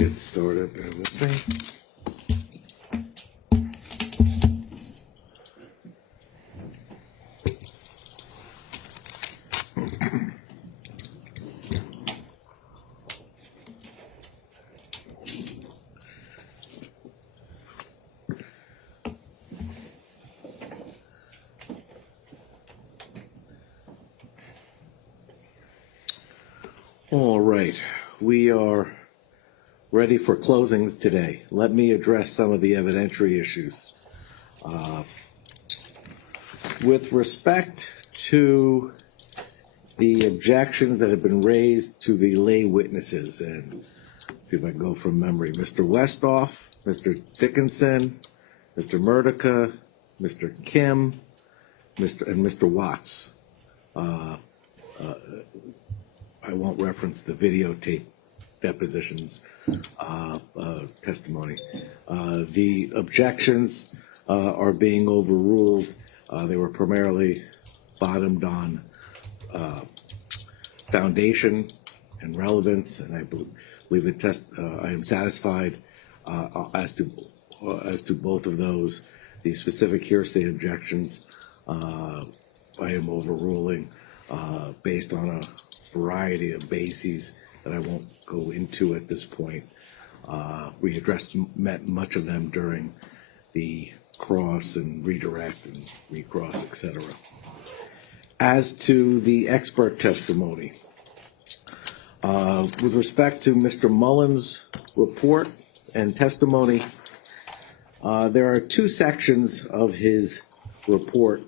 get started. Bear with me. All right, we are ready for closings today. Let me address some of the evidentiary issues. With respect to the objections that have been raised to the lay witnesses, and let's see if I can go from memory, Mr. Westhoff, Mr. Dickinson, Mr. Murdica, Mr. Kim, and Mr. Watts. I won't reference the videotape depositions testimony. The objections are being overruled. They were primarily bottomed on foundation and relevance, and I believe I am satisfied as to both of those. The specific hearsay objections I am overruling based on a variety of bases that I won't go into at this point. We addressed much of them during the cross and redirect and recross, etc. As to the expert testimony, with respect to Mr. Mullen's report and testimony, there are two sections of his report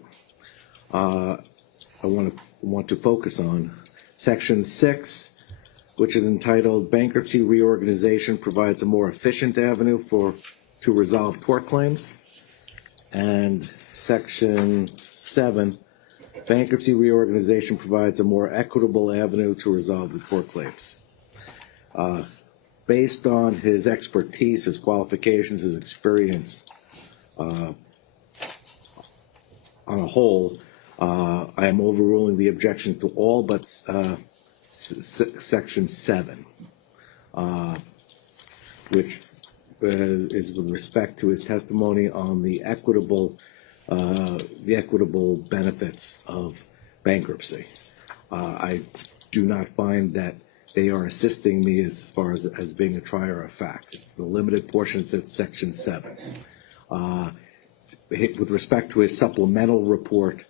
I want to focus on. Section 6, which is entitled Bankruptcy Reorganization Provides a More Efficient Avenue to Resolve Tort Claims, and Section 7, Bankruptcy Reorganization Provides a More Equitable Avenue to Resolve the Tort Claims. Based on his expertise, his qualifications, his experience on a whole, I am overruling the objection to all but Section 7, which is with respect to his testimony on the equitable benefits of bankruptcy. I do not find that they are assisting me as far as being a trier of fact. It's the limited portions that's Section 7. With respect to his supplemental report,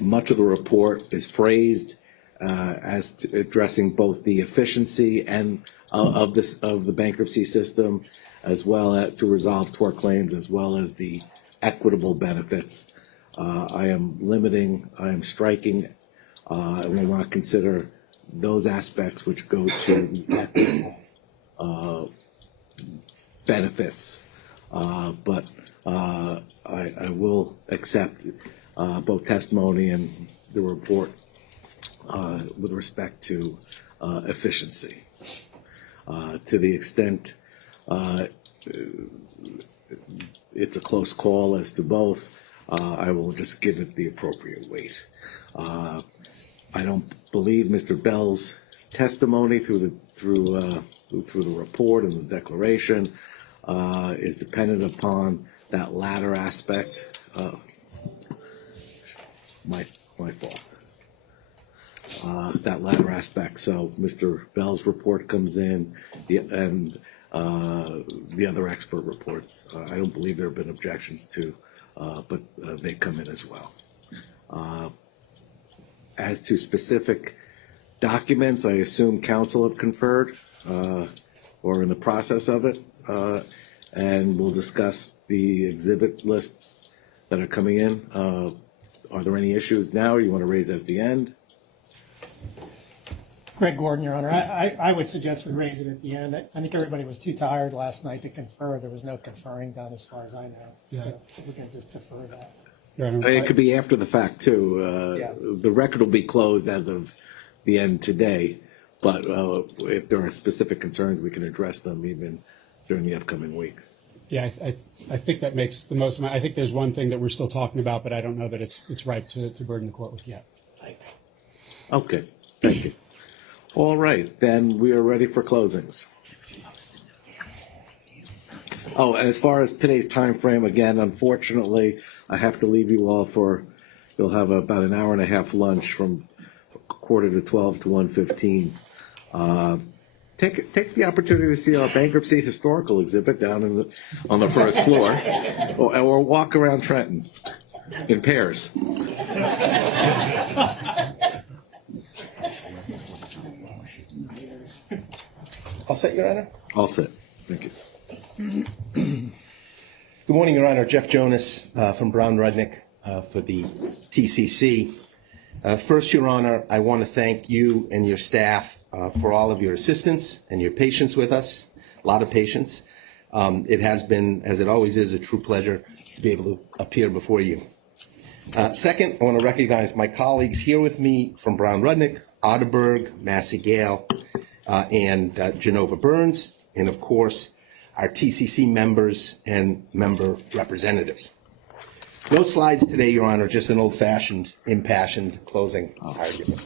much of the report is phrased as to addressing both the efficiency and of the bankruptcy system, as well as to resolve tort claims, as well as the equitable benefits. I am striking, and will not consider those aspects which go to equitable benefits, but I will accept both testimony and the report with respect to efficiency. To the extent it's a close call as to both, I will just give it the appropriate weight. I don't believe Mr. Bell's testimony through the report and the declaration is dependent upon that latter aspect. My fault. That latter aspect. So Mr. Bell's report comes in, and the other expert reports. I don't believe there have been objections to, but they come in as well. As to specific documents, I assume counsel have conferred or in the process of it, and we'll discuss the exhibit lists that are coming in. Are there any issues now, or you want to raise it at the end? Greg Gordon, Your Honor. I would suggest we raise it at the end. I think everybody was too tired last night to confer. There was no conferring done as far as I know. Yeah. So we can just defer that. It could be after the fact, too. Yeah. The record will be closed as of the end today, but if there are specific concerns, we can address them even during the upcoming week. Yeah, I think that makes the most. I think there's one thing that we're still talking about, but I don't know that it's right to burden the court with yet. Okay, thank you. All right, then we are ready for closings. Oh, and as far as today's time frame, again, unfortunately, I have to leave you all for, you'll have about an hour and a half lunch from 11:45 to 1:15. Take the opportunity to see our bankruptcy historical exhibit down on the first floor, or walk around Trenton in pairs. All set, Your Honor? All set. Thank you. Good morning, Your Honor. Jeff Jonas from Brown Rudnick for the TCC. First, Your Honor, I want to thank you and your staff for all of your assistance and your patience with us, a lot of patience. It has been, as it always is, a true pleasure to be able to appear before you. Second, I want to recognize my colleagues here with me from Brown Rudnick, Otterberg, Massey Gale, and Genova Burns, and of course, our TCC members and member representatives. No slides today, Your Honor, just an old-fashioned, impassioned closing argument.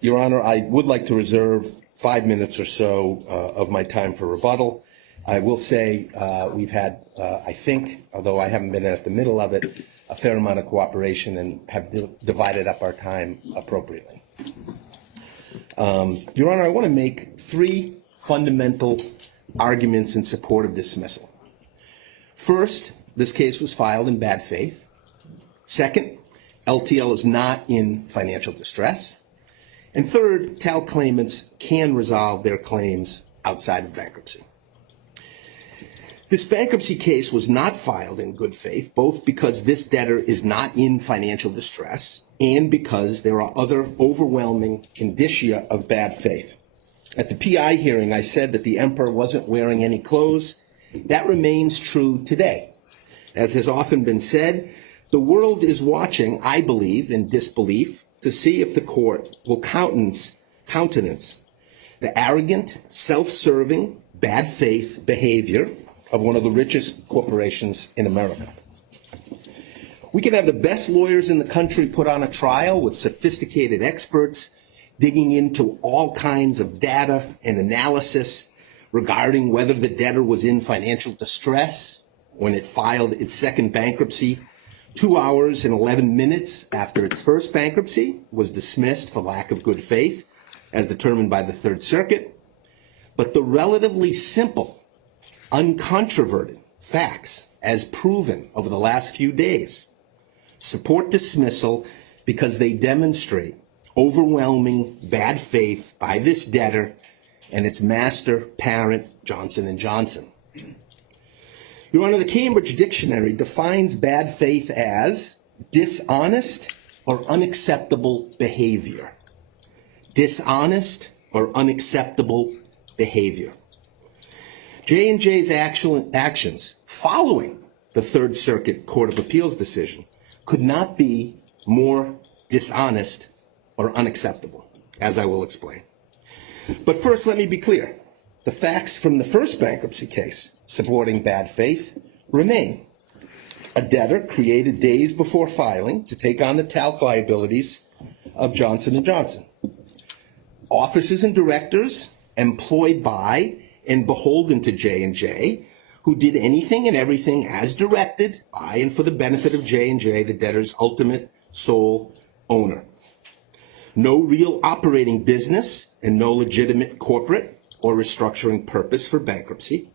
Your Honor, I would like to reserve 5 minutes or so of my time for rebuttal. I will say we've had, I think, although I haven't been at the middle of it, a fair amount of cooperation and have divided up our time appropriately. Your Honor, I want to make 3 fundamental arguments in support of dismissal. First, this case was filed in bad faith. Second, LTL is not in financial distress. And third, TAL claimants can resolve their claims outside of bankruptcy. This bankruptcy case was not filed in good faith, both because this debtor is not in financial distress and because there are other overwhelming indicia of bad faith. At the PI hearing, I said that the emperor wasn't wearing any clothes. That remains true today. As has often been said, the world is watching, I believe, in disbelief, to see if the court will countenance the arrogant, self-serving, bad faith behavior of one of the richest corporations in America. We can have the best lawyers in the country put on a trial with sophisticated experts digging into all kinds of data and analysis regarding whether the debtor was in financial distress when it filed its second bankruptcy 2 hours and 11 minutes after its first bankruptcy was dismissed for lack of good faith, as determined by the Third Circuit. But the relatively simple, uncontroverted facts, as proven over the last few days, support dismissal because they demonstrate overwhelming bad faith by this debtor and its master parent, Johnson & Johnson. Your Honor, the Cambridge Dictionary defines bad faith as dishonest or unacceptable behavior. Dishonest or unacceptable behavior. J&J's actions following the Third Circuit Court of Appeals decision could not be more dishonest or unacceptable, as I will explain. But first, let me be clear. The facts from the first bankruptcy case supporting bad faith remain. A debtor created days before filing to take on the talc liabilities of Johnson & Johnson. Officers and directors employed by and beholden to J&J, who did anything and everything as directed by and for the benefit of J&J, the debtor's ultimate sole owner. No real operating business and no legitimate corporate or restructuring purpose for bankruptcy.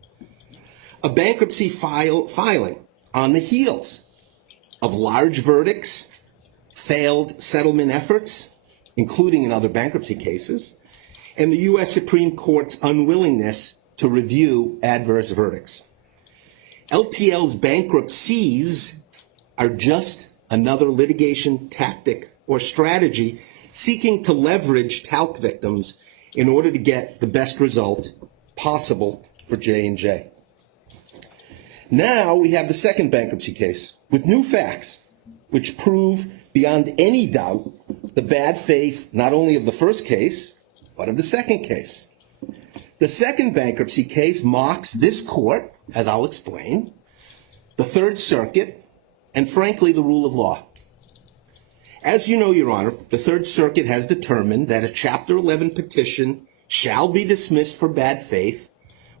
A bankruptcy filing on the heels of large verdicts, failed settlement efforts, including in other bankruptcy cases, and the U.S. Supreme Court's unwillingness to review adverse verdicts. LTL's bankruptcies are just another litigation tactic or strategy seeking to leverage talc victims in order to get the best result possible for J&J. Now we have the second bankruptcy case with new facts which prove beyond any doubt the bad faith not only of the first case, but of the second case. The second bankruptcy case mocks this court, as I'll explain, the Third Circuit, and frankly, the rule of law. As you know, Your Honor, the Third Circuit has determined that a Chapter 11 petition shall be dismissed for bad faith,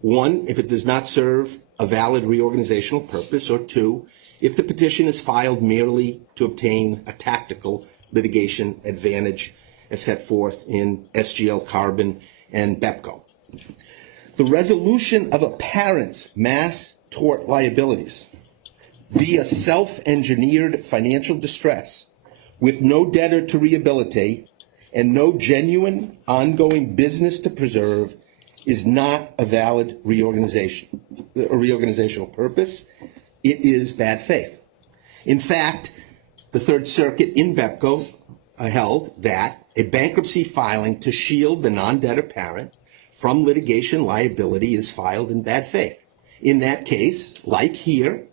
one, if it does not serve a valid reorganizational purpose, or two, if the petition is filed merely to obtain a tactical litigation advantage as set forth in SGL Carbon and BEPCO. The resolution of a parent's mass tort liabilities via self-engineered financial distress with no debtor to rehabilitate and no genuine ongoing business to preserve is not a valid reorganizational purpose. It is bad faith. In fact, the Third Circuit in BEPCO held that a bankruptcy filing to shield the non-debtor parent from litigation liability is filed in bad faith. In that case, like here,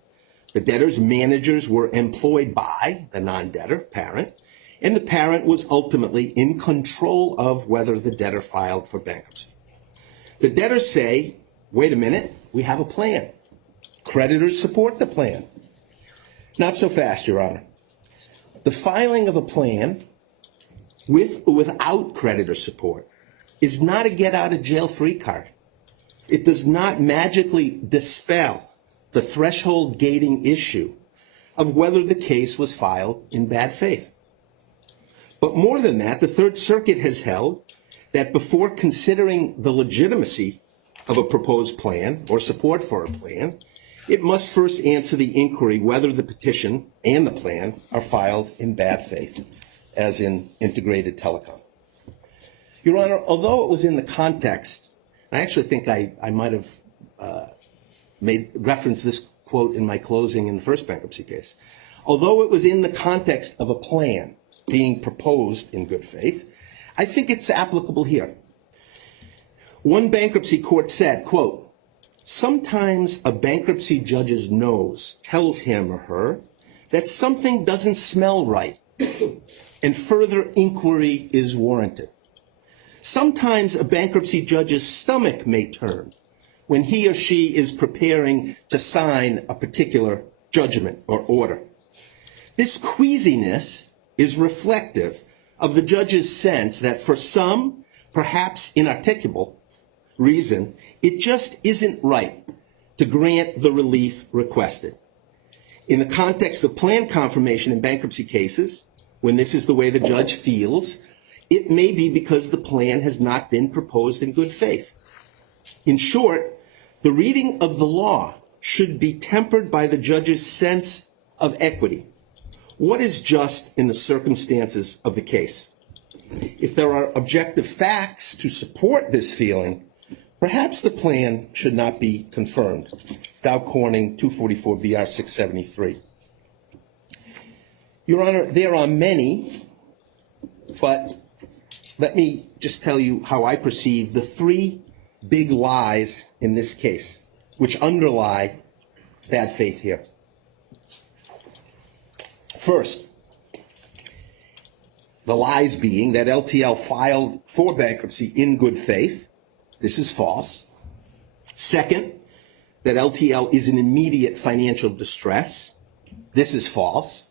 the debtor's managers were employed by the non-debtor parent, and the parent was ultimately in control of whether the debtor filed for bankruptcy. The debtors say, wait a minute, we have a plan. Creditors support the plan. Not so fast, Your Honor. The filing of a plan with or without creditor support is not a get-out-of-jail-free card. It does not magically dispel the threshold gating issue of whether the case was filed in bad faith. But more than that, the Third Circuit has held that before considering the legitimacy of a proposed plan or support for a plan, it must first answer the inquiry whether the petition and the plan are filed in bad faith, as in integrated telecom. Your Honor, although it was in the context, I actually think I might have referenced this quote in my closing in the first bankruptcy case. Although it was in the context of a plan being proposed in good faith, I think it's applicable here. One bankruptcy court said, quote, sometimes a bankruptcy judge's nose tells him or her that something doesn't smell right and further inquiry is warranted. Sometimes a bankruptcy judge's stomach may turn when he or she is preparing to sign a particular judgment or order. This queasiness is reflective of the judge's sense that for some, perhaps inarticulable, reason, it just isn't right to grant the relief requested. In the context of plan confirmation in bankruptcy cases, when this is the way the judge feels, it may be because the plan has not been proposed in good faith. In short, the reading of the law should be tempered by the judge's sense of equity. What is just in the circumstances of the case? If there are objective facts to support this feeling, perhaps the plan should not be confirmed. Dow Corning, 244 BR 673. Your Honor, there are many, but let me just tell you how I perceive the three big lies in this case, which underlie bad faith here. First, the lies being that LTL filed for bankruptcy in good faith. This is false. Second, that LTL is in immediate financial distress. This is false.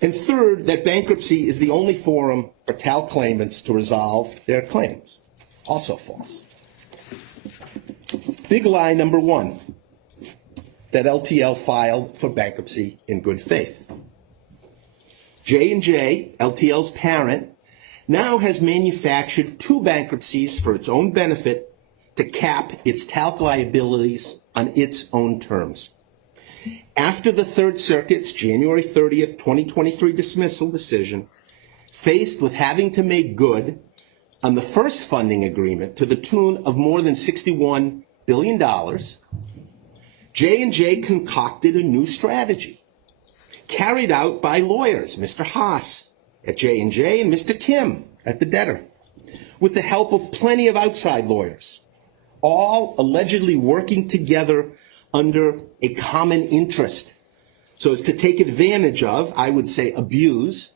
And third, that bankruptcy is the only forum for TAL claimants to resolve their claims. Also false. Big lie number one, that LTL filed for bankruptcy in good faith. J&J, LTL's parent, now has manufactured two bankruptcies for its own benefit to cap its talc liabilities on its own terms. After the Third Circuit's January 30th, 2023 dismissal decision, faced with having to make good on the first funding agreement to the tune of more than $61 billion, J&J concocted a new strategy carried out by lawyers, Mr. Haas at J&J and Mr. Kim at the debtor, with the help of plenty of outside lawyers, all allegedly working together under a common interest so as to take advantage of, I would say abuse,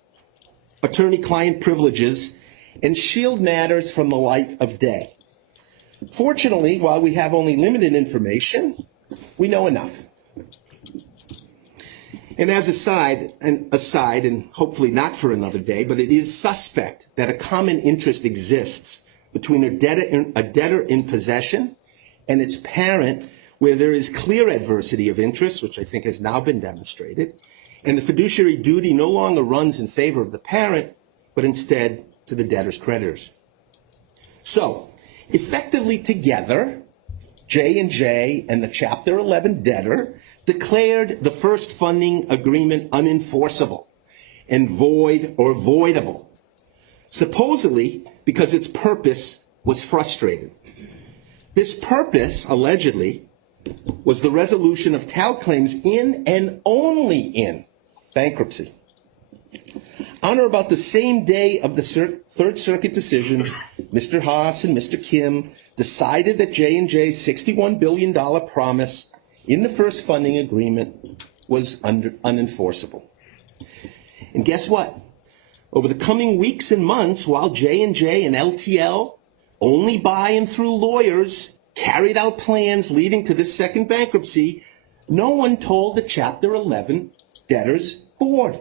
attorney-client privileges and shield matters from the light of day. Fortunately, while we have only limited information, we know enough. And as aside, and hopefully not for another day, but it is suspect that a common interest exists between a debtor in possession and its parent, where there is clear adversity of interest, which I think has now been demonstrated, and the fiduciary duty no longer runs in favor of the parent, but instead to the debtor's creditors. So, effectively together, J&J and the Chapter 11 debtor declared the first funding agreement unenforceable and void or voidable, supposedly because its purpose was frustrated. This purpose, allegedly, was the resolution of TAL claims in and only in bankruptcy. On or about the same day of the Third Circuit decision, Mr. Haas and Mr. Kim decided that J&J's $61 billion promise in the first funding agreement was unenforceable. And guess what? Over the coming weeks and months, while J&J and LTL, only by and through lawyers, carried out plans leading to this second bankruptcy, no one told the Chapter 11 debtors board,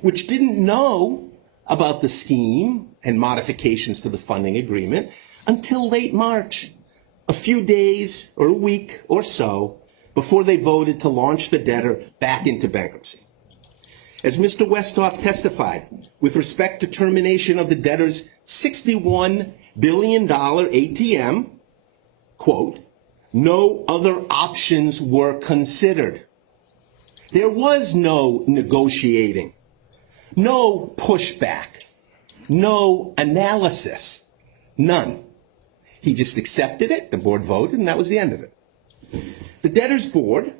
which didn't know about the scheme and modifications to the funding agreement until late March, a few days or a week or so before they voted to launch the debtor back into bankruptcy. As Mr. Westhoff testified, with respect to termination of the debtor's $61 billion ATM, quote, no other options were considered. There was no negotiating, no pushback, no analysis, none. He just accepted it, the board voted, and that was the end of it. The debtors board,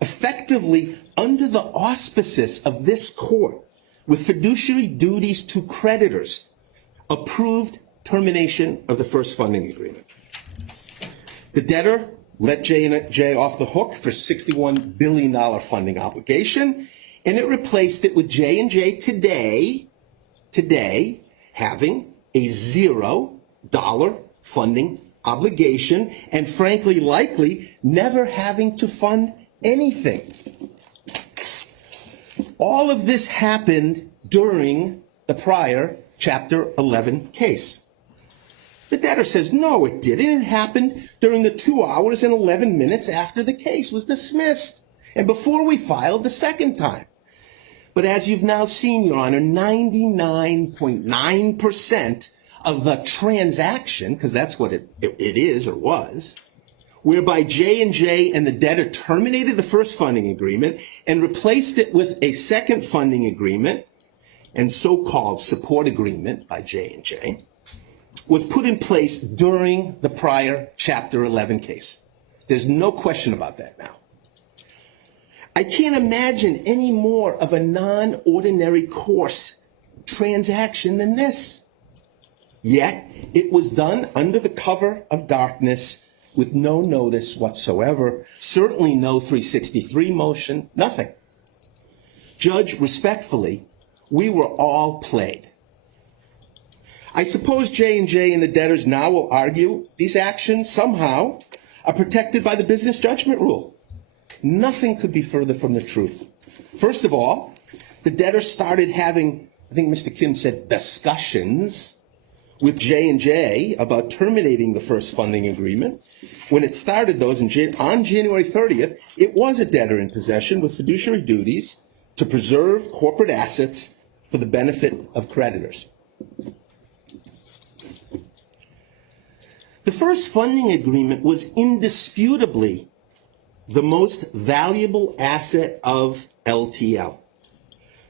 effectively under the auspices of this court, with fiduciary duties to creditors, approved termination of the first funding agreement. The debtor let J&J off the hook for $61 billion funding obligation, and it replaced it with J&J today having a $0 funding obligation, and frankly, likely never having to fund anything. All of this happened during the prior Chapter 11 case. The debtor says, no, it didn't. It happened during the 2 hours and 11 minutes after the case was dismissed and before we filed the second time. But as you've now seen, Your Honor, 99.9% of the transaction, because that's what it is or was, whereby J&J and the debtor terminated the first funding agreement and replaced it with a second funding agreement and so-called support agreement by J&J, was put in place during the prior Chapter 11 case. There's no question about that now. I can't imagine any more of a non-ordinary course transaction than this. Yet, it was done under the cover of darkness with no notice whatsoever, certainly no 363 motion, nothing. Judge, respectfully, we were all played. I suppose J&J and the debtors now will argue these actions somehow are protected by the business judgment rule. Nothing could be further from the truth. First of all, the debtor started having, I think Mr. Kim said, discussions with J&J about terminating the first funding agreement. When it started those on January 30th, it was a debtor in possession with fiduciary duties to preserve corporate assets for the benefit of creditors. The first funding agreement was indisputably the most valuable asset of LTL.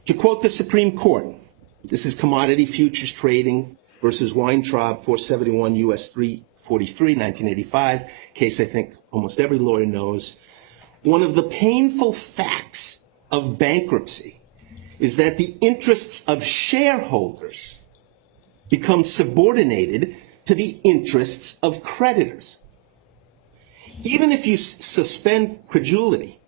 To quote the Supreme Court, this is Commodity Futures Trading versus Weintraub, 471 U.S. 343, 1985, case I think almost every lawyer knows. One of the painful facts of bankruptcy is that the interests of shareholders become subordinated to the interests of creditors. Even if you suspend credulity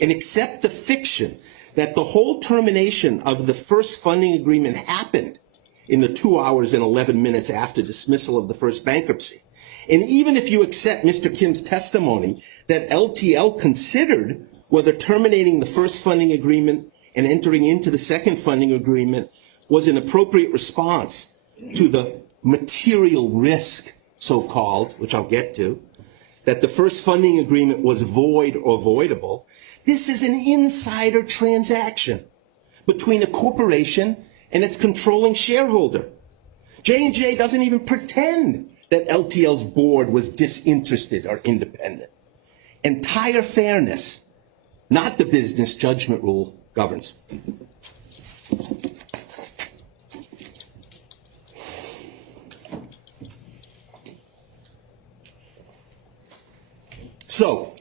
and accept the fiction that the whole termination of the first funding agreement happened in the 2 hours and 11 minutes after dismissal of the first bankruptcy, and even if you accept Mr. Kim's testimony that LTL considered whether terminating the first funding agreement and entering into the second funding agreement was an appropriate response to the material risk, so-called, which I'll get to, that the first funding agreement was void or voidable. This is an insider transaction between a corporation and its controlling shareholder. J&J doesn't even pretend that LTL's board was disinterested or independent. Entire fairness, not the business judgment rule, governs. So,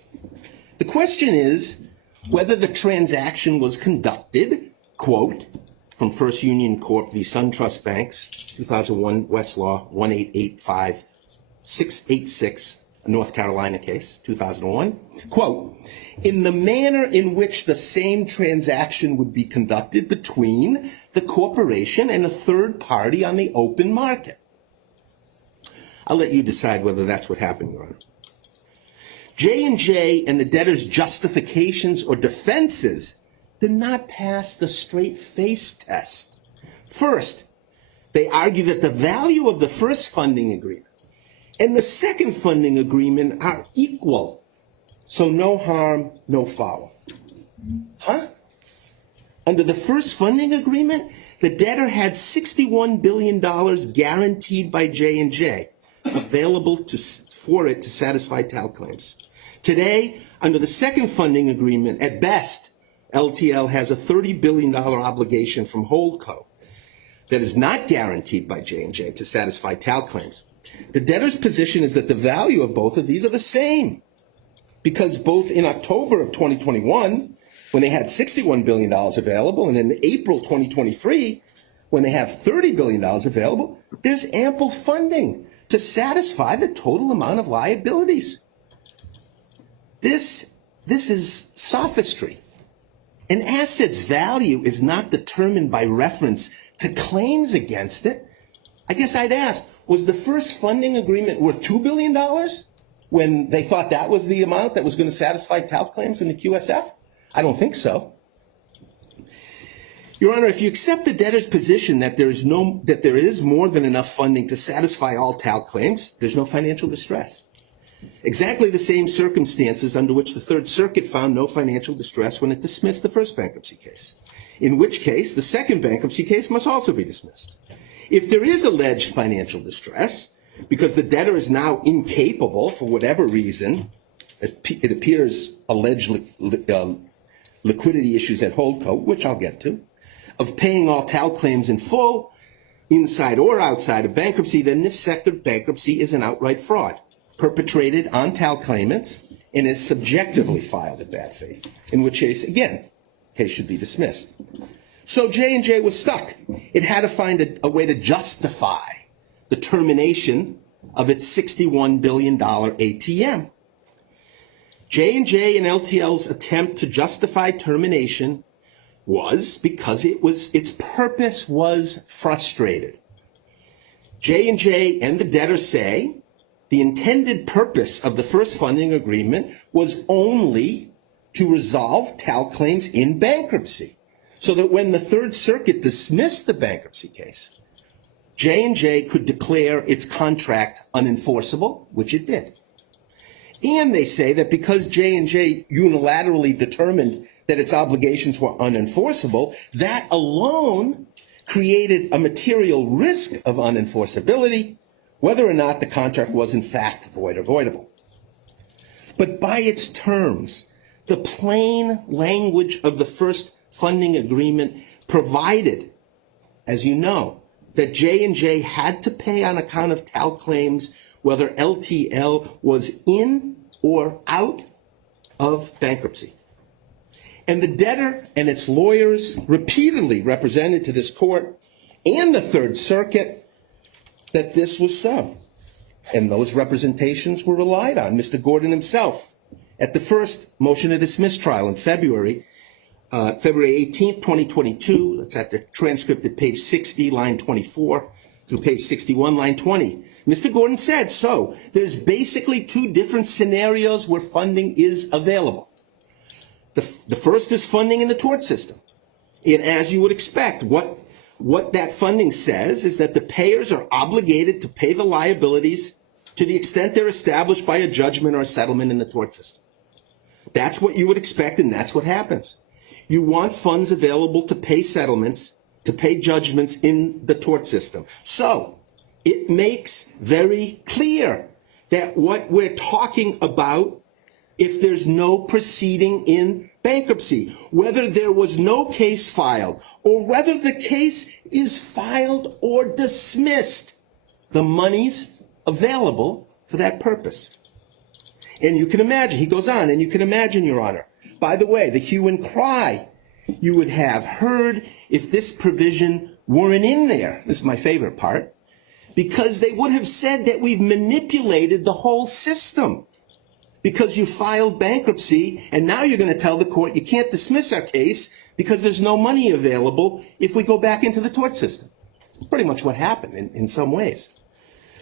the question is whether the transaction was conducted, quote, from First Union Corp v. SunTrust Banks, 2001 Westlaw 1885686, a North Carolina case, 2001, quote, in the manner in which the same transaction would be conducted between the corporation and a third party on the open market. I'll let you decide whether that's what happened, Your Honor. J&J and the debtor's justifications or defenses did not pass the straight face test. First, they argue that the value of the first funding agreement and the second funding agreement are equal. So no harm, no foul. Huh? Under the first funding agreement, the debtor had $61 billion guaranteed by J&J, available for it to satisfy TAL claims. Today, under the second funding agreement, at best, LTL has a $30 billion obligation from Holdco that is not guaranteed by J&J to satisfy TAL claims. The debtor's position is that the value of both of these are the same, because both in October of 2021, when they had $61 billion available, and in April 2023, when they have $30 billion available, there's ample funding to satisfy the total amount of liabilities. This is sophistry. An asset's value is not determined by reference to claims against it. I guess I'd ask, was the first funding agreement worth $2 billion when they thought that was the amount that was going to satisfy TAL claims in the QSF? I don't think so. Your Honor, if you accept the debtor's position that there is more than enough funding to satisfy all TAL claims, there's no financial distress. Exactly the same circumstances under which the Third Circuit found no financial distress when it dismissed the first bankruptcy case, in which case the second bankruptcy case must also be dismissed. If there is alleged financial distress, because the debtor is now incapable, for whatever reason, it appears alleged liquidity issues at Holdco, which I'll get to, of paying all TAL claims in full, inside or outside of bankruptcy, then this second bankruptcy is an outright fraud, perpetrated on TAL claimants and is subjectively filed in bad faith, in which case, again, case should be dismissed. So J&J was stuck. It had to find a way to justify the termination of its $61 billion ATM. J&J and LTL's attempt to justify termination was because its purpose was frustrated. J&J and the debtor say the intended purpose of the first funding agreement was only to resolve TAL claims in bankruptcy, so that when the Third Circuit dismissed the bankruptcy case, J&J could declare its contract unenforceable, which it did. And they say that because J&J unilaterally determined that its obligations were unenforceable, that alone created a material risk of unenforceability, whether or not the contract was in fact void or voidable. But by its terms, the plain language of the first funding agreement provided, as you know, that J&J had to pay on account of TAL claims whether LTL was in or out of bankruptcy. And the debtor and its lawyers repeatedly represented to this court and the Third Circuit that this was so. And those representations were relied on. Mr. Gordon himself, at the first motion to dismiss trial in February 18th, 2022, that's at the transcript at page 60, line 24, through page 61, line 20. Mr. Gordon said, so there's basically two different scenarios where funding is available. The first is funding in the tort system. And as you would expect, what that funding says is that the payers are obligated to pay the liabilities to the extent they're established by a judgment or a settlement in the tort system. That's what you would expect, and that's what happens. You want funds available to pay settlements, to pay judgments in the tort system. So it makes very clear that what we're talking about, if there's no proceeding in bankruptcy, whether there was no case filed or whether the case is filed or dismissed, the money's available for that purpose. And you can imagine, he goes on, and you can imagine, Your Honor, by the way, the hue and cry you would have heard if this provision weren't in there. This is my favorite part, because they would have said that we've manipulated the whole system. Because you filed bankruptcy, and now you're going to tell the court you can't dismiss our case because there's no money available if we go back into the tort system. It's pretty much what happened in some ways.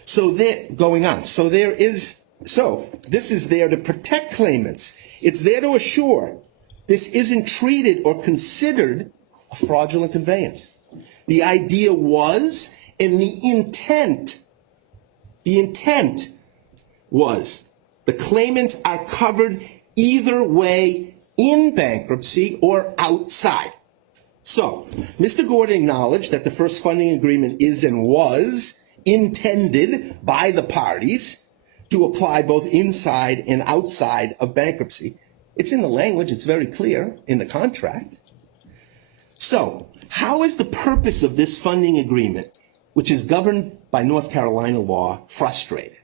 So going on. So this is there to protect claimants. It's there to assure this isn't treated or considered a fraudulent conveyance. The idea was, and the intent was, the claimants are covered either way in bankruptcy or outside. So, Mr. Gordon acknowledged that the first funding agreement is and was intended by the parties to apply both inside and outside of bankruptcy. It's in the language, it's very clear in the contract. So, how is the purpose of this funding agreement, which is governed by North Carolina law, frustrated?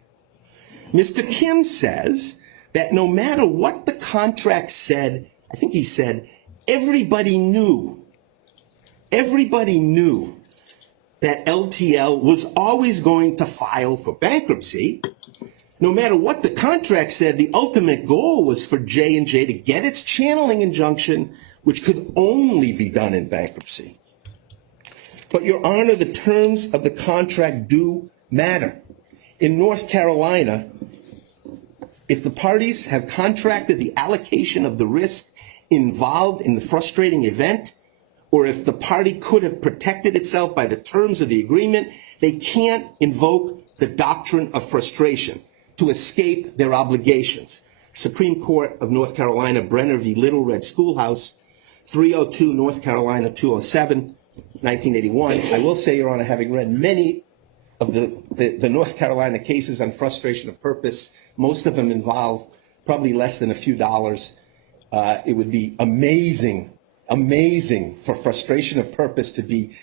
Mr. Kim says that no matter what the contract said, I think he said, everybody knew that LTL was always going to file for bankruptcy. No matter what the contract said, the ultimate goal was for J&J to get its channeling injunction, which could only be done in bankruptcy. But, Your Honor, the terms of the contract do matter. In North Carolina, if the parties have contracted the allocation of the risk involved in the frustrating event, or if the party could have protected itself by the terms of the agreement, they can't invoke the doctrine of frustration to escape their obligations. Supreme Court of North Carolina, Brenner v. Little Red Schoolhouse, 302 North Carolina 207, 1981. I will say, Your Honor, having read many of the North Carolina cases on frustration of purpose, most of them involve probably less than a few dollars. It would be amazing for frustration of purpose to be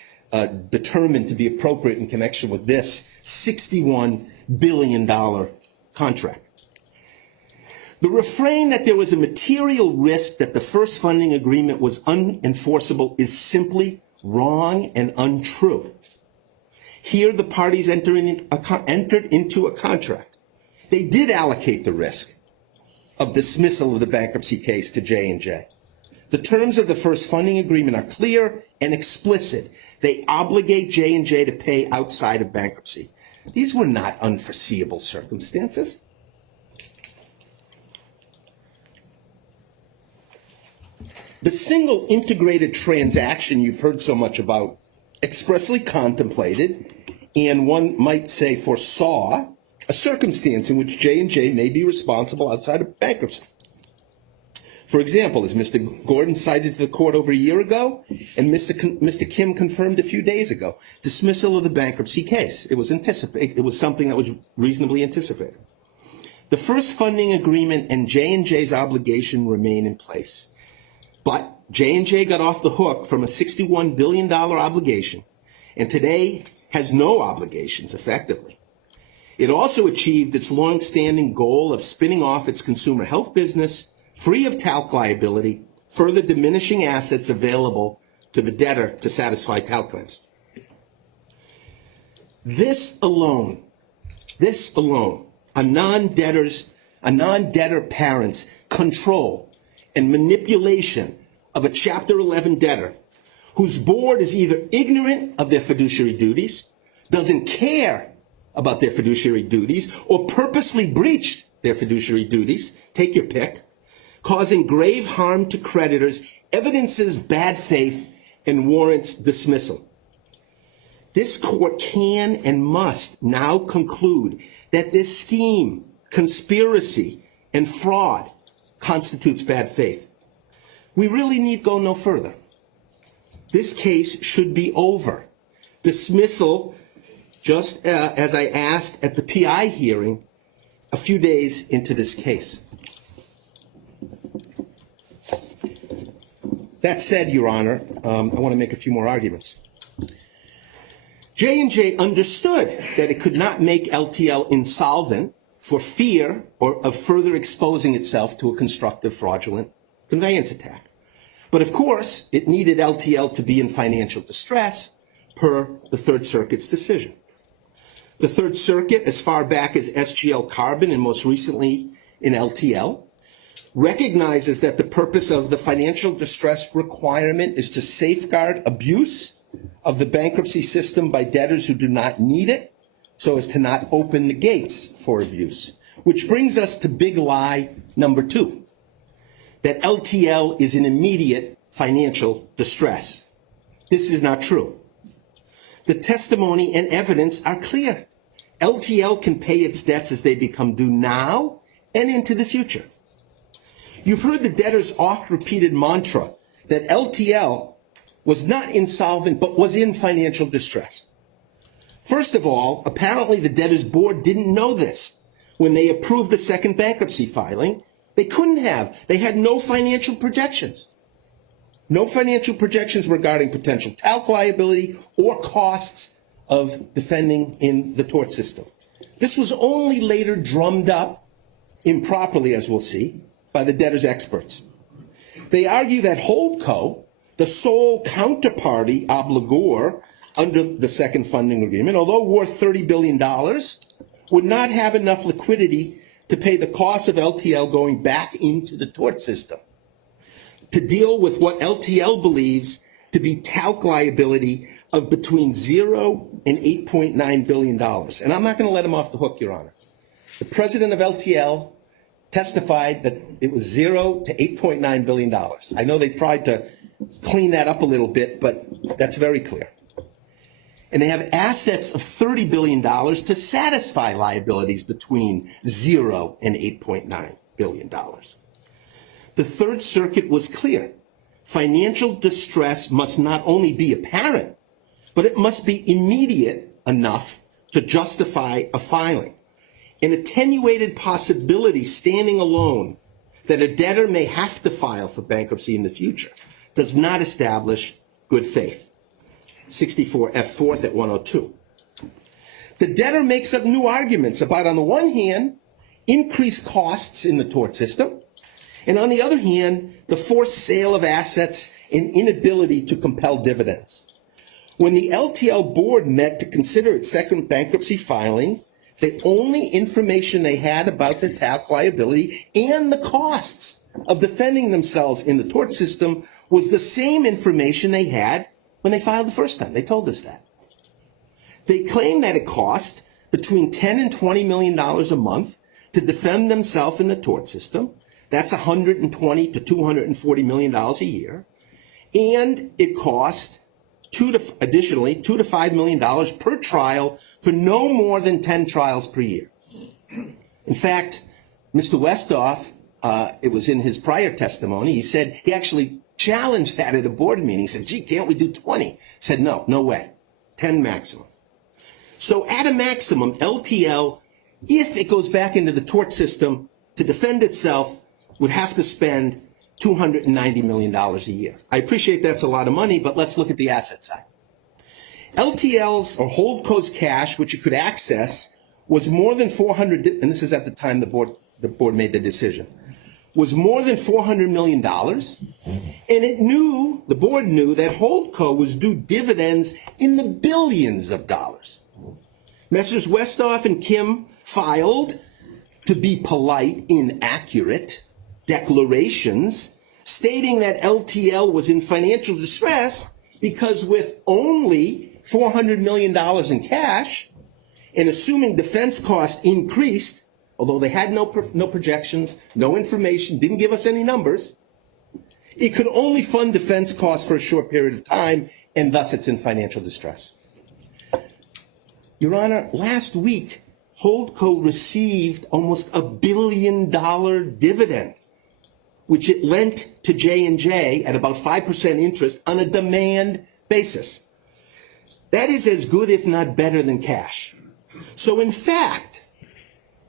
determined to be appropriate in connection with this $61 billion contract. The refrain that there was a material risk that the first funding agreement was unenforceable is simply wrong and untrue. Here, the parties entered into a contract. They did allocate the risk of dismissal of the bankruptcy case to J&J. The terms of the first funding agreement are clear and explicit. They obligate J&J to pay outside of bankruptcy. These were not unforeseeable circumstances. The single integrated transaction you've heard so much about expressly contemplated, and one might say foresaw, a circumstance in which J&J may be responsible outside of bankruptcy. For example, as Mr. Gordon cited to the court over a year ago, and Mr. Kim confirmed a few days ago, dismissal of the bankruptcy case. It was something that was reasonably anticipated. The first funding agreement and J&J's obligation remain in place. But J&J got off the hook from a $61 billion obligation, and today has no obligations effectively. It also achieved its long-standing goal of spinning off its consumer health business, free of talc liability, further diminishing assets available to the debtor to satisfy talc claims. This alone, a non-debtor parent's control and manipulation of a Chapter 11 debtor whose board is either ignorant of their fiduciary duties, doesn't care about their fiduciary duties, or purposely breached their fiduciary duties, take your pick, causing grave harm to creditors evidences bad faith and warrants dismissal. This court can and must now conclude that this scheme, conspiracy, and fraud constitutes bad faith. We really need go no further. This case should be over. Dismissal, just as I asked at the PI hearing a few days into this case. That said, Your Honor, I want to make a few more arguments. J&J understood that it could not make LTL insolvent for fear of further exposing itself to a constructive fraudulent conveyance attack. But of course, it needed LTL to be in financial distress per the Third Circuit's decision. The Third Circuit, as far back as SGL Carbon and most recently in LTL, recognizes that the purpose of the financial distress requirement is to safeguard abuse of the bankruptcy system by debtors who do not need it, so as to not open the gates for abuse. Which brings us to big lie number 2, that LTL is in immediate financial distress. This is not true. The testimony and evidence are clear. LTL can pay its debts as they become due now and into the future. You've heard the debtor's oft-repeated mantra that LTL was not insolvent but was in financial distress. First of all, apparently the debtor's board didn't know this when they approved the second bankruptcy filing. They couldn't have. They had no financial projections. No financial projections regarding potential talc liability or costs of defending in the tort system. This was only later drummed up, improperly as we'll see, by the debtor's experts. They argue that Holdco, the sole counterparty obligor under the second funding agreement, although worth $30 billion, would not have enough liquidity to pay the cost of LTL going back into the tort system, to deal with what LTL believes to be talc liability of between $0 and $8.9 billion. And I'm not going to let him off the hook, Your Honor. The president of LTL testified that it was $0 to $8.9 billion. I know they tried to clean that up a little bit, but that's very clear. And they have assets of $30 billion to satisfy liabilities between $0 and $8.9 billion. The Third Circuit was clear. Financial distress must not only be apparent, but it must be immediate enough to justify a filing. An attenuated possibility standing alone that a debtor may have to file for bankruptcy in the future does not establish good faith. 64 F. 4th at 102. The debtor makes up new arguments about, on the one hand, increased costs in the tort system, and on the other hand, the forced sale of assets and inability to compel dividends. When the LTL board met to consider its second bankruptcy filing, the only information they had about the talc liability and the costs of defending themselves in the tort system was the same information they had when they filed the first time. They told us that. They claimed that it cost between $10 and $20 million a month to defend themselves in the tort system. That's $120 to $240 million a year. And it cost additionally $2 to $5 million per trial for no more than 10 trials per year. In fact, Mr. Westhoff, it was in his prior testimony, he said he actually challenged that at a board meeting. He said, gee, can't we do 20? I said, no way, 10 maximum. So at a maximum, LTL, if it goes back into the tort system to defend itself, would have to spend $290 million a year. I appreciate that's a lot of money, but let's look at the asset side. LTL's or Holdco's cash, which it could access, was more than 400, and this is at the time the board made the decision, was more than $400 million, and the board knew that Holdco was due dividends in the billions of dollars. Messrs. Westhoff and Kim filed, to be polite, inaccurate declarations stating that LTL was in financial distress because with only $400 million in cash and assuming defense costs increased although they had no projections, no information, didn't give us any numbers, it could only fund defense costs for a short period of time, and thus it's in financial distress. Your Honor, last week, Holdco received almost $1 billion dividend, which it lent to J&J at about 5% interest on a demand basis. That is as good, if not better, than cash. So in fact,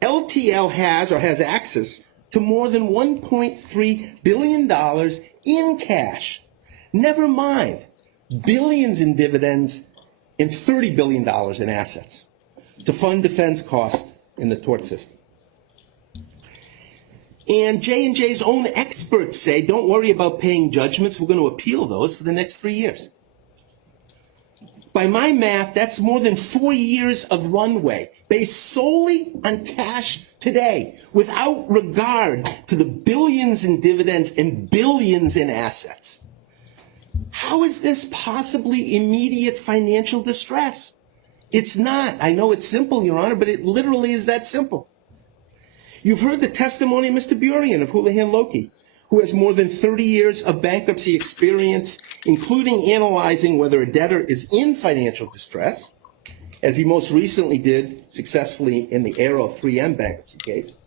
LTL has access to more than $1.3 billion in cash. Never mind billions in dividends and $30 billion in assets to fund defense costs in the tort system. And J&J's own experts say, don't worry about paying judgments, we're going to appeal those for the next 3 years. By my math, that's more than 4 years of runway based solely on cash today, without regard to the billions in dividends and billions in assets. How is this possibly immediate financial distress? It's not. I know it's simple, Your Honor, but it literally is that simple. You've heard the testimony of Mr. Burien of Houlihan Lokey, who has more than 30 years of bankruptcy experience, including analyzing whether a debtor is in financial distress, as he most recently did successfully in the Aero 3M bankruptcy case.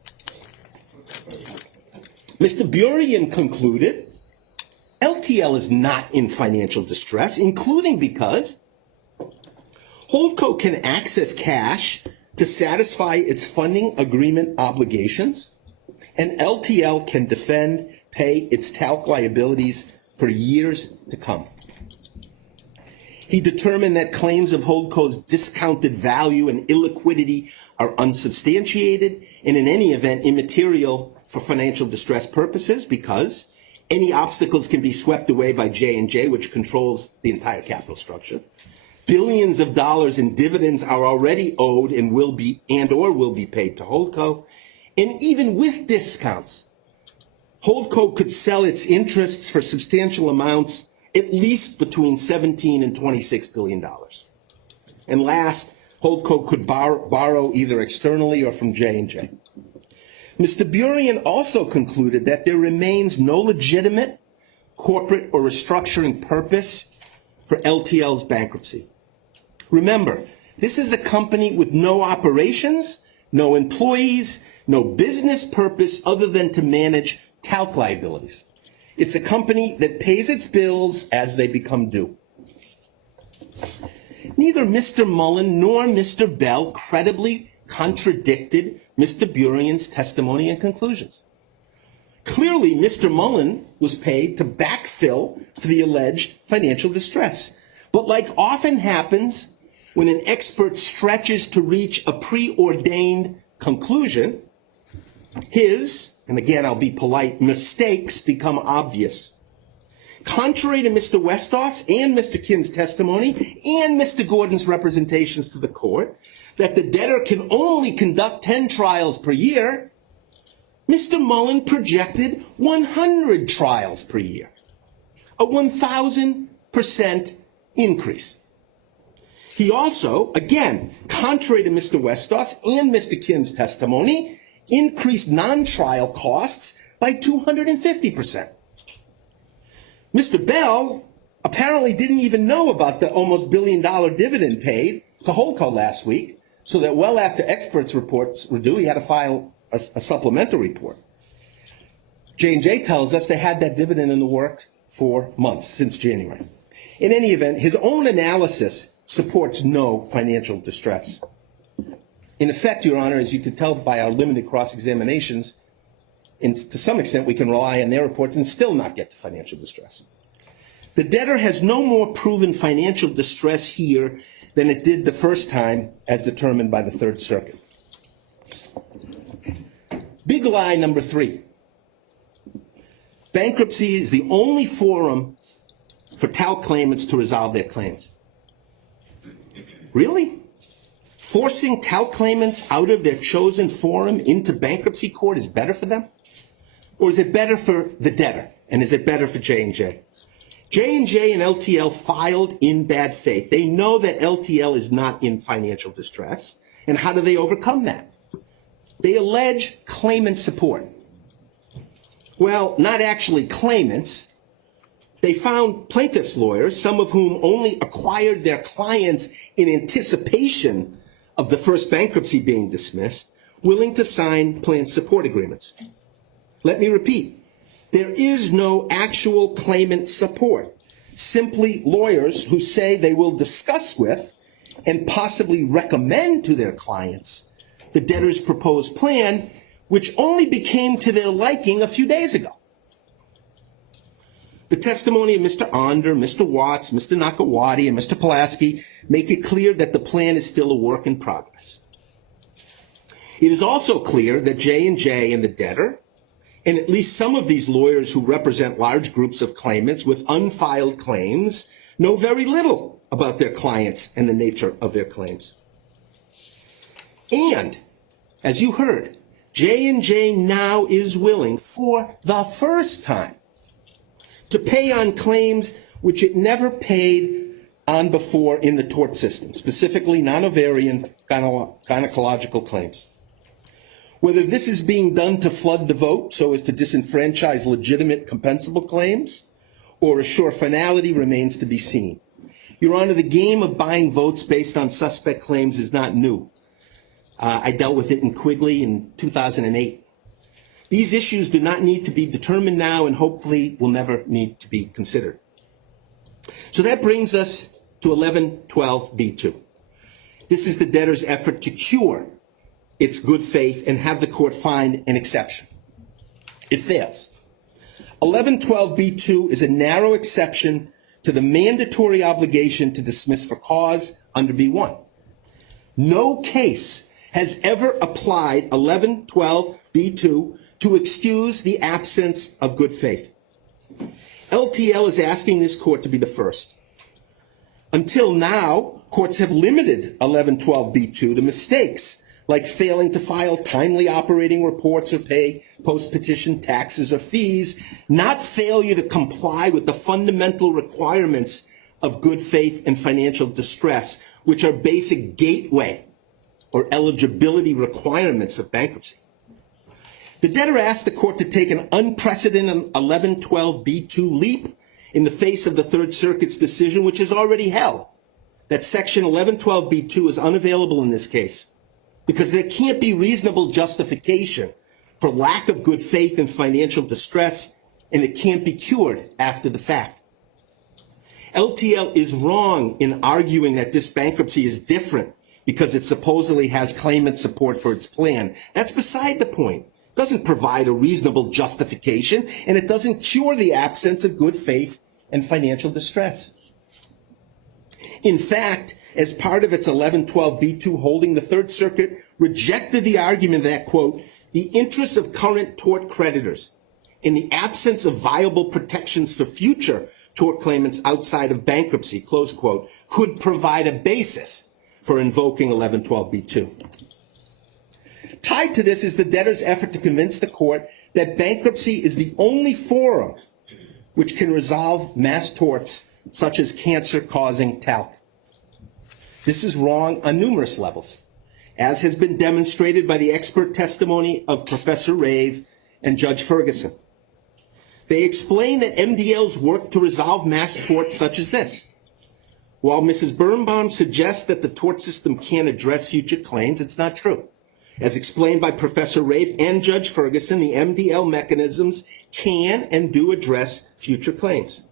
Mr. Burien concluded LTL is not in financial distress, including because Holdco can access cash to satisfy its funding agreement obligations, and LTL can pay its talc liabilities for years to come. He determined that claims of Holdco's discounted value and illiquidity are unsubstantiated and in any event immaterial for financial distress purposes because any obstacles can be swept away by J&J, which controls the entire capital structure. Billions of dollars in dividends are already owed and will be paid to Holdco. And even with discounts, Holdco could sell its interests for substantial amounts, at least between $17 and $26 billion. And last, Holdco could borrow either externally or from J&J. Mr. Burien also concluded that there remains no legitimate corporate or restructuring purpose for LTL's bankruptcy. Remember, this is a company with no operations, no employees, no business purpose other than to manage talc liabilities. It's a company that pays its bills as they become due. Neither Mr. Mullen nor Mr. Bell credibly contradicted Mr. Burien's testimony and conclusions. Clearly, Mr. Mullen was paid to backfill for the alleged financial distress. But like often happens when an expert stretches to reach a preordained conclusion, his, and again I'll be polite, mistakes become obvious. Contrary to Mr. Westhoff's and Mr. Kim's testimony and Mr. Gordon's representations to the court that the debtor can only conduct 10 trials per year, Mr. Mullen projected 100 trials per year, a 1,000% increase. He also, again, contrary to Mr. Westhoff's and Mr. Kim's testimony, increased non-trial costs by 250%. Mr. Bell apparently didn't even know about the almost $1 billion dividend paid to Holdco last week, so that well after experts' reports were due, he had to file a supplemental report. J&J tells us they had that dividend in the works for months, since January. In any event, his own analysis supports no financial distress. In effect, Your Honor, as you could tell by our limited cross-examinations, to some extent we can rely on their reports and still not get to financial distress. The debtor has no more proven financial distress here than it did the first time as determined by the Third Circuit. Big lie number 3. Bankruptcy is the only forum for talc claimants to resolve their claims. Really? Forcing talc claimants out of their chosen forum into bankruptcy court is better for them? Or is it better for the debtor? And is it better for J&J? J&J and LTL filed in bad faith. They know that LTL is not in financial distress. And how do they overcome that? They allege claimant support. Well, not actually claimants. They found plaintiffs' lawyers, some of whom only acquired their clients in anticipation of the first bankruptcy being dismissed, willing to sign plan support agreements. Let me repeat. There is no actual claimant support, simply lawyers who say they will discuss with and possibly recommend to their clients the debtor's proposed plan, which only became to their liking a few days ago. The testimony of Mr. Onder, Mr. Watts, Mr. Nakawati, and Mr. Pulaski make it clear that the plan is still a work in progress. It is also clear that J&J and the debtor, and at least some of these lawyers who represent large groups of claimants with unfiled claims, know very little about their clients and the nature of their claims. And, as you heard, J&J now is willing, for the first time, to pay on claims which it never paid on before in the tort system, specifically non-ovarian gynecological claims. Whether this is being done to flood the vote so as to disenfranchise legitimate compensable claims or assure finality remains to be seen. Your Honor, the game of buying votes based on suspect claims is not new. I dealt with it in Quigley in 2008. These issues do not need to be determined now and hopefully will never need to be considered. So that brings us to 1112B2. This is the debtor's effort to cure its good faith and have the court find an exception. It fails. 1112B2 is a narrow exception to the mandatory obligation to dismiss for cause under B1. No case has ever applied 1112B2 to excuse the absence of good faith. LTL is asking this court to be the first. Until now, courts have limited 1112B2 to mistakes like failing to file timely operating reports or pay post-petition taxes or fees, not failure to comply with the fundamental requirements of good faith and financial distress, which are basic gateway or eligibility requirements of bankruptcy. The debtor asked the court to take an unprecedented 1112B2 leap in the face of the Third Circuit's decision, which is already held, that Section 1112B2 is unavailable in this case, because there can't be reasonable justification for lack of good faith and financial distress, and it can't be cured after the fact. LTL is wrong in arguing that this bankruptcy is different because it supposedly has claimant support for its plan. That's beside the point. It doesn't provide a reasonable justification, and it doesn't cure the absence of good faith and financial distress. In fact, as part of its 1112B2 holding, the Third Circuit rejected the argument that, quote, the interests of current tort creditors in the absence of viable protections for future tort claimants outside of bankruptcy, close quote, could provide a basis for invoking 1112B2. Tied to this is the debtor's effort to convince the court that bankruptcy is the only forum which can resolve mass torts such as cancer-causing talc. This is wrong on numerous levels, as has been demonstrated by the expert testimony of Professor Rave and Judge Ferguson. They explain that MDL's work to resolve mass torts such as this. While Mrs. Birnbaum suggests that the tort system can't address future claims, it's not true. As explained by Professor Rave and Judge Ferguson, the MDL mechanisms can and do address future claims.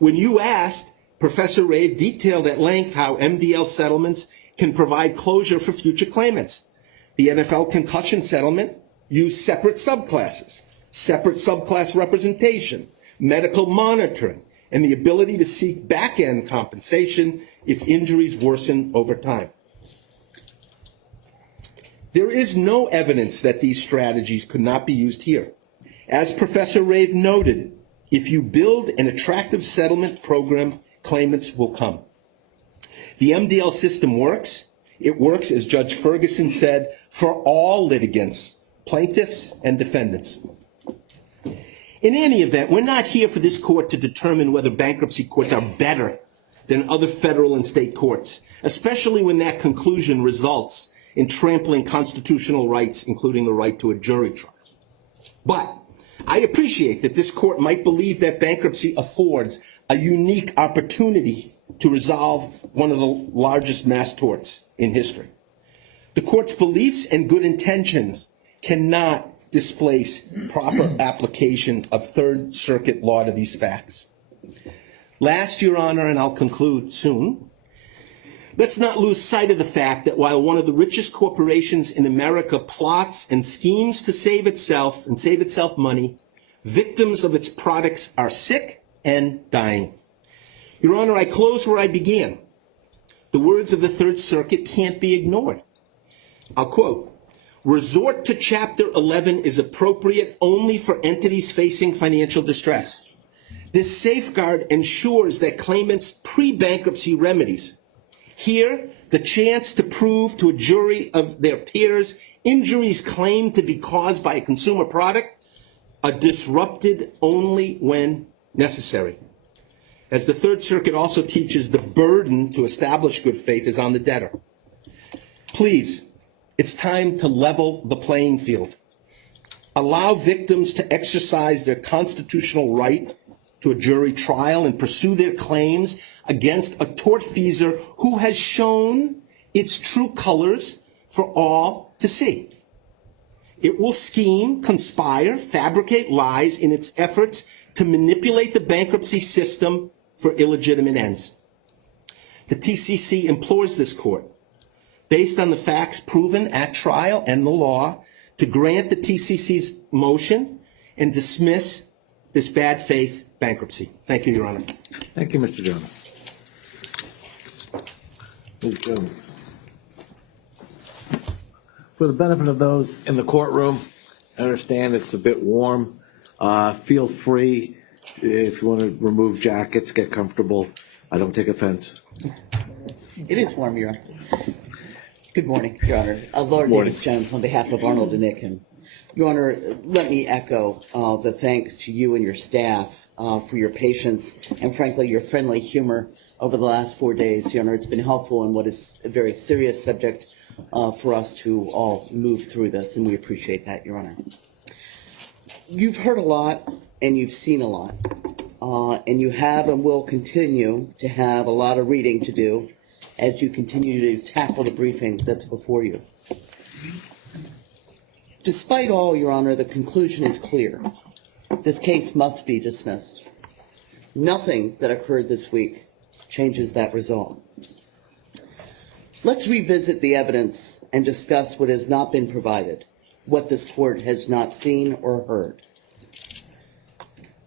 When you asked, Professor Rave detailed at length how MDL settlements can provide closure for future claimants. The NFL concussion settlement used separate subclasses, separate subclass representation, medical monitoring, and the ability to seek back-end compensation if injuries worsen over time. There is no evidence that these strategies could not be used here. As Professor Rave noted, if you build an attractive settlement program, claimants will come. The MDL system works. It works, as Judge Ferguson said, for all litigants, plaintiffs and defendants. In any event, we're not here for this court to determine whether bankruptcy courts are better than other federal and state courts, especially when that conclusion results in trampling constitutional rights, including the right to a jury trial. But I appreciate that this court might believe that bankruptcy affords a unique opportunity to resolve one of the largest mass torts in history. The court's beliefs and good intentions cannot displace proper application of Third Circuit law to these facts. Last, Your Honor, and I'll conclude soon, let's not lose sight of the fact that while one of the richest corporations in America plots and schemes to save itself and save itself money, victims of its products are sick and dying. Your Honor, I close where I began. The words of the Third Circuit can't be ignored. I'll quote, "Resort to Chapter 11 is appropriate only for entities facing financial distress. This safeguard ensures that claimants' pre-bankruptcy remedies, here, the chance to prove to a jury of their peers injuries claimed to be caused by a consumer product, are disrupted only when necessary." As the Third Circuit also teaches, the burden to establish good faith is on the debtor. Please, it's time to level the playing field. Allow victims to exercise their constitutional right to a jury trial and pursue their claims against a tortfeasor who has shown its true colors for all to see. It will scheme, conspire, fabricate lies in its efforts to manipulate the bankruptcy system for illegitimate ends. The TCC implores this court, based on the facts proven at trial and the law, to grant the TCC's motion and dismiss this bad faith bankruptcy. Thank you, Your Honor. Thank you, Mr. Jones. Ms. Jones. For the benefit of those in the courtroom, I understand it's a bit warm. Feel free, if you want to remove jackets, get comfortable. I don't take offense. It is warm, Your Honor. Good morning, Your Honor. Laura Morning. Davis Jones on behalf of Arnold and Nicken. Your Honor, let me echo the thanks to you and your staff for your patience and, frankly, your friendly humor over the last 4 days. Your Honor, it's been helpful in what is a very serious subject for us to all move through this, and we appreciate that, Your Honor. You've heard a lot and you've seen a lot, and you have and will continue to have a lot of reading to do as you continue to tackle the briefing that's before you. Despite all, Your Honor, the conclusion is clear. This case must be dismissed. Nothing that occurred this week changes that result. Let's revisit the evidence and discuss what has not been provided, what this court has not seen or heard.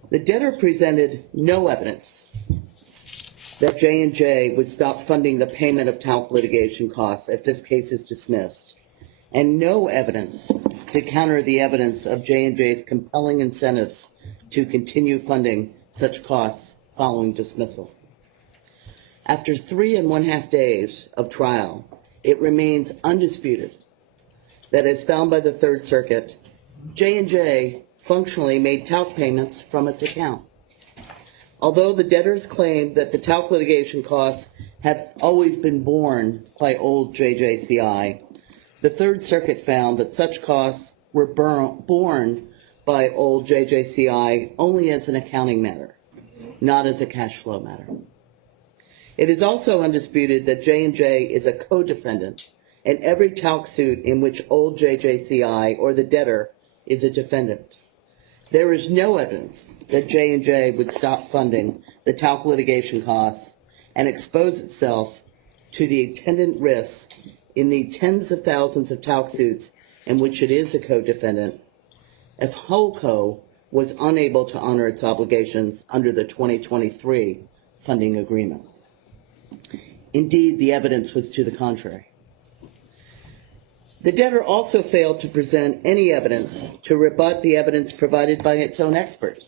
The debtor presented no evidence that J&J would stop funding the payment of talc litigation costs if this case is dismissed, and no evidence to counter the evidence of J&J's compelling incentives to continue funding such costs following dismissal. After 3.5 days of trial, it remains undisputed that, as found by the Third Circuit, J&J functionally made talc payments from its account. Although the debtors claimed that the talc litigation costs had always been borne by old JJCI, the Third Circuit found that such costs were borne by old JJCI only as an accounting matter, not as a cash flow matter. It is also undisputed that J&J is a co-defendant in every talc suit in which old JJCI or the debtor is a defendant. There is no evidence that J&J would stop funding the talc litigation costs and expose itself to the attendant risks in the tens of thousands of talc suits in which it is a co-defendant if Holdco was unable to honor its obligations under the 2023 funding agreement. Indeed, the evidence was to the contrary. The debtor also failed to present any evidence to rebut the evidence provided by its own expert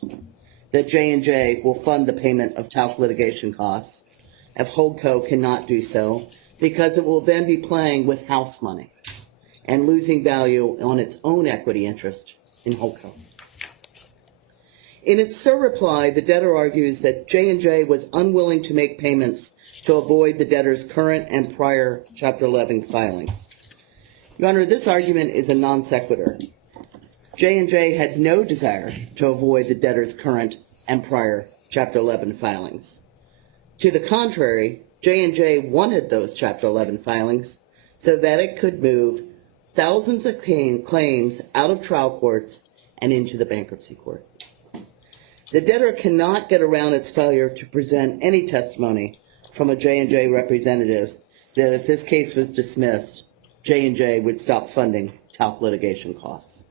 that J&J will fund the payment of talc litigation costs if Holdco cannot do so, because it will then be playing with house money and losing value on its own equity interest in Holdco. In its surreply, the debtor argues that J&J was unwilling to make payments to avoid the debtor's current and prior Chapter 11 filings. Your Honor, this argument is a non sequitur. J&J had no desire to avoid the debtor's current and prior Chapter 11 filings. To the contrary, J&J wanted those Chapter 11 filings so that it could move thousands of claims out of trial courts and into the bankruptcy court. The debtor cannot get around its failure to present any testimony from a J&J representative that if this case was dismissed, J&J would stop funding talc litigation costs.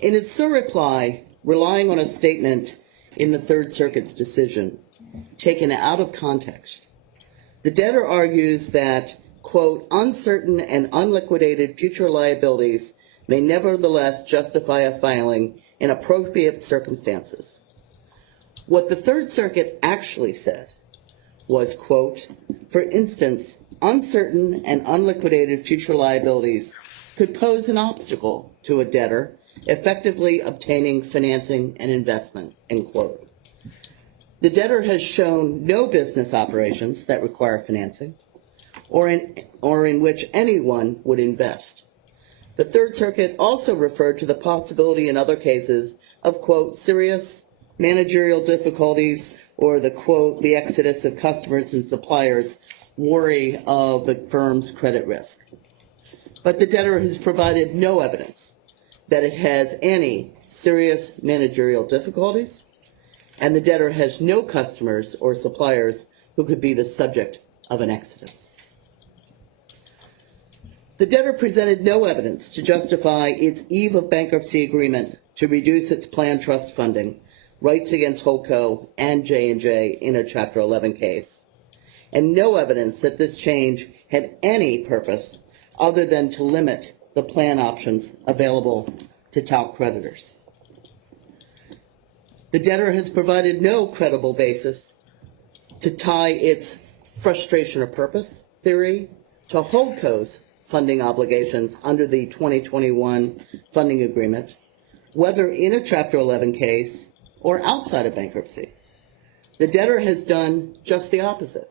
In his surreply, relying on a statement in the Third Circuit's decision, taken out of context, the debtor argues that, quote, uncertain and unliquidated future liabilities may nevertheless justify a filing in appropriate circumstances. What the Third Circuit actually said was, quote, for instance, uncertain and unliquidated future liabilities could pose an obstacle to a debtor effectively obtaining financing and investment, end quote. The debtor has shown no business operations that require financing or in which anyone would invest. The Third Circuit also referred to the possibility in other cases of, quote, serious managerial difficulties or the, quote, the exodus of customers and suppliers worry of the firm's credit risk. But the debtor has provided no evidence that it has any serious managerial difficulties, and the debtor has no customers or suppliers who could be the subject of an exodus. The debtor presented no evidence to justify its eve of bankruptcy agreement to reduce its planned trust funding, rights against Holdco and J&J in a Chapter 11 case, and no evidence that this change had any purpose other than to limit the plan options available to talc creditors. The debtor has provided no credible basis to tie its frustration of purpose theory to Holdco's funding obligations under the 2021 funding agreement, whether in a Chapter 11 case or outside of bankruptcy. The debtor has done just the opposite.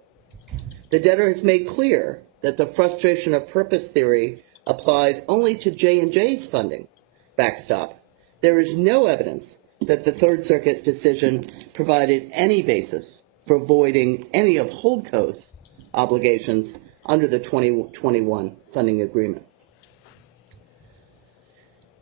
The debtor has made clear that the frustration of purpose theory applies only to J&J's funding backstop. There is no evidence that the Third Circuit decision provided any basis for voiding any of Holdco's obligations under the 2021 funding agreement.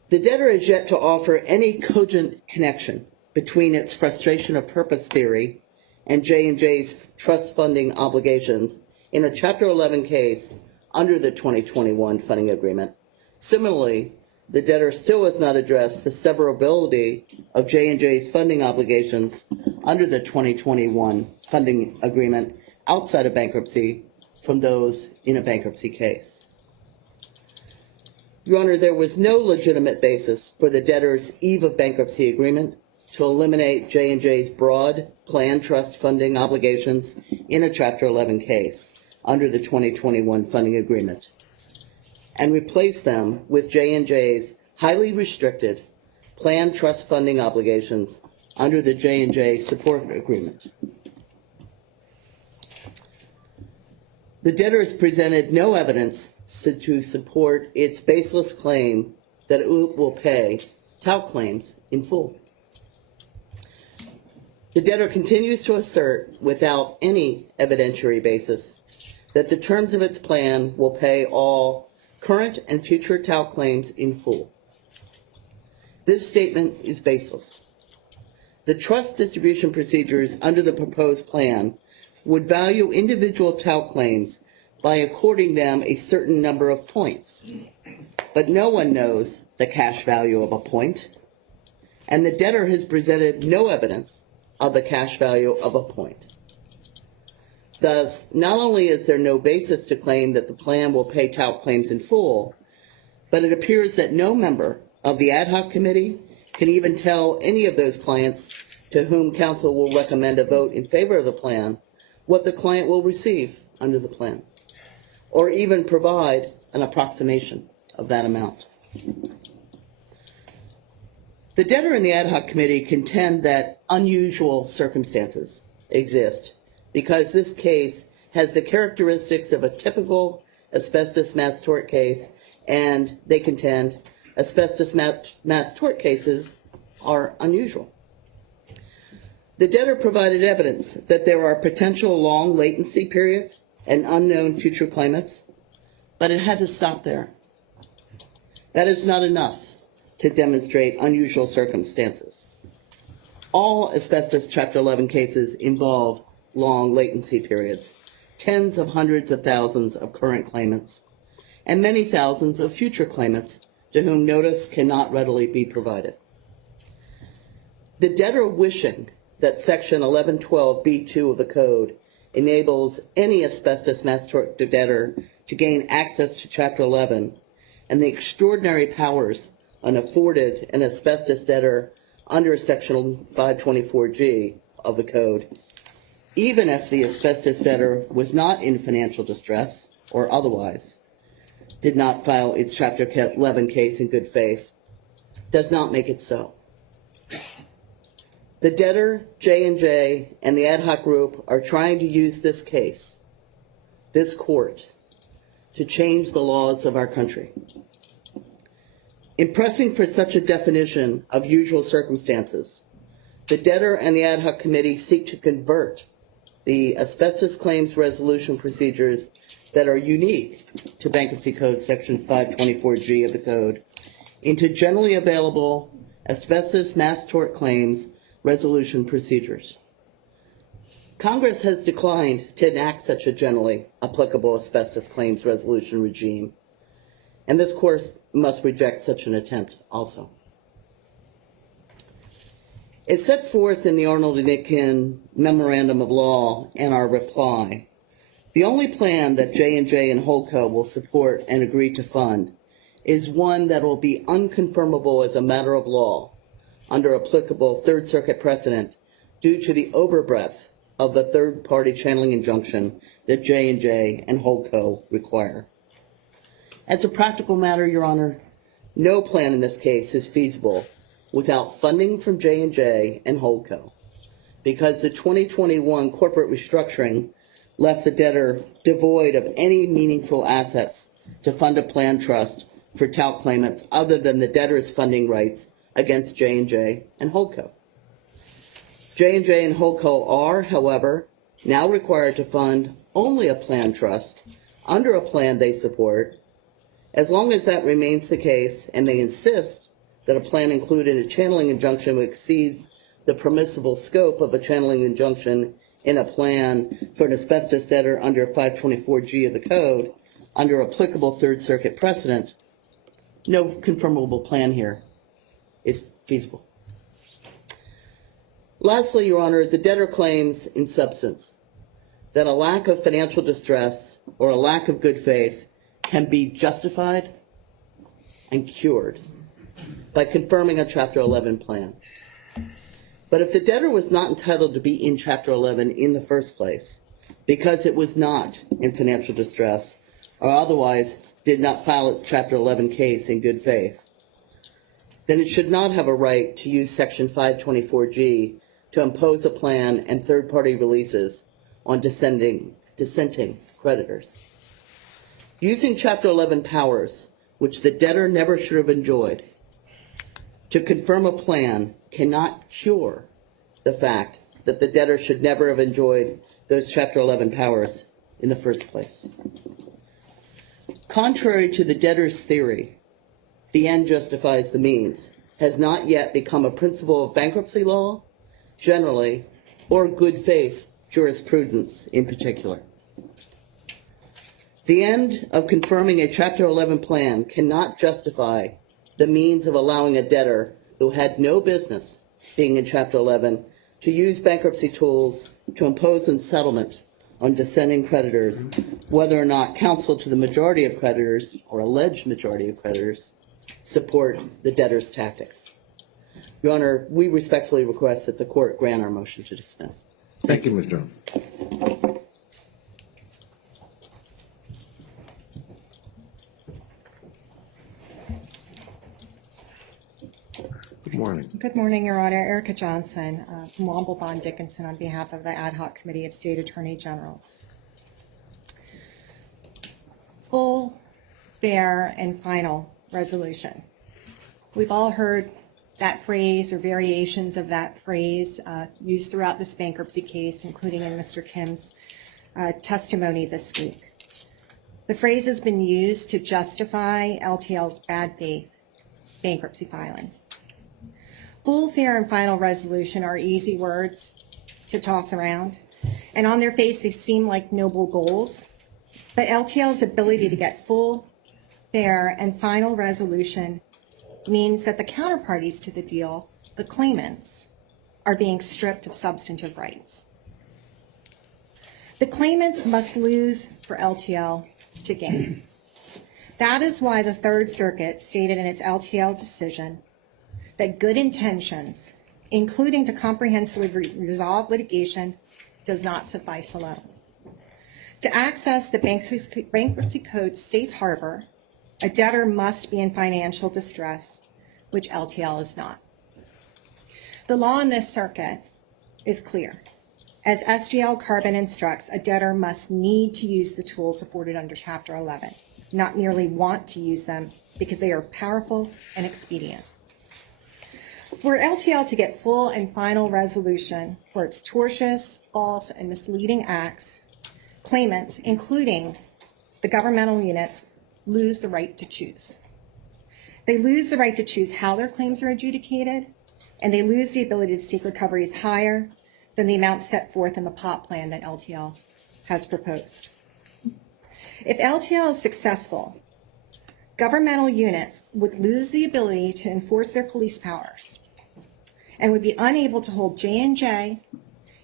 The debtor is yet to offer any cogent connection between its frustration of purpose theory and J&J's trust funding obligations in a Chapter 11 case under the 2021 funding agreement. Similarly, the debtor still has not addressed the severability of J&J's funding obligations under the 2021 funding agreement outside of bankruptcy from those in a bankruptcy case. Your Honor, there was no legitimate basis for the debtor's eve of bankruptcy agreement to eliminate J&J's broad planned trust funding obligations in a Chapter 11 case under the 2021 funding agreement and replace them with J&J's highly restricted planned trust funding obligations under the J&J support agreement. The debtor has presented no evidence to support its baseless claim that it will pay talc claims in full. The debtor continues to assert, without any evidentiary basis, that the terms of its plan will pay all current and future talc claims in full. This statement is baseless. The trust distribution procedures under the proposed plan would value individual talc claims by according them a certain number of points. But no one knows the cash value of a point, and the debtor has presented no evidence of the cash value of a point. Thus, not only is there no basis to claim that the plan will pay talc claims in full, but it appears that no member of the ad hoc committee can even tell any of those clients to whom counsel will recommend a vote in favor of the plan what the client will receive under the plan, or even provide an approximation of that amount. The debtor and the ad hoc committee contend that unusual circumstances exist because this case has the characteristics of a typical asbestos mass tort case and they contend asbestos mass tort cases are unusual. The debtor provided evidence that there are potential long latency periods and unknown future claimants, but it had to stop there. That is not enough to demonstrate unusual circumstances. All asbestos Chapter 11 cases involve long latency periods, tens of hundreds of thousands of current claimants, and many thousands of future claimants to whom notice cannot readily be provided. The debtor wishing that Section 1112B2 of the Code enables any asbestos mass tort debtor to gain access to Chapter 11 and the extraordinary powers unafforded an asbestos debtor under Section 524G of the Code, even if the asbestos debtor was not in financial distress or otherwise did not file its Chapter 11 case in good faith, does not make it so. The debtor, J&J, and the ad hoc group are trying to use this case, this court, to change the laws of our country. In pressing for such a definition of usual circumstances, the debtor and the ad hoc committee seek to convert the asbestos claims resolution procedures that are unique to Bankruptcy Code Section 524G of the Code into generally available asbestos mass tort claims resolution procedures. Congress has declined to enact such a generally applicable asbestos claims resolution regime, and this court must reject such an attempt also. It's set forth in the Arnold and Nitkin Memorandum of Law and our reply. The only plan that J&J and Holdco will support and agree to fund is one that will be unconfirmable as a matter of law under applicable Third Circuit precedent due to the overbreadth of the third-party channeling injunction that J&J and Holdco require. As a practical matter, Your Honor, no plan in this case is feasible without funding from J&J and Holdco, because the 2021 corporate restructuring left the debtor devoid of any meaningful assets to fund a planned trust for tout claimants other than the debtor's funding rights against J&J and Holdco. J&J and Holdco are, however, now required to fund only a planned trust under a plan they support, as long as that remains the case and they insist that a plan included a channeling injunction exceeds the permissible scope of a channeling injunction in a plan for an asbestos debtor under 524G of the Code, under applicable Third Circuit precedent, no confirmable plan here is feasible. Lastly, Your Honor, the debtor claims in substance that a lack of financial distress or a lack of good faith can be justified and cured by confirming a Chapter 11 plan. But if the debtor was not entitled to be in Chapter 11 in the first place because it was not in financial distress or otherwise did not file its Chapter 11 case in good faith, then it should not have a right to use Section 524G to impose a plan and third-party releases on dissenting creditors. Using Chapter 11 powers, which the debtor never should have enjoyed, to confirm a plan cannot cure the fact that the debtor should never have enjoyed those Chapter 11 powers in the first place. Contrary to the debtor's theory, the end justifies the means has not yet become a principle of bankruptcy law generally, or good faith jurisprudence in particular. The end of confirming a Chapter 11 plan cannot justify the means of allowing a debtor who had no business being in Chapter 11 to use bankruptcy tools to impose a settlement on dissenting creditors, whether or not counsel to the majority of creditors or alleged majority of creditors support the debtor's tactics. Your Honor, we respectfully request that the court grant our motion to dismiss. Thank you, Ms. Jones. Good morning. Good morning, Your Honor. Erica Johnson from Womble Bond Dickinson on behalf of the Ad Hoc Committee of State Attorney Generals. Full fair, and final resolution. We've all heard that phrase or variations of that phrase used throughout this bankruptcy case, including in Mr. Kim's testimony this week. The phrase has been used to justify LTL's bad faith bankruptcy filing. Full, fair, and final resolution are easy words to toss around, and on their face they seem like noble goals, but LTL's ability to get full, fair, and final resolution means that the counterparties to the deal, the claimants, are being stripped of substantive rights. The claimants must lose for LTL to gain. That is why the Third Circuit stated in its LTL decision that good intentions, including to comprehensively resolve litigation, does not suffice alone. To access the Bankruptcy Code's safe harbor, a debtor must be in financial distress, which LTL is not. The law in this circuit is clear. As SGL Carbon instructs, a debtor must need to use the tools afforded under Chapter 11, not merely want to use them because they are powerful and expedient. For LTL to get full and final resolution for its tortious, false, and misleading acts, claimants, including the governmental units, lose the right to choose. They lose the right to choose how their claims are adjudicated, and they lose the ability to seek recoveries higher than the amount set forth in the POP plan that LTL has proposed. If LTL is successful, governmental units would lose the ability to enforce their police powers and would be unable to hold J&J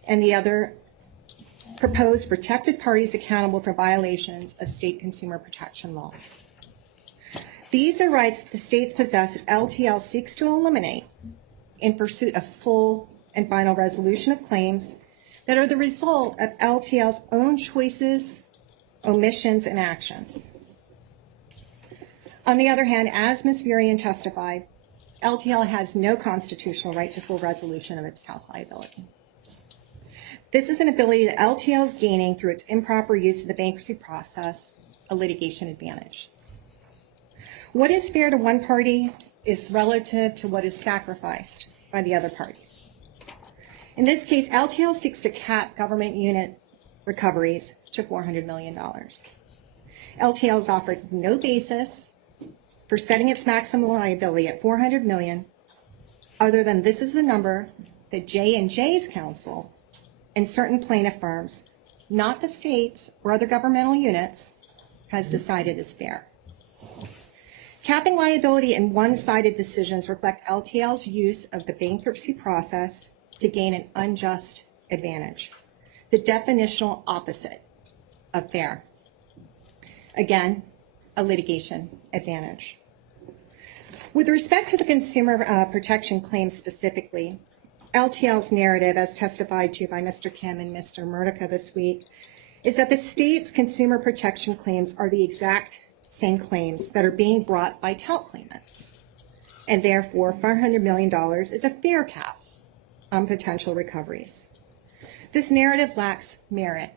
and the other proposed protected parties accountable for violations of state consumer protection laws. These are rights that the states possess that LTL seeks to eliminate in pursuit of full and final resolution of claims that are the result of LTL's own choices, omissions, and actions. On the other hand, as Ms. Furian testified, LTL has no constitutional right to full resolution of its TALC liability. This is an ability that LTL is gaining through its improper use of the bankruptcy process, a litigation advantage. What is fair to one party is relative to what is sacrificed by the other parties. In this case, LTL seeks to cap government unit recoveries to $400 million. LTL has offered no basis for setting its maximum liability at $400 million, other than this is the number that J&J's counsel and certain plaintiff firms, not the states or other governmental units, has decided is fair. Capping liability in one-sided decisions reflect LTL's use of the bankruptcy process to gain an unjust advantage, the definitional opposite of fair. Again, a litigation advantage. With respect to the consumer protection claims specifically, LTL's narrative, as testified to by Mr. Kim and Mr. Murtica this week, is that the state's consumer protection claims are the exact same claims that are being brought by TALC claimants, and therefore $400 million is a fair cap on potential recoveries. This narrative lacks merit.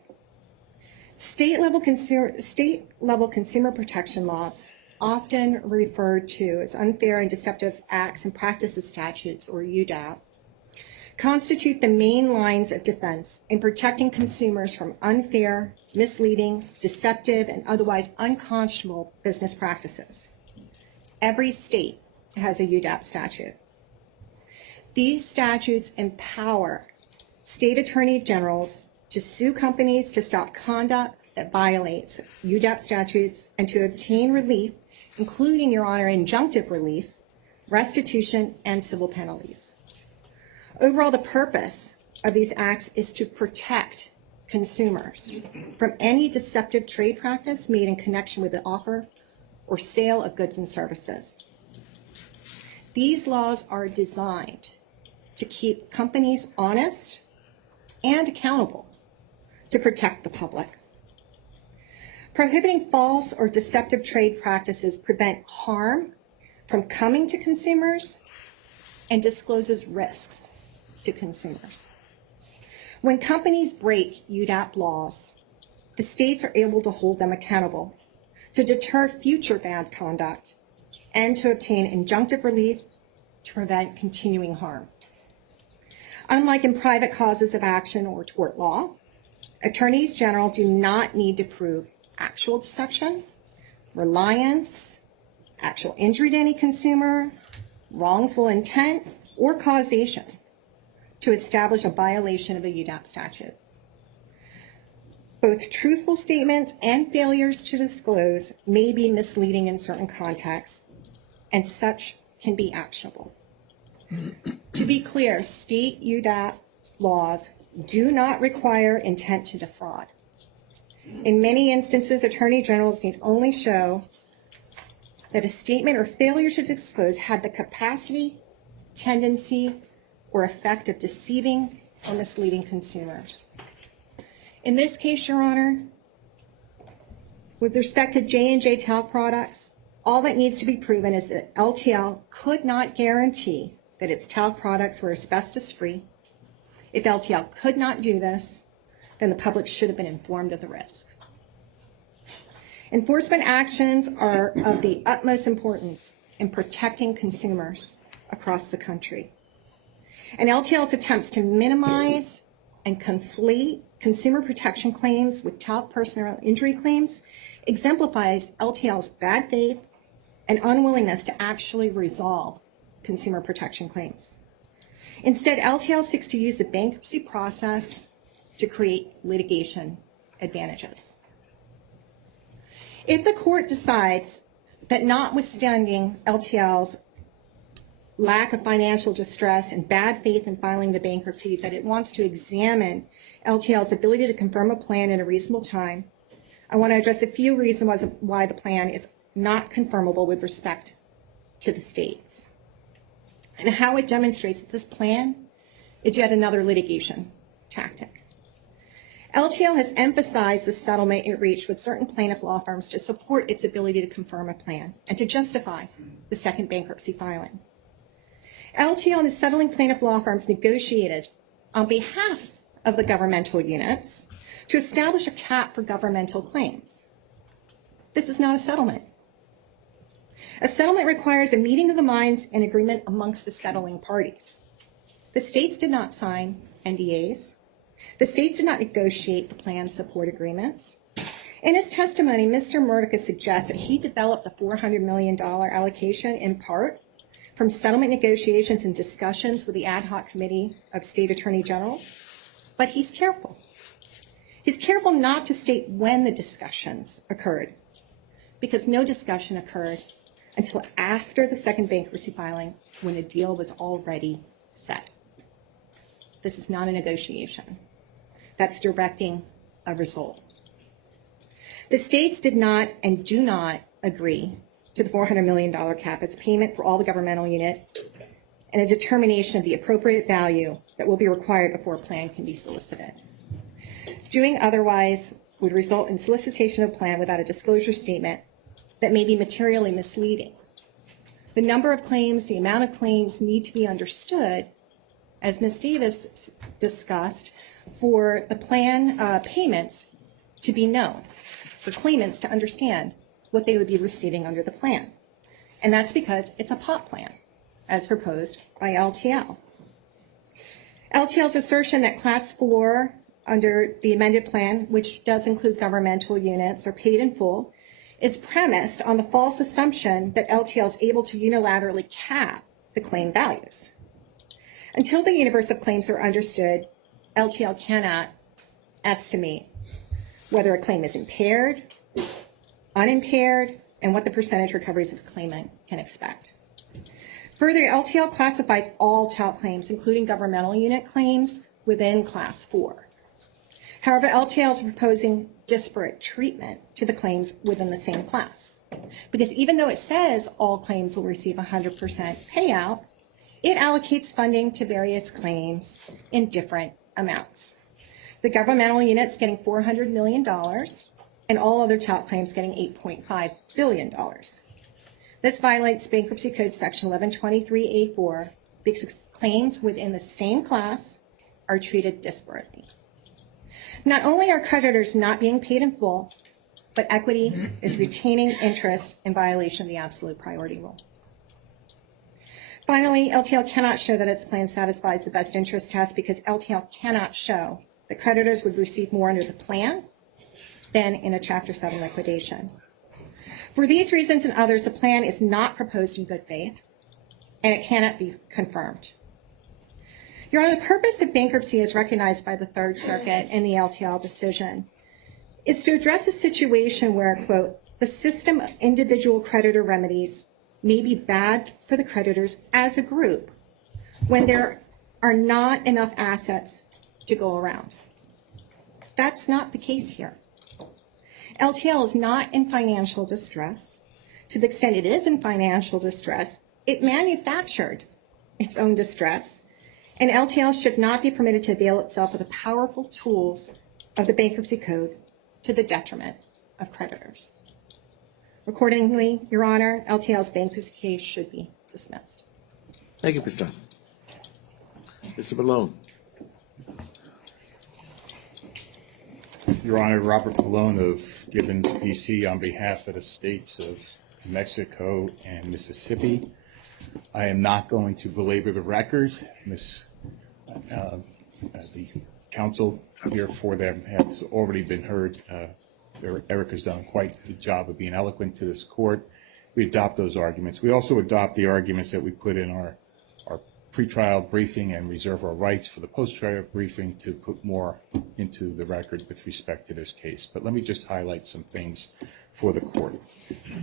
State-level consumer protection laws, often referred to as unfair and deceptive acts and practices statutes, or UDAP, constitute the main lines of defense in protecting consumers from unfair, misleading, deceptive, and otherwise unconscionable business practices. Every state has a UDAP statute. These statutes empower state attorney generals to sue companies to stop conduct that violates UDAP statutes and to obtain relief, including, Your Honor, injunctive relief, restitution, and civil penalties. Overall, the purpose of these acts is to protect consumers from any deceptive trade practice made in connection with the offer or sale of goods and services. These laws are designed to keep companies honest and accountable, to protect the public. Prohibiting false or deceptive trade practices prevent harm from coming to consumers and discloses risks to consumers. When companies break UDAP laws, the states are able to hold them accountable to deter future bad conduct, and to obtain injunctive relief to prevent continuing harm. Unlike in private causes of action or tort law, attorneys general do not need to prove actual deception, reliance, actual injury to any consumer, wrongful intent, or causation to establish a violation of a UDAP statute. Both truthful statements and failures to disclose may be misleading in certain contexts, and such can be actionable. To be clear, state UDAP laws do not require intent to defraud. In many instances, attorney generals need only show that a statement or failure to disclose had the capacity, tendency, or effect of deceiving or misleading consumers. In this case, Your Honor, with respect to J&J talc products, all that needs to be proven is that LTL could not guarantee that its talc products were asbestos-free. If LTL could not do this, then the public should have been informed of the risk. Enforcement actions are of the utmost importance in protecting consumers across the country. And LTL's attempts to minimize and conflate consumer protection claims with talc personal injury claims exemplifies LTL's bad faith and unwillingness to actually resolve consumer protection claims. Instead, LTL seeks to use the bankruptcy process to create litigation advantages. If the court decides that notwithstanding LTL's lack of financial distress and bad faith in filing the bankruptcy, that it wants to examine LTL's ability to confirm a plan in a reasonable time, I want to address a few reasons why the plan is not confirmable with respect to the states, and how it demonstrates that this plan is yet another litigation tactic. LTL has emphasized the settlement it reached with certain plaintiff law firms to support its ability to confirm a plan and to justify the second bankruptcy filing. LTL and the settling plaintiff law firms negotiated on behalf of the governmental units to establish a cap for governmental claims. This is not a settlement. A settlement requires a meeting of the minds and agreement amongst the settling parties. The states did not sign NDAs. The states did not negotiate the plan support agreements. In his testimony, Mr. Murdica suggests that he developed the $400 million allocation in part from settlement negotiations and discussions with the ad hoc committee of state attorney generals, but he's careful. He's careful not to state when the discussions occurred, because no discussion occurred until after the second bankruptcy filing, when the deal was already set. This is not a negotiation. That's directing a result. The states did not and do not agree to the $400 million cap as payment for all the governmental units and a determination of the appropriate value that will be required before a plan can be solicited. Doing otherwise would result in solicitation of a plan without a disclosure statement that may be materially misleading. The number of claims, the amount of claims need to be understood, as Ms. Davis discussed, for the plan payments to be known, for claimants to understand what they would be receiving under the plan. And that's because it's a pot plan, as proposed by LTL. LTL's assertion that Class 4 under the amended plan, which does include governmental units, are paid in full, is premised on the false assumption that LTL is able to unilaterally cap the claim values. Until the universe of claims are understood, LTL cannot estimate whether a claim is impaired, unimpaired, and what the percentage recoveries of the claimant can expect. Further, LTL classifies all talc claims, including governmental unit claims, within Class 4. However, LTL is proposing disparate treatment to the claims within the same class, because even though it says all claims will receive 100% payout, it allocates funding to various claims in different amounts. The governmental unit's getting $400 million, and all other talc claims getting $8.5 billion. This violates Bankruptcy Code Section 1123A4 because claims within the same class are treated disparately. Not only are creditors not being paid in full, but equity is retaining interest in violation of the absolute priority rule. Finally, LTL cannot show that its plan satisfies the best interest test because LTL cannot show that creditors would receive more under the plan than in a Chapter 7 liquidation. For these reasons and others, the plan is not proposed in good faith, and it cannot be confirmed. Your Honor, the purpose of bankruptcy as recognized by the Third Circuit in the LTL decision is to address a situation where, quote, the system of individual creditor remedies may be bad for the creditors as a group when there are not enough assets to go around. That's not the case here. LTL is not in financial distress. To the extent it is in financial distress, it manufactured its own distress, and LTL should not be permitted to avail itself of the powerful tools of the Bankruptcy Code to the detriment of creditors. Accordingly, Your Honor, LTL's bankruptcy case should be dismissed. Thank you, Ms. Johnson. Mr. Malone. Your Honor, Robert Malone of Gibbons, PC, on behalf of the states of New Mexico and Mississippi. I am not going to belabor the record. The counsel here for them has already been heard. Eric has done quite the job of being eloquent to this court. We adopt those arguments. We also adopt the arguments that we put in our pretrial briefing and reserve our rights for the post-trial briefing to put more into the record with respect to this case. But let me just highlight some things for the court.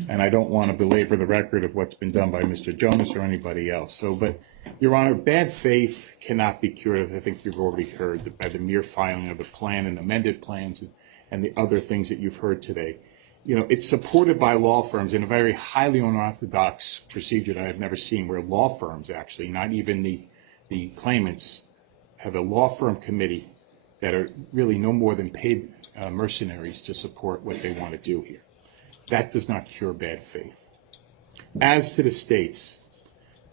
And I don't want to belabor the record of what's been done by Mr. Jonas or anybody else. But, Your Honor, bad faith cannot be cured, I think you've already heard, by the mere filing of the plan and amended plans and the other things that you've heard today. You know, it's supported by law firms in a very highly unorthodox procedure that I've never seen, where law firms actually, not even the claimants, have a law firm committee that are really no more than paid mercenaries to support what they want to do here. That does not cure bad faith. As to the states,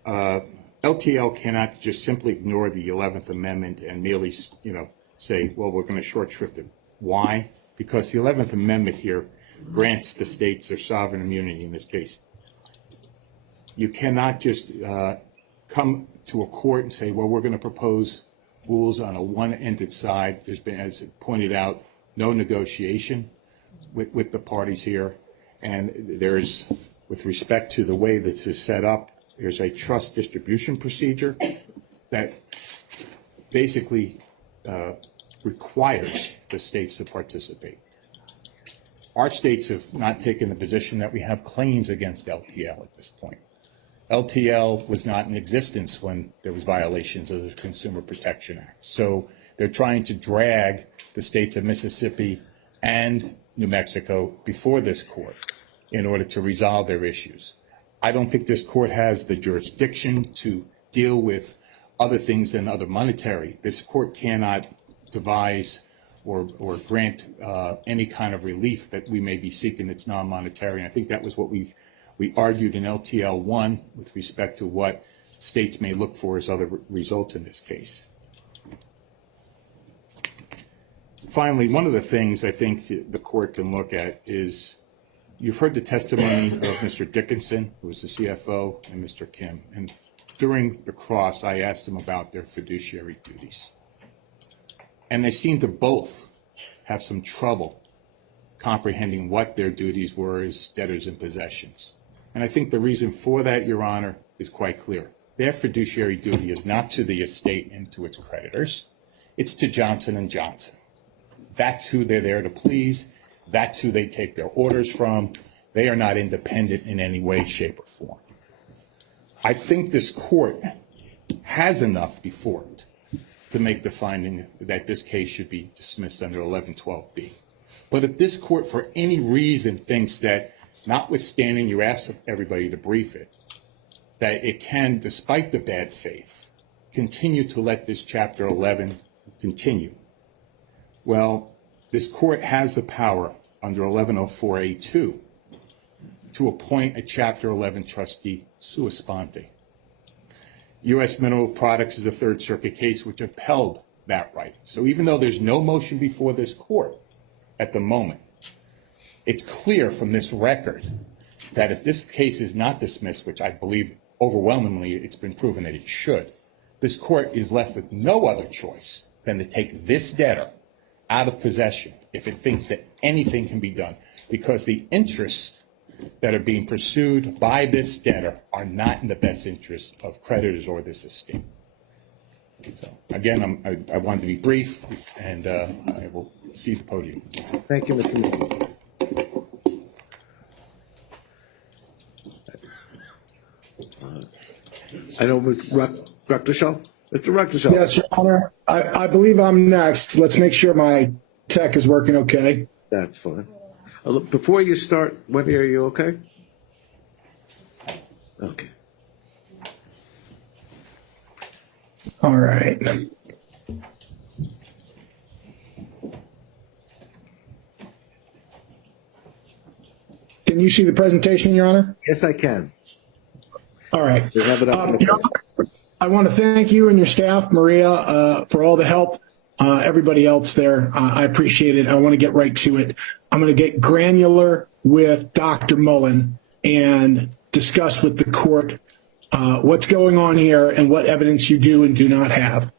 LTL cannot just simply ignore the 11th Amendment and merely, say, well, we're going to short shrift it. Why? Because the 11th Amendment here grants the states their sovereign immunity in this case. You cannot just come to a court and say, well, we're going to propose rules on a one-ended side. There's been, as pointed out, no negotiation with the parties here. And there's, with respect to the way this is set up, there's a trust distribution procedure that basically requires the states to participate. Our states have not taken the position that we have claims against LTL at this point. LTL was not in existence when there was violations of the Consumer Protection Act. So they're trying to drag the states of Mississippi and New Mexico before this court in order to resolve their issues. I don't think this court has the jurisdiction to deal with other things than other monetary. This court cannot devise or grant any kind of relief that we may be seeking that's non-monetary. And I think that was what we argued in LTL 1 with respect to what states may look for as other results in this case. Finally, one of the things I think the court can look at is, you've heard the testimony of Mr. Dickinson, who was the CFO, and Mr. Kim. And during the cross, I asked them about their fiduciary duties. And they seem to both have some trouble comprehending what their duties were as debtors in possessions. And I think the reason for that, Your Honor, is quite clear. Their fiduciary duty is not to the estate and to its creditors. It's to Johnson & Johnson. That's who they're there to please. That's who they take their orders from. They are not independent in any way, shape, or form. I think this court has enough before it to make the finding that this case should be dismissed under 1112B. But if this court, for any reason, thinks that, notwithstanding you ask everybody to brief it, that it can, despite the bad faith, continue to let this Chapter 11 continue, well, this court has the power under 1104A2 to appoint a Chapter 11 trustee sua sponte. U.S. Mineral Products is a Third Circuit case which upheld that right. So even though there's no motion before this court at the moment, It's clear from this record that if this case is not dismissed, which I believe overwhelmingly it's been proven that it should, this court is left with no other choice than to take this debtor out of possession if it thinks that anything can be done, because the interests that are being pursued by this debtor are not in the best interest of creditors or this estate. So again, I wanted to be brief, and I will cede the podium. Thank you, Mr. Moody. I know Ms. Ruckteschall. Mr. Ruckteschall. Yes, Your Honor. I believe I'm next. Let's make sure my tech is working okay. That's fine. Look, before you start, Wendy, are you okay? Okay. All right. Can you see the presentation, Your Honor? Yes, I can. All right. We have it up. Your Honor, I want to thank you and your staff, Maria, for all the help. Everybody else there, I appreciate it. I want to get right to it. I'm going to get granular with Dr. Mullen and discuss with the court what's going on here and what evidence you do and do not have.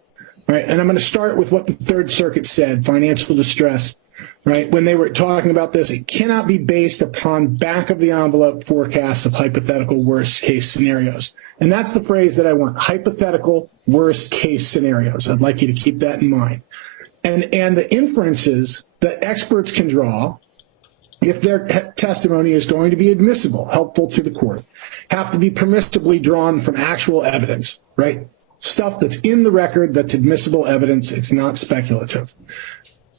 Right? And I'm going to start with what the Third Circuit said, financial distress. Right? When they were talking about this, it cannot be based upon back of the envelope forecasts of hypothetical worst case scenarios. And that's the phrase that I want, hypothetical worst case scenarios. I'd like you to keep that in mind. And the inferences that experts can draw, if their testimony is going to be admissible, helpful to the court, have to be permissibly drawn from actual evidence, right? Stuff that's in the record, that's admissible evidence. It's not speculative.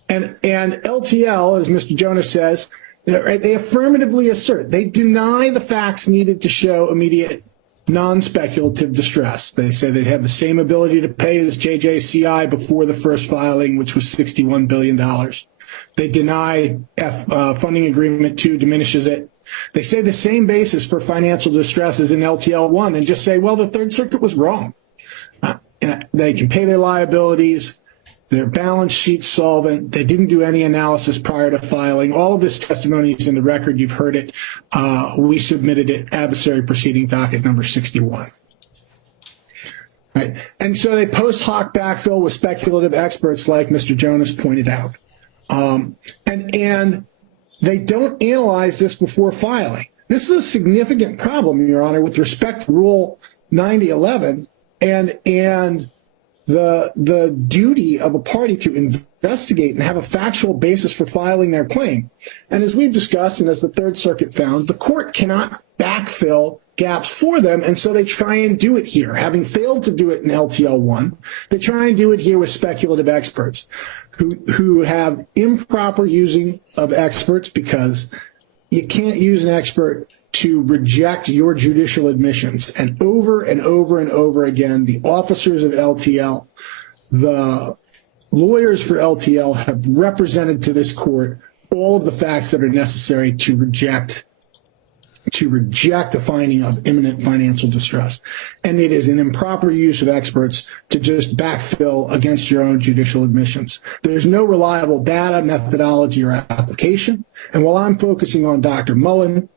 And LTL, as Mr. Jonas says, they affirmatively assert, they deny the facts needed to show immediate non-speculative distress. They say they have the same ability to pay as JJCI before the first filing, which was $61 billion. They deny funding agreement 2 diminishes it. They say the same basis for financial distress as in LTL 1 and just say, well, the Third Circuit was wrong. They can pay their liabilities. Their balance sheet solvent. They didn't do any analysis prior to filing. All of this testimony is in the record. You've heard it. We submitted it, adversary proceeding docket number 61. Right. And so they post hoc backfill with speculative experts like Mr. Jonas pointed out. And they don't analyze this before filing. This is a significant problem, Your Honor, with respect to Rule 9011 and the duty of a party to investigate and have a factual basis for filing their claim. And as we've discussed, and as the Third Circuit found, the court cannot backfill gaps for them, and so they try and do it here. Having failed to do it in LTL 1, they try and do it here with speculative experts who have improper using of experts, because you can't use an expert to reject your judicial admissions. And over and over again, the officers of LTL, the lawyers for LTL have represented to this court all of the facts that are necessary to reject the finding of imminent financial distress. And it is an improper use of experts to just backfill against your own judicial admissions. There's no reliable data, methodology, or application. And while I'm focusing on Dr. Mullen,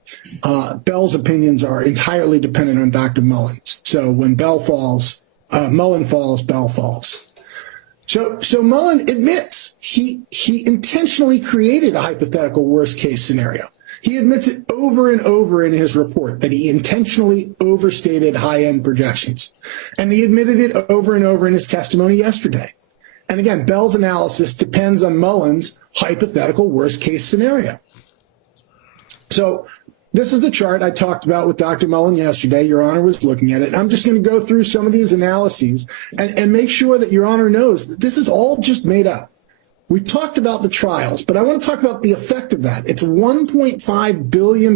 Bell's opinions are entirely dependent on Dr. Mullen. So when Mullen falls, Bell falls. So Mullen admits he intentionally created a hypothetical worst case scenario. He admits it over and over in his report that he intentionally overstated high-end projections. And he admitted it over and over in his testimony yesterday. And again, Bell's analysis depends on Mullen's hypothetical worst-case scenario. So this is the chart I talked about with Dr. Mullen yesterday. Your Honor was looking at it. And I'm just going to go through some of these analyses and make sure that Your Honor knows that this is all just made up. We've talked about the trials, but I want to talk about the effect of that. It's $1.5 billion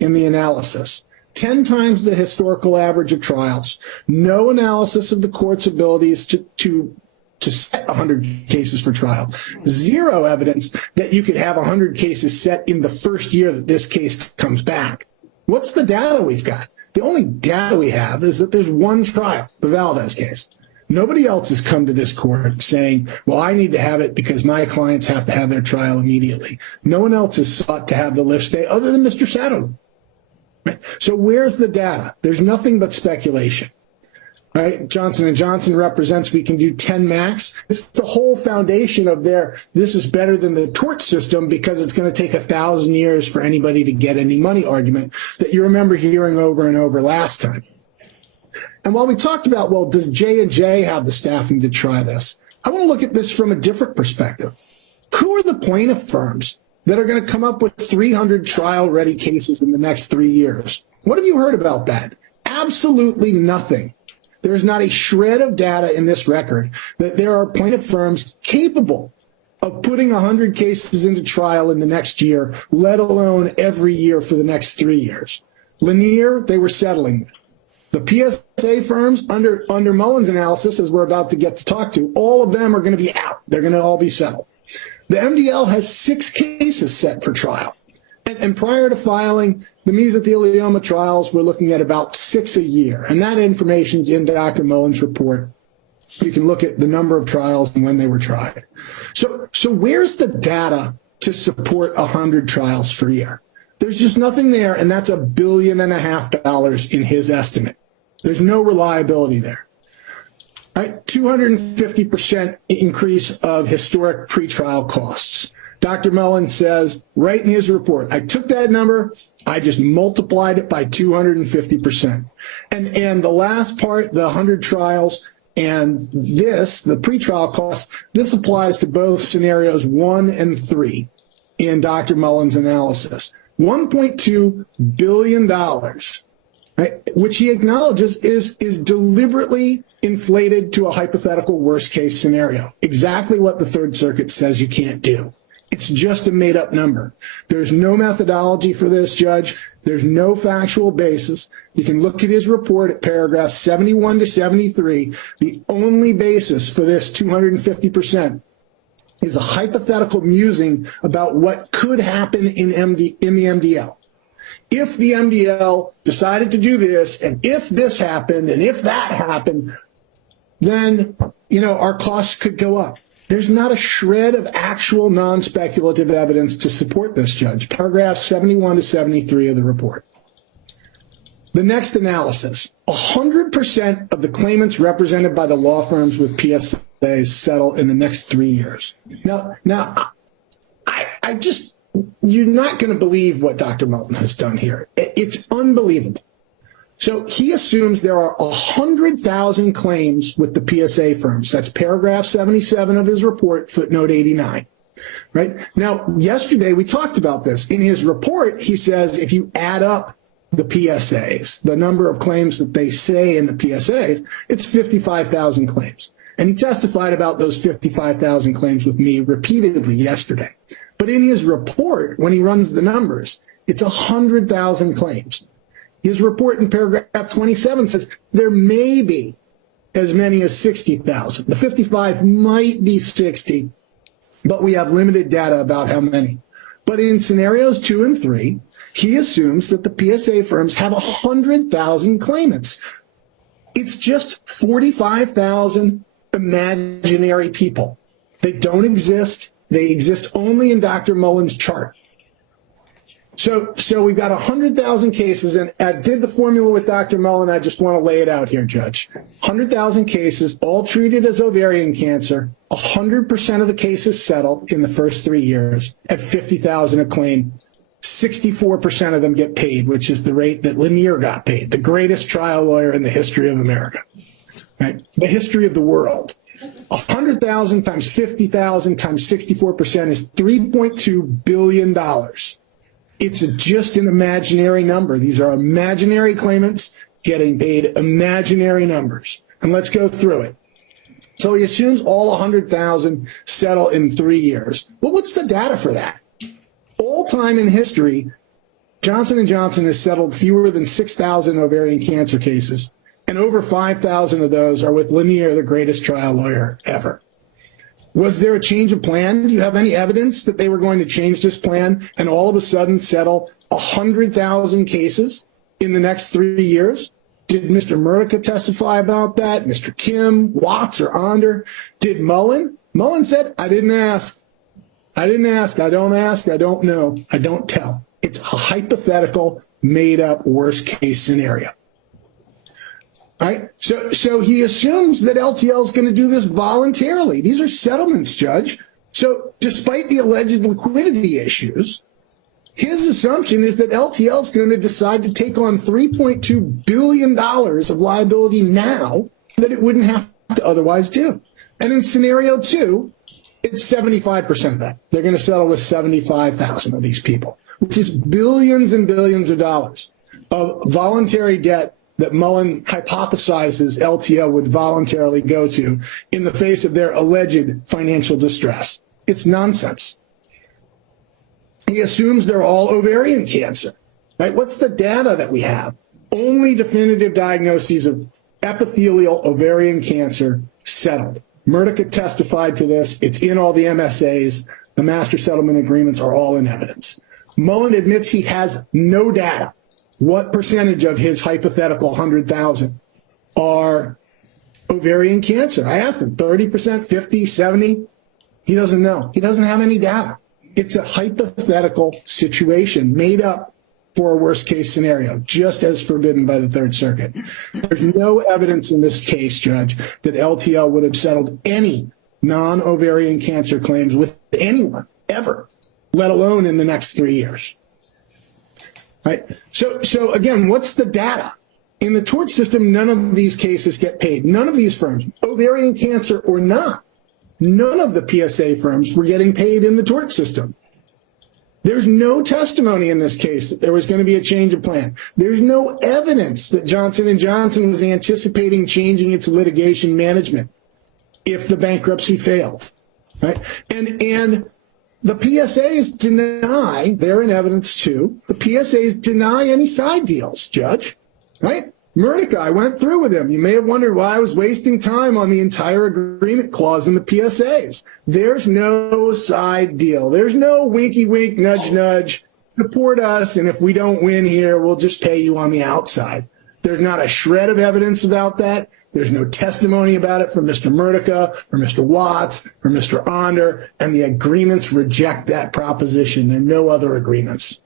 in the analysis, 10 times the historical average of trials. No analysis of the court's abilities to set 100 cases for trial. Zero evidence that you could have 100 cases set in the first year that this case comes back. What's the data we've got? The only data we have is that there's one trial, the Valdez case. Nobody else has come to this court saying, well, I need to have it because my clients have to have their trial immediately. No one else has sought to have the lift stay other than Mr. Satterley. Right? So where's the data? There's nothing but speculation. Right? Johnson & Johnson represents we can do 10 max. It's the whole foundation of this is better than the tort system because it's going to take 1,000 years for anybody to get any money argument that you remember hearing over and over last time. And while we talked about, well, does J&J have the staffing to try this? I want to look at this from a different perspective. Who are the plaintiff firms that are going to come up with 300 trial-ready cases in the next 3 years? What have you heard about that? Absolutely nothing. There's not a shred of data in this record that there are plaintiff firms capable of putting 100 cases into trial in the next year, let alone every year for the next 3 years. Lanier, they were settling with. The PSA firms, under Mullen's analysis, as we're about to get to talk to, all of them are going to be out. They're going to all be settled. The MDL has 6 cases set for trial. And prior to filing, the mesothelioma trials, we're looking at about 6 a year. And that information's in Dr. Mullen's report. You can look at the number of trials and when they were tried. So where's the data to support 100 trials per year? There's just nothing there, and that's $1.5 billion in his estimate. There's no reliability there. Right? 250% increase of historic pretrial costs. Dr. Mullen says right in his report, I took that number, I just multiplied it by 250%. And the last part, the 100 trials, and this, the pretrial costs, this applies to both scenarios 1 and 3 in Dr. Mullen's analysis. $1.2 billion, right, which he acknowledges is deliberately inflated to a hypothetical worst-case scenario, exactly what the Third Circuit says you can't do. It's just a made-up number. There's no methodology for this, Judge. There's no factual basis. You can look at his report at paragraphs 71 to 73. The only basis for this 250% is a hypothetical musing about what could happen in the MDL. If the MDL decided to do this, and if this happened, and if that happened, then, our costs could go up. There's not a shred of actual non-speculative evidence to support this, Judge. Paragraphs 71 to 73 of the report. The next analysis, 100% of the claimants represented by the law firms with PSAs settle in the next 3 years. Now, I just, you're not going to believe what Dr. Mullen has done here. It's unbelievable. So he assumes there are 100,000 claims with the PSA firms. That's paragraph 77 of his report, footnote 89. Right? Now, yesterday we talked about this. In his report, he says if you add up the PSAs, the number of claims that they say in the PSAs, it's 55,000 claims. And he testified about those 55,000 claims with me repeatedly yesterday. But in his report, when he runs the numbers, it's 100,000 claims. His report in paragraph 27 says there may be as many as 60,000. The 55 might be 60, but we have limited data about how many. But in scenarios 2 and 3, he assumes that the PSA firms have 100,000 claimants. It's just 45,000 imaginary people. They don't exist. They exist only in Dr. Mullen's chart. So we've got 100,000 cases, and I did the formula with Dr. Mullen. I just want to lay it out here, Judge. 100,000 cases, all treated as ovarian cancer. 100% of the cases settled in the first 3 years at 50,000 a claim. 64% of them get paid, which is the rate that Lanier got paid, the greatest trial lawyer in the history of America, right? The history of the world. 100,000 times 50,000 times 64% is $3.2 billion. It's just an imaginary number. These are imaginary claimants getting paid imaginary numbers. And let's go through it. So he assumes all 100,000 settle in 3 years. Well, what's the data for that? All time in history, Johnson & Johnson has settled fewer than 6,000 ovarian cancer cases, and over 5,000 of those are with Lanier, the greatest trial lawyer ever. Was there a change of plan? Do you have any evidence that they were going to change this plan and all of a sudden settle 100,000 cases in the next 3 years? Did Mr. Murtica testify about that? Mr. Kim, Watts, or Onder? Did Mullen? Mullen said, I didn't ask. I didn't ask. I don't ask. I don't know. I don't tell. It's a hypothetical, made up worst case scenario. All right? So he assumes that LTL is going to do this voluntarily. These are settlements, Judge. So despite the alleged liquidity issues, his assumption is that LTL is going to decide to take on $3.2 billion of liability now that it wouldn't have to otherwise do. And in scenario 2, it's 75% of that. They're going to settle with 75,000 of these people, which is billions and billions of dollars of voluntary debt that Mullen hypothesizes LTL would voluntarily go to in the face of their alleged financial distress. It's nonsense. He assumes they're all ovarian cancer, right? What's the data that we have? Only definitive diagnoses of epithelial ovarian cancer settled. Murtica testified to this. It's in all the MSAs. The master settlement agreements are all in evidence. Mullen admits he has no data. What percentage of his hypothetical 100,000 are ovarian cancer? I asked him, 30%, 50, 70? He doesn't know. He doesn't have any data. It's a hypothetical situation made up for a worst case scenario, just as forbidden by the Third Circuit. There's no evidence in this case, Judge, that LTL would have settled any non-ovarian cancer claims with anyone ever, let alone in the next 3 years. Right? So again, what's the data? In the tort system, none of these cases get paid. None of these firms, ovarian cancer or not, none of the PSA firms were getting paid in the tort system. There's no testimony in this case that there was going to be a change of plan. There's no evidence that Johnson & Johnson was anticipating changing its litigation management if the bankruptcy failed. Right? And the PSAs deny, they're in evidence too, the PSAs deny any side deals, Judge. Right? Murtica, I went through with him. You may have wondered why I was wasting time on the entire agreement clause in the PSAs. There's no side deal. There's no winky wink, nudge, nudge, support us, and if we don't win here, we'll just pay you on the outside. There's not a shred of evidence about that. There's no testimony about it from Mr. Murtica or Mr. Watts or Mr. Onder, and the agreements reject that proposition. There are no other agreements.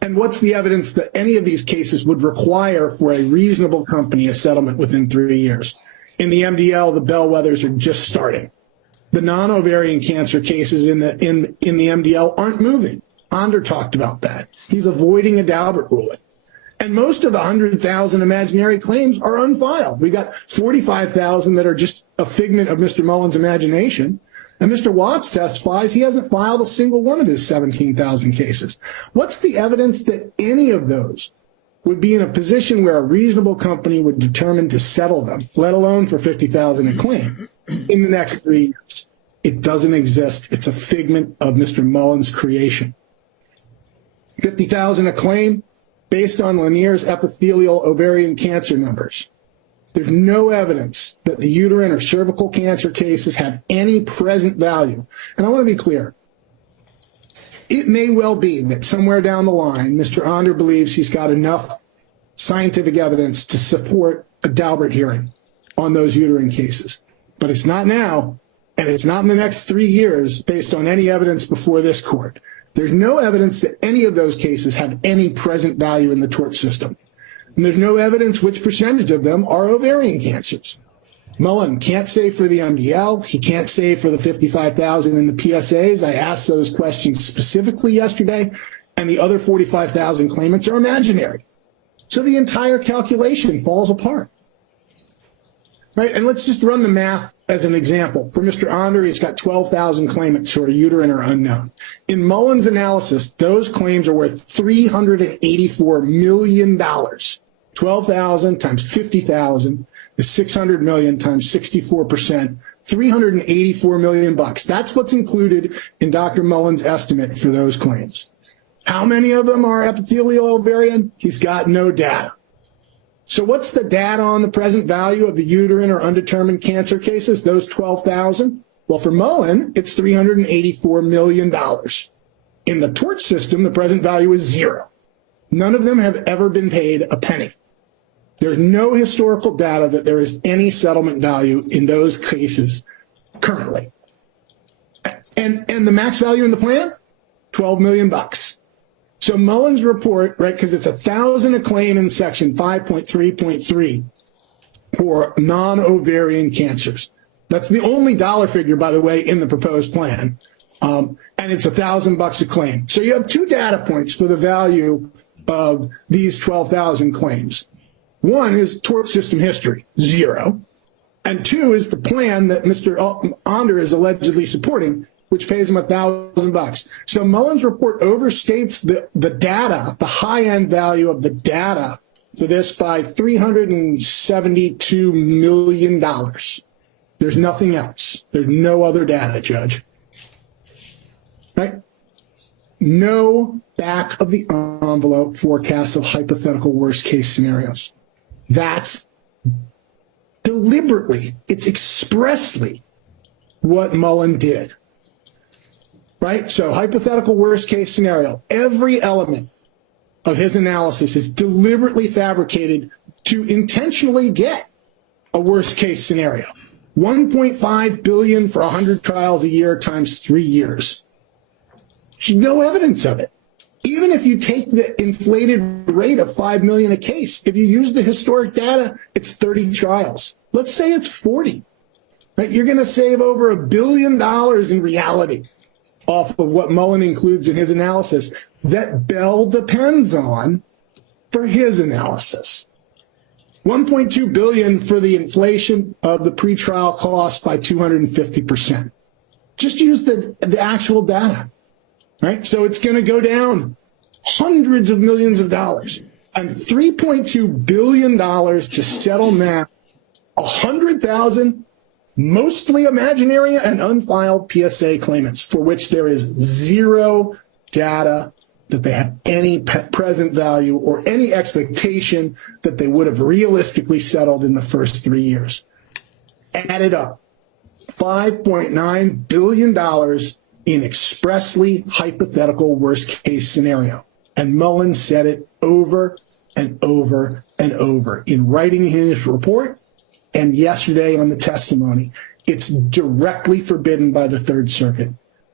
And what's the evidence that any of these cases would require for a reasonable company a settlement within 3 years? In the MDL, the bellwethers are just starting. The non-ovarian cancer cases in the MDL aren't moving. Onder talked about that. He's avoiding a Daubert ruling. And most of the 100,000 imaginary claims are unfiled. We got 45,000 that are just a figment of Mr. Mullen's imagination. And Mr. Watts testifies he hasn't filed a single one of his 17,000 cases. What's the evidence that any of those would be in a position where a reasonable company would determine to settle them, let alone for 50,000 a claim, in the next 3 years? It doesn't exist. It's a figment of Mr. Mullen's creation. 50,000 a claim based on Lanier's epithelial ovarian cancer numbers. There's no evidence that the uterine or cervical cancer cases have any present value. And I want to be clear. It may well be that somewhere down the line, Mr. Onder believes he's got enough scientific evidence to support a Daubert hearing on those uterine cases. But it's not now, and it's not in the next 3 years based on any evidence before this court. There's no evidence that any of those cases have any present value in the tort system. And there's no evidence which percentage of them are ovarian cancers. Mullen can't say for the MDL. He can't say for the 55,000 in the PSAs. I asked those questions specifically yesterday, and the other 45,000 claimants are imaginary. So the entire calculation falls apart. Right? And let's just run the math as an example. For Mr. Onder, he's got 12,000 claimants who are uterine or unknown. In Mullen's analysis, those claims are worth $384 million. 12,000 times 50,000 is 600 million times 64%, 384 million bucks. That's what's included in Dr. Mullen's estimate for those claims. How many of them are epithelial ovarian? He's got no data. So what's the data on the present value of the uterine or undetermined cancer cases, those 12,000? Well, for Mullen, it's $384 million. In the tort system, the present value is zero. None of them have ever been paid a penny. There's no historical data that there is any settlement value in those cases currently. And the max value in the plan, $12 million. So Mullen's report, right, because it's 1,000 a claim in section 5.3.3 for non-ovarian cancers. That's the only dollar figure, by the way, in the proposed plan. And it's $1,000 a claim. So you have two data points for the value of these 12,000 claims. One is tort system history, 0. And 2 is the plan that Mr. Onder is allegedly supporting, which pays him $1,000. So Mullen's report overstates the data, the high-end value of the data for this by $372 million. There's nothing else. There's no other data, Judge. Right? No back of the envelope forecast of hypothetical worst case scenarios. That's deliberately, it's expressly what Mullen did. Right? So hypothetical worst case scenario, every element of his analysis is deliberately fabricated to intentionally get a worst case scenario. 1.5 billion for 100 trials a year times 3 years. There's no evidence of it. Even if you take the inflated rate of 5 million a case, if you use the historic data, it's 30 trials. Let's say it's 40. Right? You're going to save over $1 billion in reality off of what Mullen includes in his analysis that Bell depends on for his analysis. 1.2 billion for the inflation of the pretrial cost by 250%. Just use the actual data, right? So it's going to go down hundreds of millions of dollars, and $3.2 billion to settle now 100,000 mostly imaginary and unfiled PSA claimants for which there is zero data that they have any present value or any expectation that they would have realistically settled in the first 3 years. Add it up. $5.9 billion in expressly hypothetical worst case scenario. And Mullen said it over and over and over in writing his report and yesterday on the testimony. It's directly forbidden by the Third Circuit,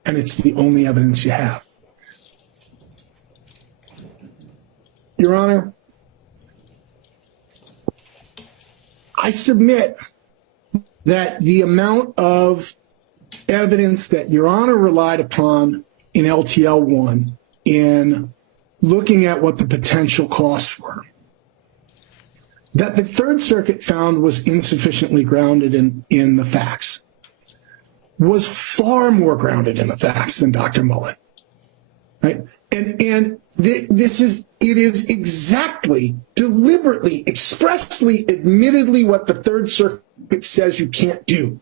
and it's the only evidence you have. Your Honor, I submit that the amount of evidence that Your Honor relied upon in LTL 1 in looking at what the potential costs were, that the Third Circuit found was insufficiently grounded in the facts, was far more grounded in the facts than Dr. Mullen, right? And this is, it is exactly, deliberately, expressly, admittedly what the Third Circuit says you can't do.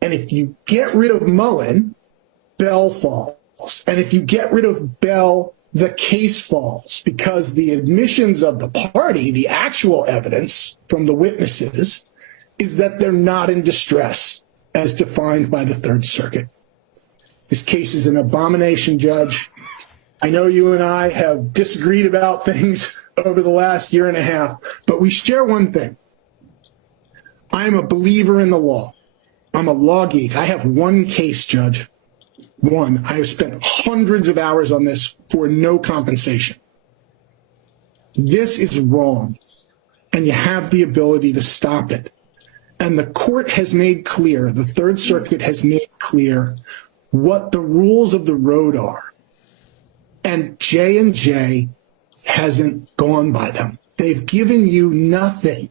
And if you get rid of Mullen, Bell falls. And if you get rid of Bell, the case falls, because the admissions of the party, the actual evidence from the witnesses, is that they're not in distress as defined by the Third Circuit. This case is an abomination, Judge. I know you and I have disagreed about things over the last year and a half, but we share one thing. I am a believer in the law. I'm a law geek. I have one case, Judge. One. I have spent hundreds of hours on this for no compensation. This is wrong, and you have the ability to stop it. And the court has made clear, the Third Circuit has made clear what the rules of the road are. And J&J hasn't gone by them. They've given you nothing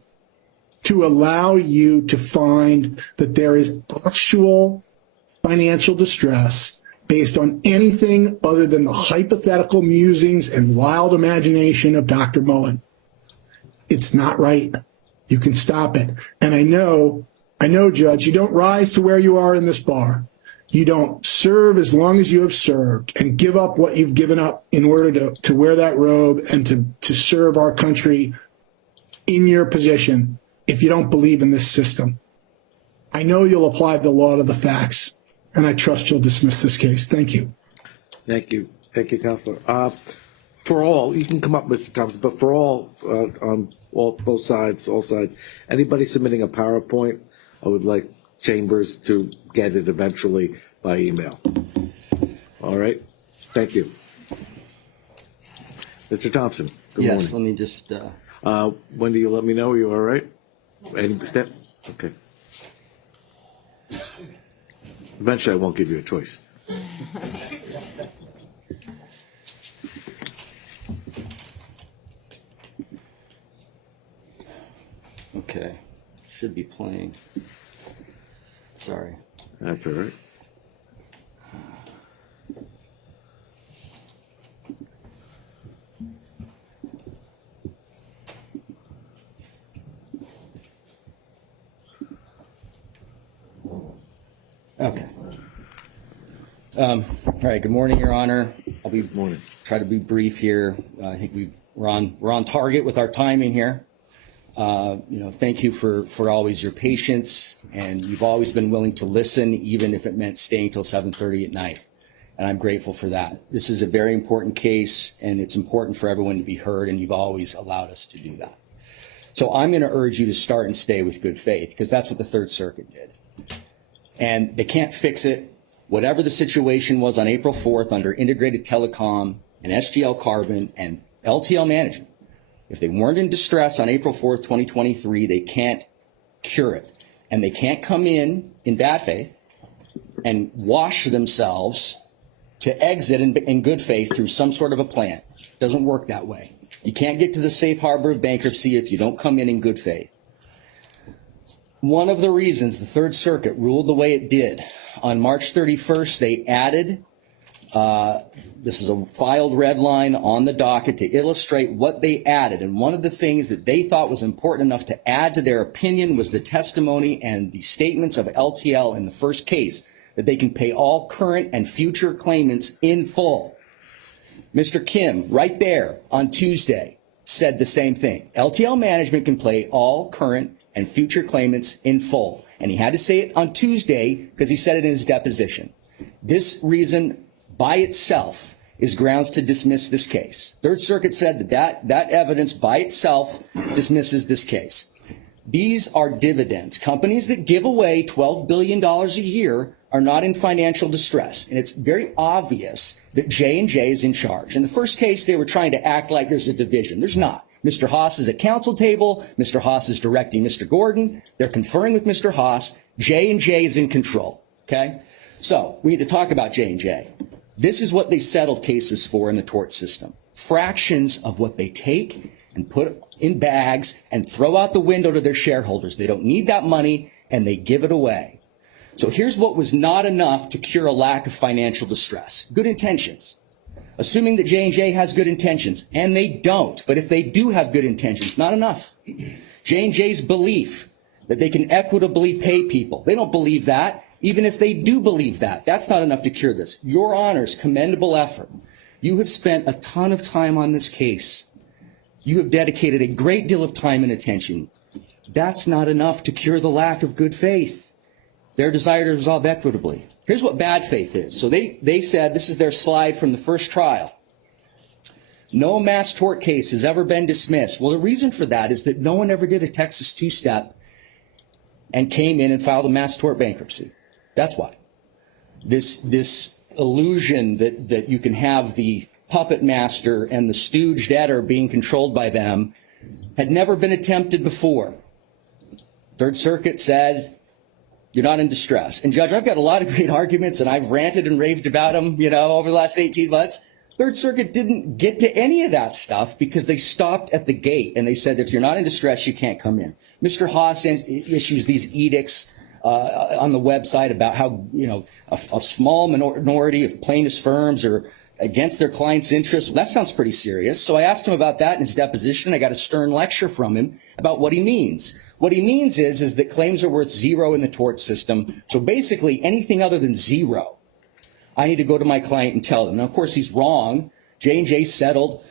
to allow you to find that there is actual financial distress based on anything other than the hypothetical musings and wild imagination of Dr. Mullen. It's not right. You can stop it. And I know, Judge, you don't rise to where you are in this bar. You don't serve as long as you have served and give up what you've given up in order to wear that robe and to serve our country in your position if you don't believe in this system. I know you'll apply the law to the facts, and I trust you'll dismiss this case. Thank you. Thank you. Thank you, Counselor. for all, you can come up, Mr. Thompson, but for all, on both sides, all sides, anybody submitting a PowerPoint, I would like Chambers to get it eventually by email. All right? Thank you. Mr. Thompson, good morning. Yes, let me just, When do you let me know? Are you all right? Any step? Okay. Eventually, I won't give you a choice. okay, should be playing. Sorry. That's all right. Okay. All right, good morning, Your Honor. I'll be try to be brief here. I think we're on target with our timing here. Thank you for always your patience, and you've always been willing to listen, even if it meant staying till 7:30 at night. And I'm grateful for that. This is a very important case, and it's important for everyone to be heard, and you've always allowed us to do that. So I'm going to urge you to start and stay with good faith, because that's what the Third Circuit did. And they can't fix it. Whatever the situation was on April 4th under Integrated Telecom and SGL Carbon and LTL Management, if they weren't in distress on April 4th, 2023, they can't cure it. And they can't come in bad faith and wash themselves to exit in good faith through some sort of a plan. It doesn't work that way. You can't get to the safe harbor of bankruptcy if you don't come in good faith. One of the reasons the Third Circuit ruled the way it did, on March 31st, they added, this is a filed red line on the docket to illustrate what they added. And one of the things that they thought was important enough to add to their opinion was the testimony and the statements of LTL in the first case, that they can pay all current and future claimants in full. Mr. Kim, right there on Tuesday, said the same thing. LTL Management can pay all current and future claimants in full. And he had to say it on Tuesday because he said it in his deposition. This reason by itself is grounds to dismiss this case. Third Circuit said that evidence by itself dismisses this case. These are dividends. Companies that give away $12 billion a year are not in financial distress. And it's very obvious that J&J is in charge. In the first case, they were trying to act like there's a division. There's not. Mr. Haas is at counsel table. Mr. Haas is directing Mr. Gordon. They're conferring with Mr. Haas. J&J is in control. Okay? So we need to talk about J&J. This is what they settled cases for in the tort system. Fractions of what they take and put in bags and throw out the window to their shareholders. They don't need that money, and they give it away. So here's what was not enough to cure a lack of financial distress. Good intentions. Assuming that J&J has good intentions, and they don't, but if they do have good intentions, not enough. J&J's belief that they can equitably pay people. They don't believe that. Even if they do believe that, that's not enough to cure this. Your Honor's commendable effort. You have spent a ton of time on this case. You have dedicated a great deal of time and attention. That's not enough to cure the lack of good faith. Their desire to resolve equitably. Here's what bad faith is. So they said, this is their slide from the first trial. No mass tort case has ever been dismissed. Well, the reason for that is that no one ever did a Texas two-step and came in and filed a mass tort bankruptcy. That's why. This illusion that you can have the puppet master and the stooge debtor being controlled by them had never been attempted before. Third Circuit said, you're not in distress. And Judge, I've got a lot of great arguments, and I've ranted and raved about them, over the last 18 months. Third Circuit didn't get to any of that stuff because they stopped at the gate, and they said, if you're not in distress, you can't come in. Mr. Haas issues these edicts on the website about how, a small minority of plaintiffs' firms are against their clients' interests. Well, that sounds pretty serious. So I asked him about that in his deposition. I got a stern lecture from him about what he means. What he means is that claims are worth zero in the tort system. So basically, anything other than zero, I need to go to my client and tell them. Now, of course, he's wrong. J&J settled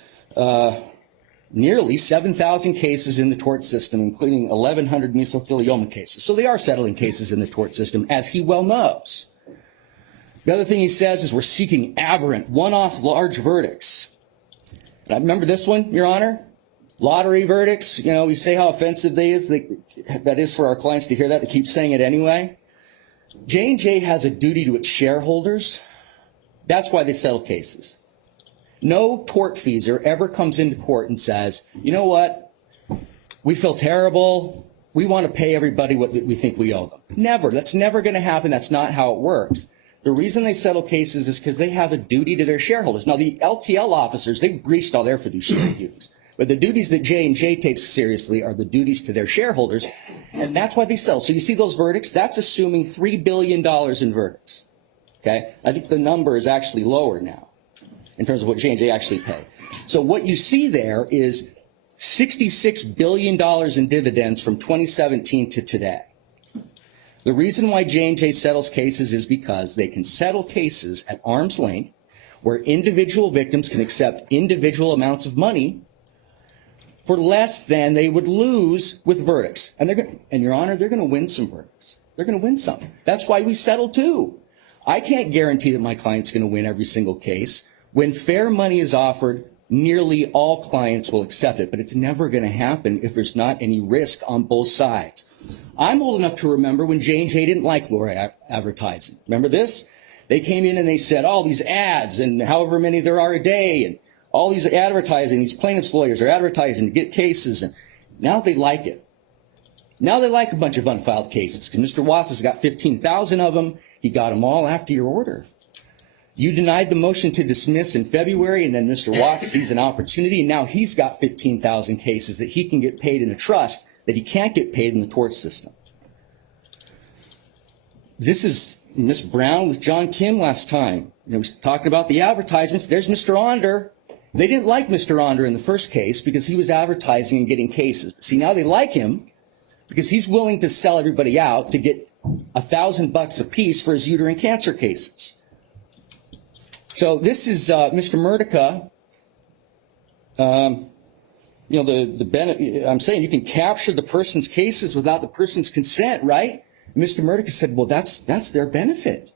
nearly 7,000 cases in the tort system, including 1,100 mesothelioma cases. So they are settling cases in the tort system, as he well knows. The other thing he says is we're seeking aberrant, one-off large verdicts. I remember this one, Your Honor. Lottery verdicts, you know, we say how offensive that is for our clients to hear that. They keep saying it anyway. J&J has a duty to its shareholders. That's why they settle cases. No tortfeasor ever comes into court and says, you know what, we feel terrible. We want to pay everybody what we think we owe them. Never. That's never going to happen. That's not how it works. The reason they settle cases is because they have a duty to their shareholders. Now, the LTL officers, they've breached all their fiduciary duties. But the duties that J&J takes seriously are the duties to their shareholders, and that's why they settle. So you see those verdicts? That's assuming $3 billion in verdicts. Okay? I think the number is actually lower now in terms of what J&J actually pay. So what you see there is $66 billion in dividends from 2017 to today. The reason why J&J settles cases is because they can settle cases at arm's length where individual victims can accept individual amounts of money for less than they would lose with verdicts. And Your Honor, they're going to win some verdicts. They're going to win some. That's why we settle too. I can't guarantee that my client's going to win every single case. When fair money is offered, nearly all clients will accept it, but it's never going to happen if there's not any risk on both sides. I'm old enough to remember when J&J didn't like lawyer advertising. Remember this? They came in and they said, oh, these ads and however many there are a day and all these advertising, these plaintiffs' lawyers are advertising to get cases, and now they like it. Now they like a bunch of unfiled cases because Mr. Watts has got 15,000 of them. He got them all after your order. You denied the motion to dismiss in February, and then Mr. Watts sees an opportunity, and now he's got 15,000 cases that he can get paid in a trust that he can't get paid in the tort system. This is Ms. Brown with John Kim last time. They was talking about the advertisements. There's Mr. Onder. They didn't like Mr. Onder in the first case because he was advertising and getting cases. See, now they like him because he's willing to sell everybody out to get $1,000 a piece for his uterine cancer cases. So this is Mr. Murtica. You know, I'm saying you can capture the person's cases without the person's consent, right? Mr. Murtica said, well, that's their benefit.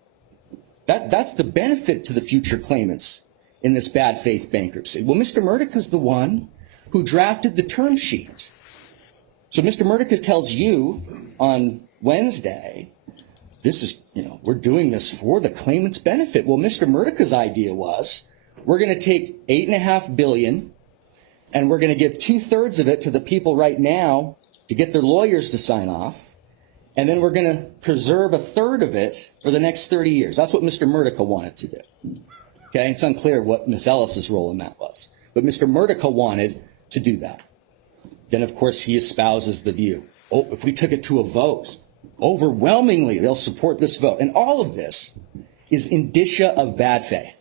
That's the benefit to the future claimants in this bad faith bankruptcy. Well, Mr. Murtica's the one who drafted the term sheet. So Mr. Murtica tells you on Wednesday, this is, you know, we're doing this for the claimant's benefit. Well, Mr. Murtica's idea was we're going to take $8.5 billion and we're going to give 2/3 of it to the people right now to get their lawyers to sign off. And then we're going to preserve 1/3 of it for the next 30 years. That's what Mr. Murtica wanted to do. Okay, it's unclear what Ms. Ellis's role in that was. But Mr. Murtica wanted to do that. Then, of course, he espouses the view. Oh, if we took it to a vote, overwhelmingly they'll support this vote. And all of this is indicia of bad faith.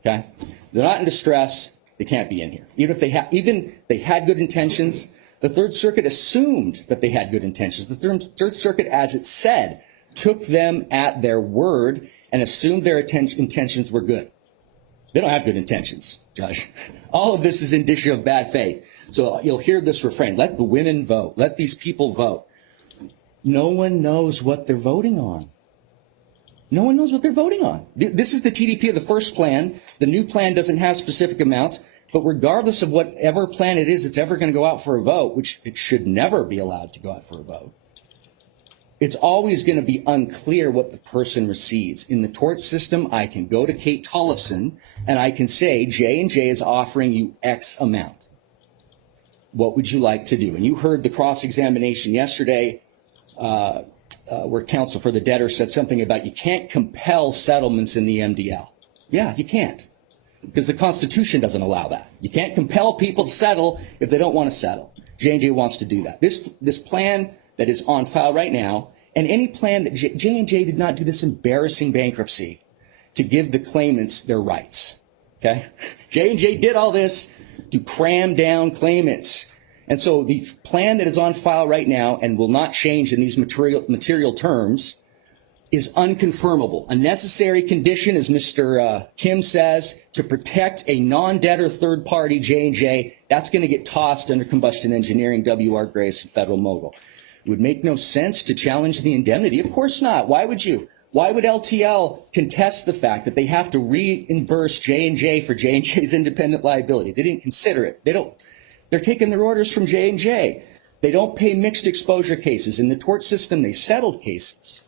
Okay? They're not in distress. They can't be in here. Even if they had good intentions, the Third Circuit assumed that they had good intentions. The Third Circuit, as it said, took them at their word and assumed their intentions were good. They don't have good intentions, Judge. All of this is indicia of bad faith. So you'll hear this refrain, let the women vote, let these people vote. No one knows what they're voting on. No one knows what they're voting on. This is the TDP of the first plan. The new plan doesn't have specific amounts, but regardless of whatever plan it is, it's ever going to go out for a vote, which it should never be allowed to go out for a vote. It's always going to be unclear what the person receives. In the tort system, I can go to Kate Tollefson and I can say, J&J is offering you X amount. What would you like to do? And you heard the cross-examination yesterday where counsel for the debtor said something about you can't compel settlements in the MDL. Yeah, you can't, because the Constitution doesn't allow that. You can't compel people to settle if they don't want to settle. J&J wants to do that. This plan that is on file right now, and any plan that J&J did not do this embarrassing bankruptcy to give the claimants their rights. Okay? J&J did all this to cram down claimants. And so the plan that is on file right now and will not change in these material terms is unconfirmable. A necessary condition, as Mr. Kim says, to protect a non-debtor third party, J&J, that's going to get tossed under combustion engineering, W.R. Grace, and Federal Mogul. It would make no sense to challenge the indemnity. Of course not. Why would you? Why would LTL contest the fact that they have to reimburse J&J for J&J's independent liability? They didn't consider it. They're taking their orders from J&J. They don't pay mixed exposure cases. In the tort system, they settled cases.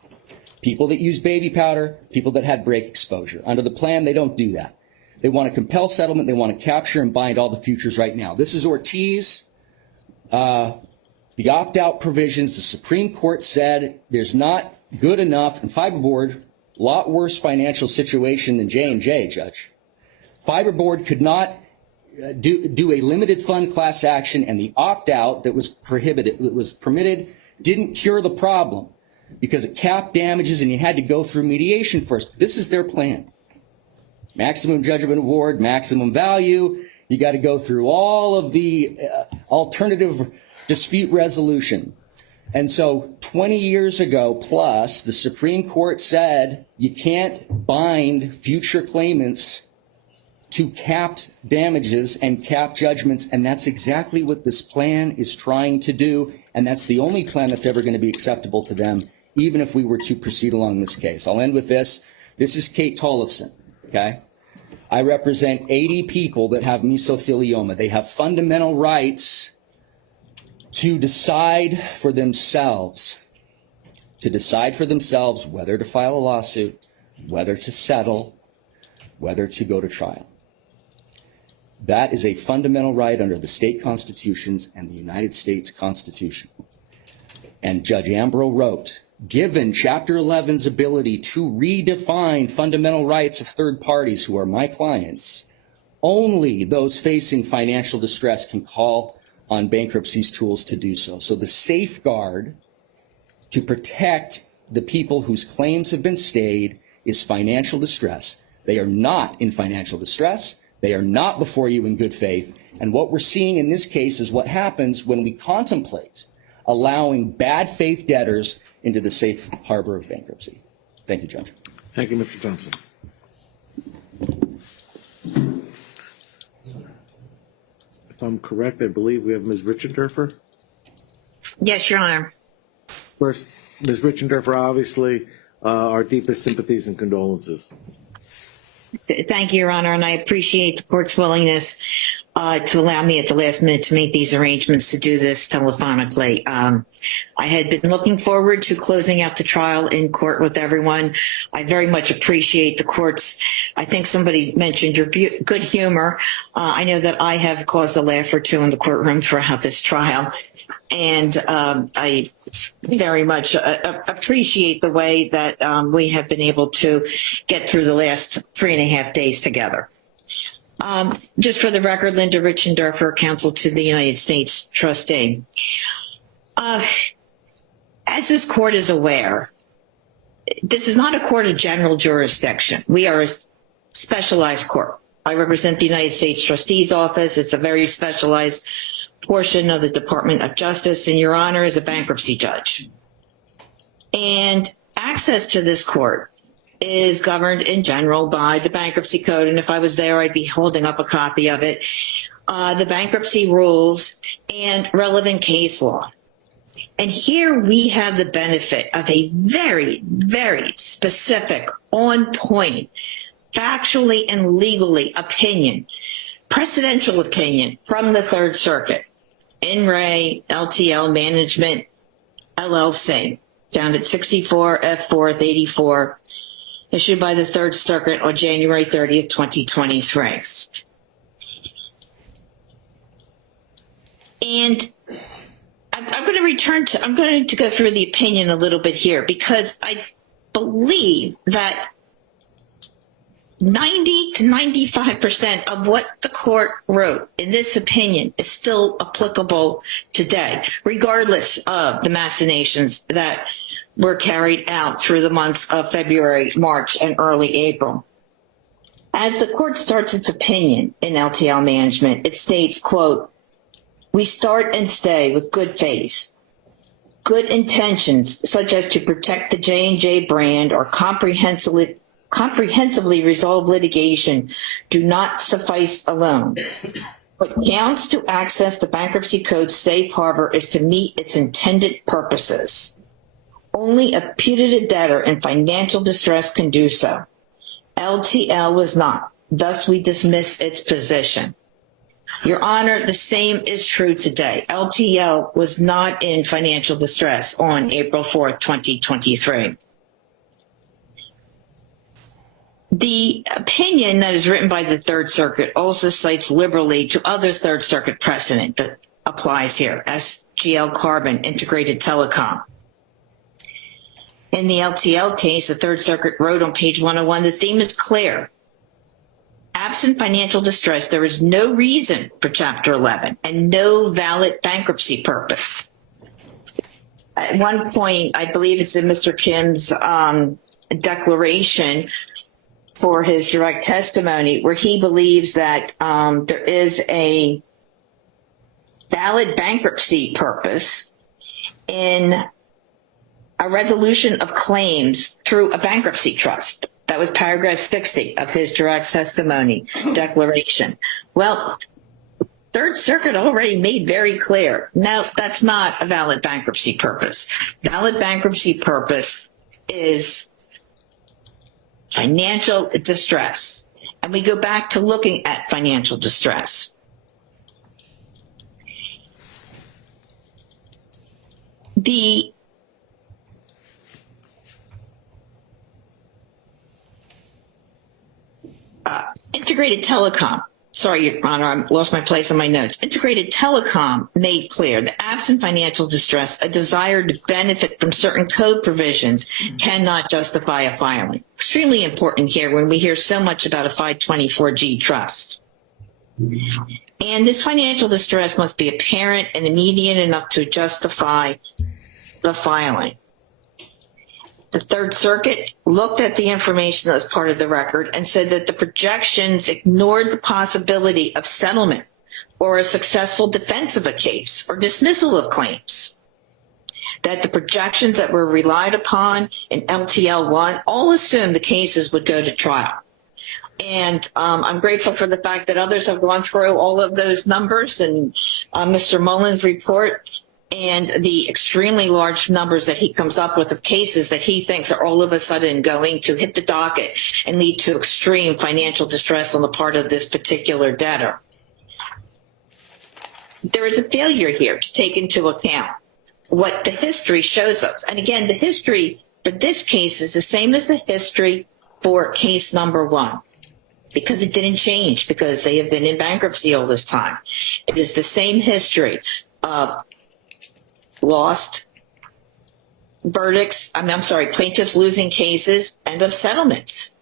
People that use baby powder, people that had break exposure. Under the plan, they don't do that. They want to compel settlement. They want to capture and bind all the futures right now. This is Ortiz. The opt-out provisions, the Supreme Court said there's not good enough, and Fiberboard, a lot worse financial situation than J&J, Judge. Fiberboard could not do a limited fund class action, and the opt-out that was permitted, didn't cure the problem because it capped damages and you had to go through mediation first. This is their plan. Maximum judgment award, maximum value. You got to go through all of the alternative dispute resolution. And so 20 years ago plus, the Supreme Court said you can't bind future claimants to capped damages and capped judgments, and that's exactly what this plan is trying to do, and that's the only plan that's ever going to be acceptable to them, even if we were to proceed along this case. I'll end with this. This is Kate Tollefson, okay? I represent 80 people that have mesothelioma. They have fundamental rights to decide for themselves, whether to file a lawsuit, whether to settle, whether to go to trial. That is a fundamental right under the state constitutions and the United States Constitution. And Judge Ambrose wrote, given Chapter 11's ability to redefine fundamental rights of third parties who are my clients, only those facing financial distress can call on bankruptcy's tools to do so. So the safeguard to protect the people whose claims have been stayed is financial distress. They are not in financial distress. They are not before you in good faith. And what we're seeing in this case is what happens when we contemplate allowing bad faith debtors into the safe harbor of bankruptcy. Thank you, Judge. Thank you, Mr. Thompson. If I'm correct, I believe we have Ms. Richendorfer. Yes, Your Honor. First, Ms. Richendorfer, obviously, our deepest sympathies and condolences. Thank you, Your Honor, and I appreciate the court's willingness to allow me at the last minute to make these arrangements to do this telephonically. I had been looking forward to closing out the trial in court with everyone. I very much appreciate the court's, I think somebody mentioned your good humor. I know that I have caused a laugh or two in the courtroom throughout this trial. And I very much appreciate the way that we have been able to get through the last 3.5 days together. Just for the record, Linda Richendorfer, counsel to the United States trustee. As this court is aware, this is not a court of general jurisdiction. We are a specialized court. I represent the United States Trustee's Office. It's a very specialized portion of the Department of Justice, and Your Honor is a bankruptcy judge. And access to this court is governed in general by the Bankruptcy Code, and if I was there, I'd be holding up a copy of it, the bankruptcy rules, and relevant case law. And here we have the benefit of a very, very specific, on-point, factually and legally opinion, precedential opinion from the Third Circuit. In re LTL Management LLC, found at 64 F 4th 84, issued by the Third Circuit on January 30th, 2023. And I'm going to go through the opinion a little bit here because I believe that 90 to 95% of what the court wrote in this opinion is still applicable today, regardless of the machinations that were carried out through the months of February, March, and early April. As the court starts its opinion in LTL Management, it states, quote, "We start and stay with good faith, good intentions, such as to protect the J&J brand or comprehensively resolve litigation, do not suffice alone. What counts to access the Bankruptcy Code safe harbor is to meet its intended purposes." Only a putative debtor in financial distress can do so. LTL was not. Thus, we dismiss its position. Your Honor, the same is true today. LTL was not in financial distress on April 4th, 2023. The opinion that is written by the Third Circuit also cites liberally to other Third Circuit precedent that applies here, SGL Carbon Integrated Telecom. In the LTL case, the Third Circuit wrote on page 101, the theme is clear. Absent financial distress, there is no reason for Chapter 11 and no valid bankruptcy purpose. At one point, I believe it's in Mr. Kim's declaration for his direct testimony, where he believes that there is a valid bankruptcy purpose in a resolution of claims through a bankruptcy trust. That was paragraph 60 of his direct testimony declaration. Well, Third Circuit already made very clear, no, that's not a valid bankruptcy purpose. Valid bankruptcy purpose is financial distress. And we go back to looking at financial distress. The Integrated Telecom, sorry, Your Honor, I lost my place on my notes. Integrated Telecom made clear that absent financial distress, a desire to benefit from certain code provisions cannot justify a filing. Extremely important here when we hear so much about a 524G trust. And this financial distress must be apparent and immediate enough to justify the filing. The Third Circuit looked at the information that was part of the record and said that the projections ignored the possibility of settlement or a successful defense of a case or dismissal of claims. That the projections that were relied upon in LTL1 all assumed the cases would go to trial. And I'm grateful for the fact that others have gone through all of those numbers and Mr. Mullen's report and the extremely large numbers that he comes up with of cases that he thinks are all of a sudden going to hit the docket and lead to extreme financial distress on the part of this particular debtor. There is a failure here to take into account what the history shows us. And again, the history for this case is the same as the history for case number 1. Because it didn't change, because they have been in bankruptcy all this time. It is the same history of lost verdicts, plaintiffs losing cases, and of settlements.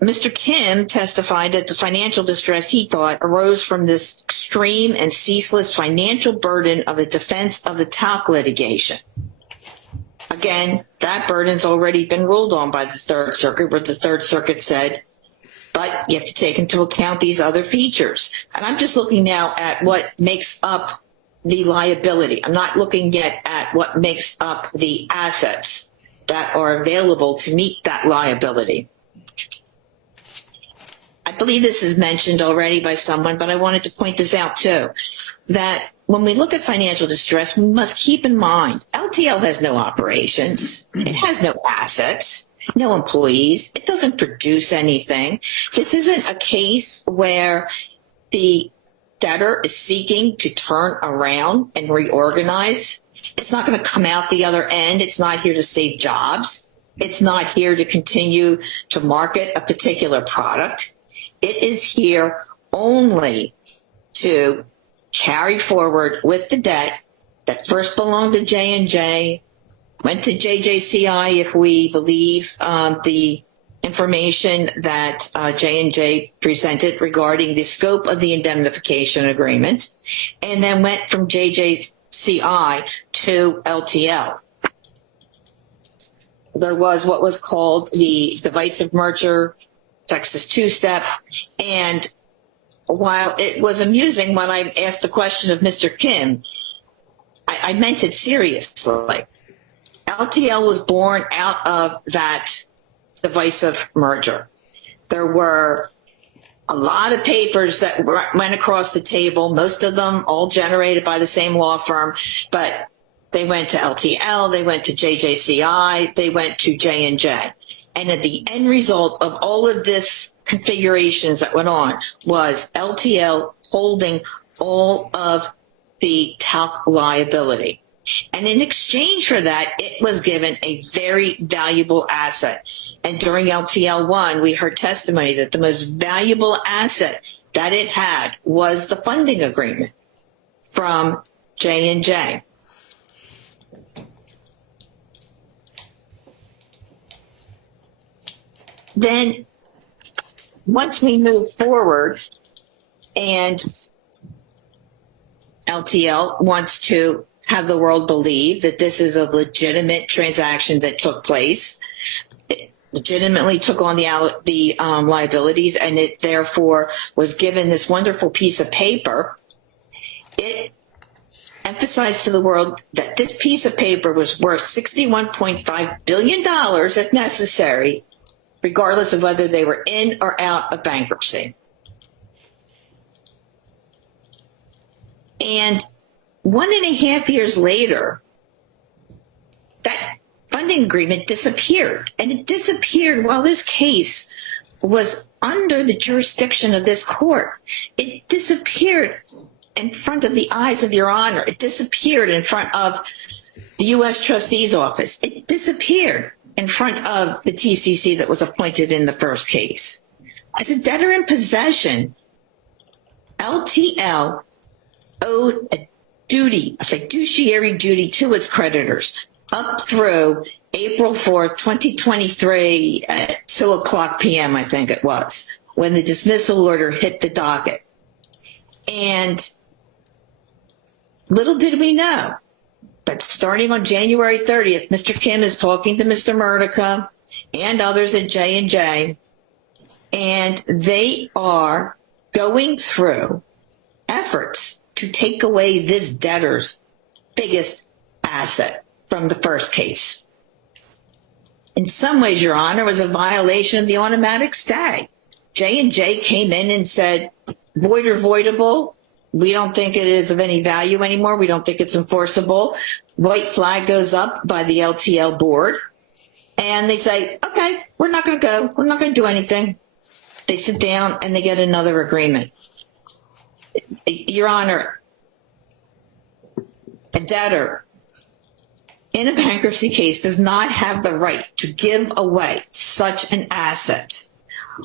Mr. Kim testified that the financial distress he thought arose from this extreme and ceaseless financial burden of the defense of the talc litigation. Again, that burden's already been ruled on by the Third Circuit, where the Third Circuit said, but you have to take into account these other features. And I'm just looking now at what makes up the liability. I'm not looking yet at what makes up the assets that are available to meet that liability. I believe this is mentioned already by someone, but I wanted to point this out too, that when we look at financial distress, we must keep in mind, LTL has no operations, it has no assets, no employees, it doesn't produce anything. This isn't a case where the debtor is seeking to turn around and reorganize. It's not going to come out the other end. It's not here to save jobs. It's not here to continue to market a particular product. It is here only to carry forward with the debt that first belonged to J&J, went to JJCI if we believe the information that J&J presented regarding the scope of the indemnification agreement, and then went from JJCI to LTL. There was what was called the divisive merger, Texas two-step, and while it was amusing when I asked the question of Mr. Kim, I meant it seriously. LTL was born out of that divisive merger. There were a lot of papers that went across the table, most of them all generated by the same law firm, but they went to LTL, they went to JJCI, they went to J&J. And at the end result of all of this configurations that went on was LTL holding all of the talc liability. And in exchange for that, it was given a very valuable asset. And during LTL1, we heard testimony that the most valuable asset that it had was the funding agreement from J&J. Then once we move forward and LTL wants to have the world believe that this is a legitimate transaction that took place, it legitimately took on the liabilities, and it therefore was given this wonderful piece of paper. It emphasized to the world that this piece of paper was worth $61.5 billion if necessary, regardless of whether they were in or out of bankruptcy. And 1.5 years later, that funding agreement disappeared. And it disappeared while this case was under the jurisdiction of this court. It disappeared in front of the eyes of Your Honor. It disappeared in front of the U.S. Trustee's office. It disappeared in front of the TCC that was appointed in the first case. As a debtor in possession, LTL owed a duty, a fiduciary duty to its creditors up through April 4th, 2023 at 2:00 p.m., I think it was, when the dismissal order hit the docket. And little did we know that starting on January 30th, Mr. Kim is talking to Mr. Murdica and others at J&J, and they are going through efforts to take away this debtor's biggest asset from the first case. In some ways, Your Honor, it was a violation of the automatic stay. J&J came in and said, void or voidable, we don't think it is of any value anymore. We don't think it's enforceable. White flag goes up by the LTL board, and they say, okay, we're not going to go. We're not going to do anything. They sit down and they get another agreement. Your Honor, a debtor in a bankruptcy case does not have the right to give away such an asset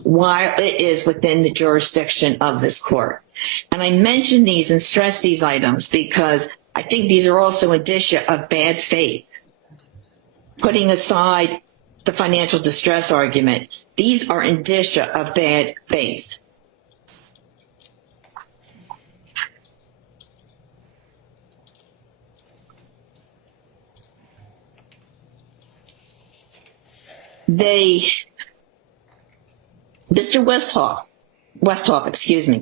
while it is within the jurisdiction of this court. And I mention these and stress these items because I think these are also indicia of bad faith. Putting aside the financial distress argument, these are indicia of bad faith. Mr. Westhoff,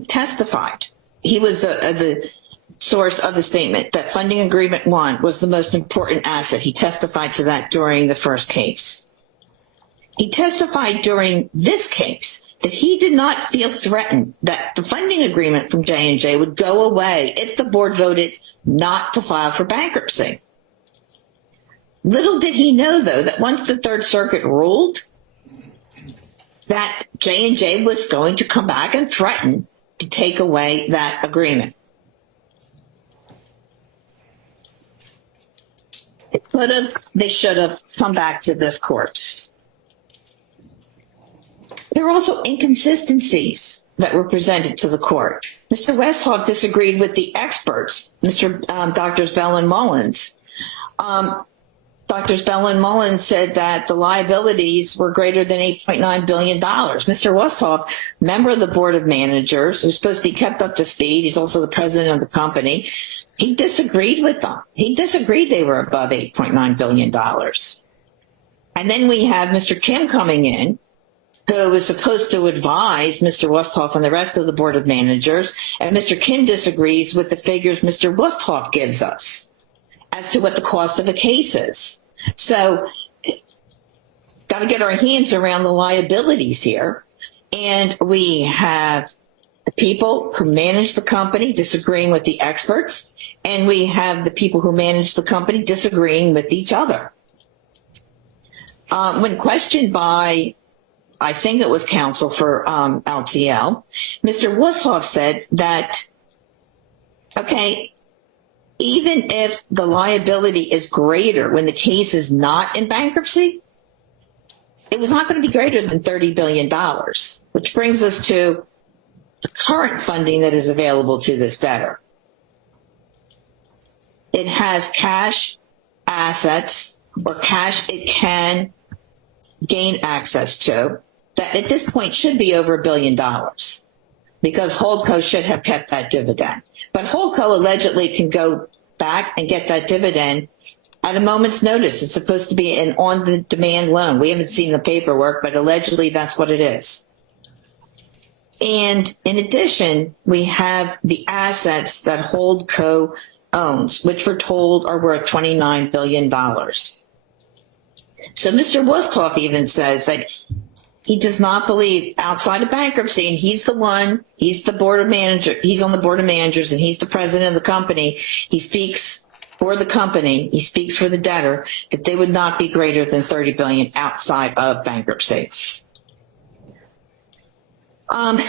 testified. He was the source of the statement that funding agreement 1 was the most important asset. He testified to that during the first case. He testified during this case that he did not feel threatened that the funding agreement from J&J would go away if the board voted not to file for bankruptcy. Little did he know, though, that once the Third Circuit ruled, that J&J was going to come back and threaten to take away that agreement. They should have come back to this court. There were also inconsistencies that were presented to the court. Mr. Westhoff disagreed with the experts, Drs. Bell and Mullins. Drs. Bell and Mullins said that the liabilities were greater than $8.9 billion. Mr. Westhoff, member of the board of managers, who's supposed to be kept up to speed, he's also the president of the company, he disagreed with them. He disagreed they were above $8.9 billion. And then we have Mr. Kim coming in, who was supposed to advise Mr. Westhoff and the rest of the board of managers, and Mr. Kim disagrees with the figures Mr. Westhoff gives us as to what the cost of a case is. So, got to get our hands around the liabilities here. And we have the people who manage the company disagreeing with the experts, and we have the people who manage the company disagreeing with each other. When questioned by, I think it was counsel for LTL, Mr. Wussoff said that, okay, even if the liability is greater when the case is not in bankruptcy, it was not going to be greater than $30 billion, which brings us to the current funding that is available to this debtor. It has cash assets or cash it can gain access to that at this point should be over $1 billion because Holdco should have kept that dividend. But Holdco allegedly can go back and get that dividend at a moment's notice. It's supposed to be an on-demand loan. We haven't seen the paperwork, but allegedly that's what it is. And in addition, we have the assets that Holdco owns, which we're told are worth $29 billion. So Mr. Wussoff even says that he does not believe outside of bankruptcy, and he's the board of manager, he's on the board of managers, and he's the president of the company. He speaks for the company, he speaks for the debtor, that they would not be greater than $30 billion outside of bankruptcy.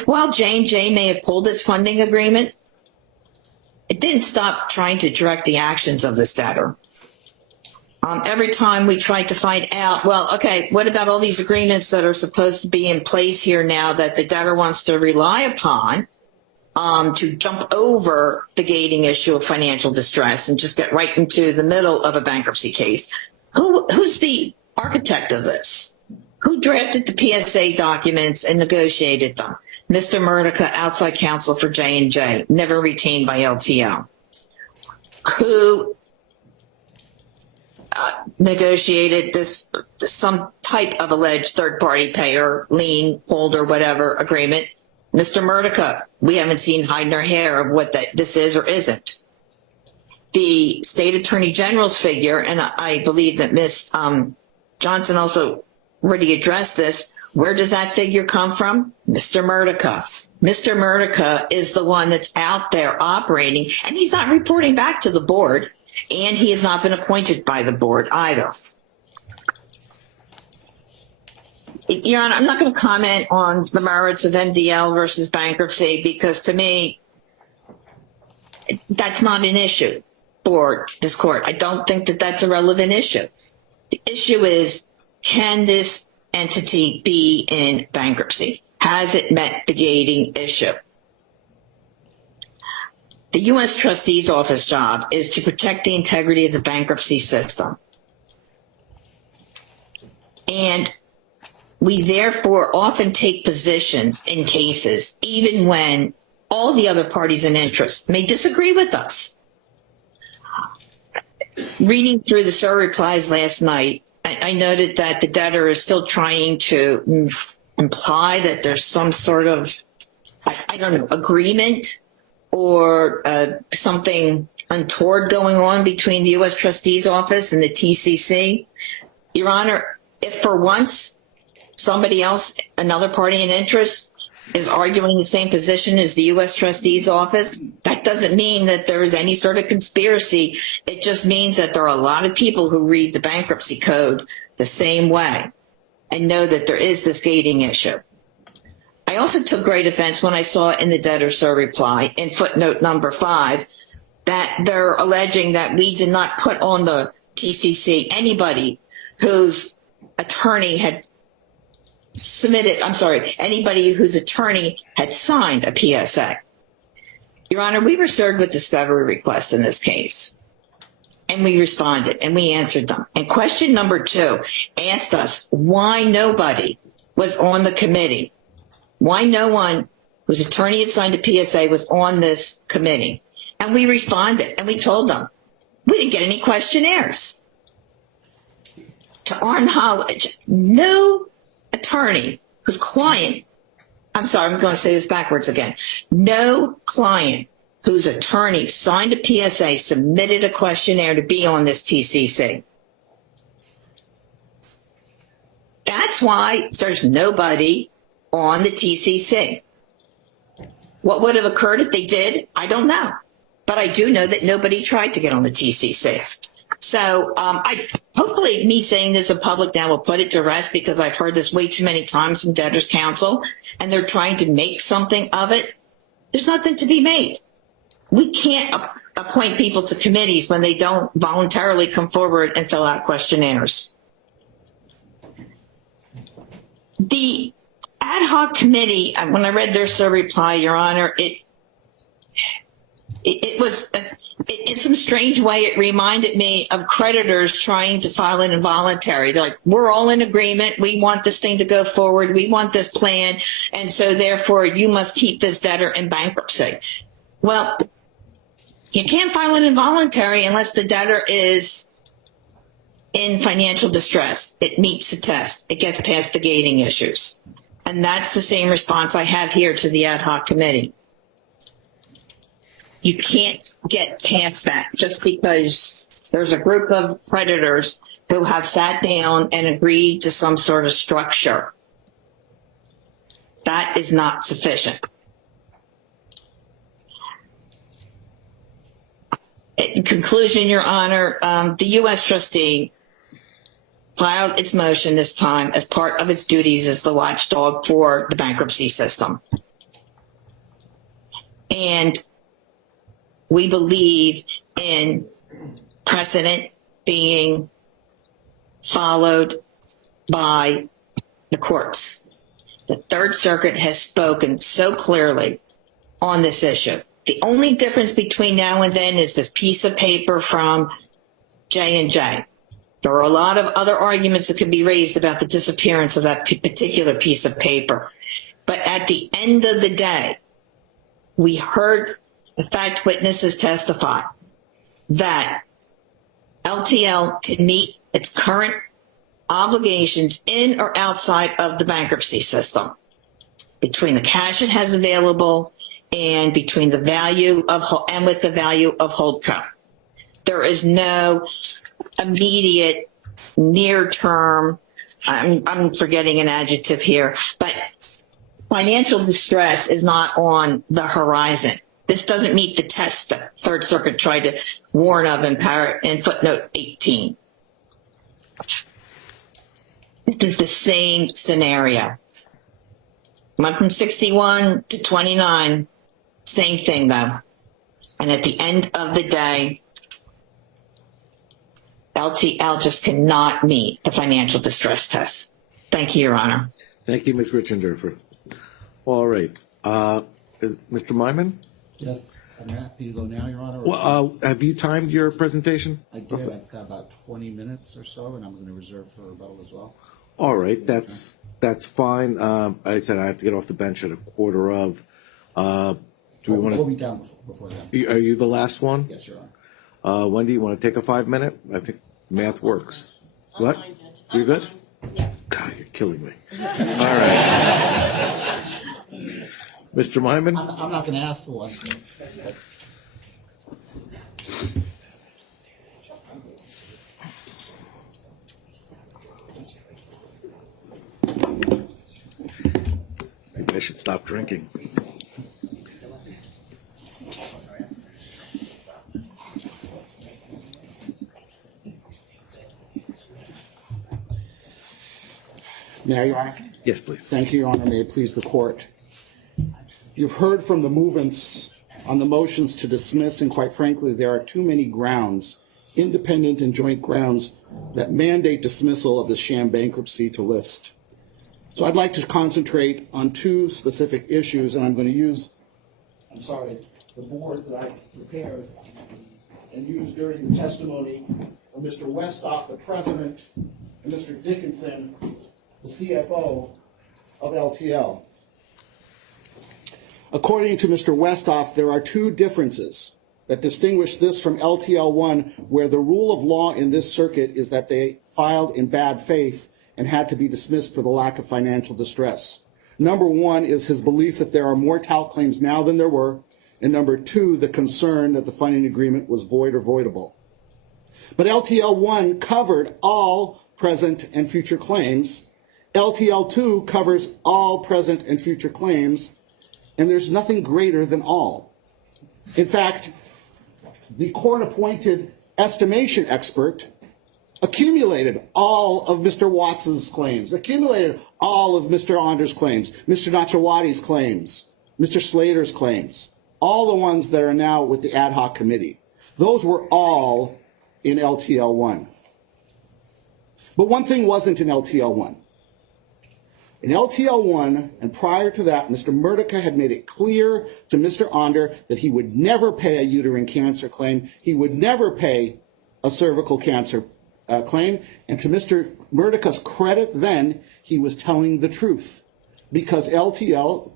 While J&J may have pulled its funding agreement, it didn't stop trying to direct the actions of this debtor. Every time we tried to find out, well, okay, what about all these agreements that are supposed to be in place here now that the debtor wants to rely upon to jump over the gating issue of financial distress and just get right into the middle of a bankruptcy case? Who's the architect of this? Who drafted the PSA documents and negotiated them? Mr. Murdica, outside counsel for J&J, never retained by LTL. Who negotiated this, some type of alleged third-party payer, lien holder, whatever agreement? Mr. Murdica, we haven't seen hide nor hair of what this is or isn't. The state attorney general's figure, and I believe that Ms. Johnson also already addressed this, where does that figure come from? Mr. Murdica. Mr. Murdica is the one that's out there operating, and he's not reporting back to the board, and he has not been appointed by the board either. Your Honor, I'm not going to comment on the merits of MDL versus bankruptcy because to me, that's not an issue for this court. I don't think that that's a relevant issue. The issue is, can this entity be in bankruptcy? Has it met the gating issue? The U.S. Trustee's Office job is to protect the integrity of the bankruptcy system. And we therefore often take positions in cases, even when all the other parties in interest may disagree with us. Reading through the SIR replies last night, I noted that the debtor is still trying to imply that there's some sort of, I don't know, agreement or something untoward going on between the U.S. Trustee's Office and the TCC. Your Honor, if for once somebody else, another party in interest, is arguing the same position as the U.S. Trustee's Office, that doesn't mean that there is any sort of conspiracy. It just means that there are a lot of people who read the bankruptcy code the same way and know that there is this gating issue. I also took great offense when I saw in the debtor's SIR reply in footnote number 5 that they're alleging that we did not put on the TCC anybody whose attorney had anybody whose attorney had signed a PSA. Your Honor, we were served with discovery requests in this case, and we responded, and we answered them. And question number 2 asked us why nobody was on the committee, why no one whose attorney had signed a PSA was on this committee. And we responded, and we told them, we didn't get any questionnaires. To our knowledge, no attorney whose client, I'm sorry, I'm going to say this backwards again. No client whose attorney signed a PSA submitted a questionnaire to be on this TCC. That's why there's nobody on the TCC. What would have occurred if they did? I don't know. But I do know that nobody tried to get on the TCC. So hopefully me saying this in public now will put it to rest, because I've heard this way too many times from debtors counsel, and they're trying to make something of it. There's nothing to be made. We can't appoint people to committees when they don't voluntarily come forward and fill out questionnaires. The ad hoc committee, when I read their reply, Your Honor, it was, in some strange way, it reminded me of creditors trying to file an involuntary. They're like, we're all in agreement. We want this thing to go forward. We want this plan. And so therefore you must keep this debtor in bankruptcy. Well, you can't file an involuntary unless the debtor is in financial distress. It meets the test. It gets past the gating issues. And that's the same response I have here to the ad hoc committee. You can't get past that just because there's a group of creditors who have sat down and agreed to some sort of structure. That is not sufficient. In conclusion, Your Honor, the U.S. trustee filed its motion this time as part of its duties as the watchdog for the bankruptcy system. And we believe in precedent being followed by the courts. The Third Circuit has spoken so clearly on this issue. The only difference between now and then is this piece of paper from J&J. There are a lot of other arguments that could be raised about the disappearance of that particular piece of paper. But at the end of the day, we heard the fact witnesses testify that LTL can meet its current obligations in or outside of the bankruptcy system, between the cash it has available and between the value of, and with the value of holdco. There is no immediate, near term, I'm forgetting an adjective here, but financial distress is not on the horizon. This doesn't meet the test that Third Circuit tried to warn of in footnote 18. This is the same scenario. Went from 61 to 29, same thing though. And at the end of the day, LTL just cannot meet the financial distress test. Thank you, Your Honor. Thank you, Ms. Richenderfer. All right. Is Mr. Myman? Yes, I'm happy to go now, Your Honor. Well, have you timed your presentation? I did. I've got about 20 minutes or so, and I'm going to reserve for rebuttal as well. All right, that's fine. I said I have to get off the bench at 1:15. Do we want We'll to? be down before then. Are you the last one? Yes, Your Honor. Wendy, you want to take a 5-minute? I think math works. What? You're good? Yeah. God, you're killing me. All right. Mr. Myman? I'm not going to ask for one. Maybe I should stop drinking. May I, Your Honor? Yes, please. Thank you, Your Honor. May it please the court. You've heard from the movements on the motions to dismiss, and quite frankly, there are too many grounds, independent and joint grounds, that mandate dismissal of the sham bankruptcy to list. So I'd like to concentrate on two specific issues, and I'm going to use, the boards that I prepared and used during the testimony of Mr. Westhoff, the president, and Mr. Dickinson, the CFO of LTL. According to Mr. Westhoff, there are two differences that distinguish this from LTL1, where the rule of law in this circuit is that they filed in bad faith and had to be dismissed for the lack of financial distress. Number one is his belief that there are more TAL claims now than there were, and number two, the concern that the funding agreement was void or voidable. But LTL1 covered all present and future claims, LTL2 covers all present and future claims, and there's nothing greater than all. In fact, the court-appointed estimation expert accumulated all of Mr. Watts's claims, accumulated all of Mr. Onder's claims, Mr. Nachawati's claims, Mr. Slater's claims, all the ones that are now with the ad hoc committee. Those were all in LTL1. But one thing wasn't in LTL1. In LTL1, and prior to that, Mr. Murdica had made it clear to Mr. Onder that he would never pay a uterine cancer claim, he would never pay a cervical cancer claim, and to Mr. Murdica's credit then, he was telling the truth. Because LTL,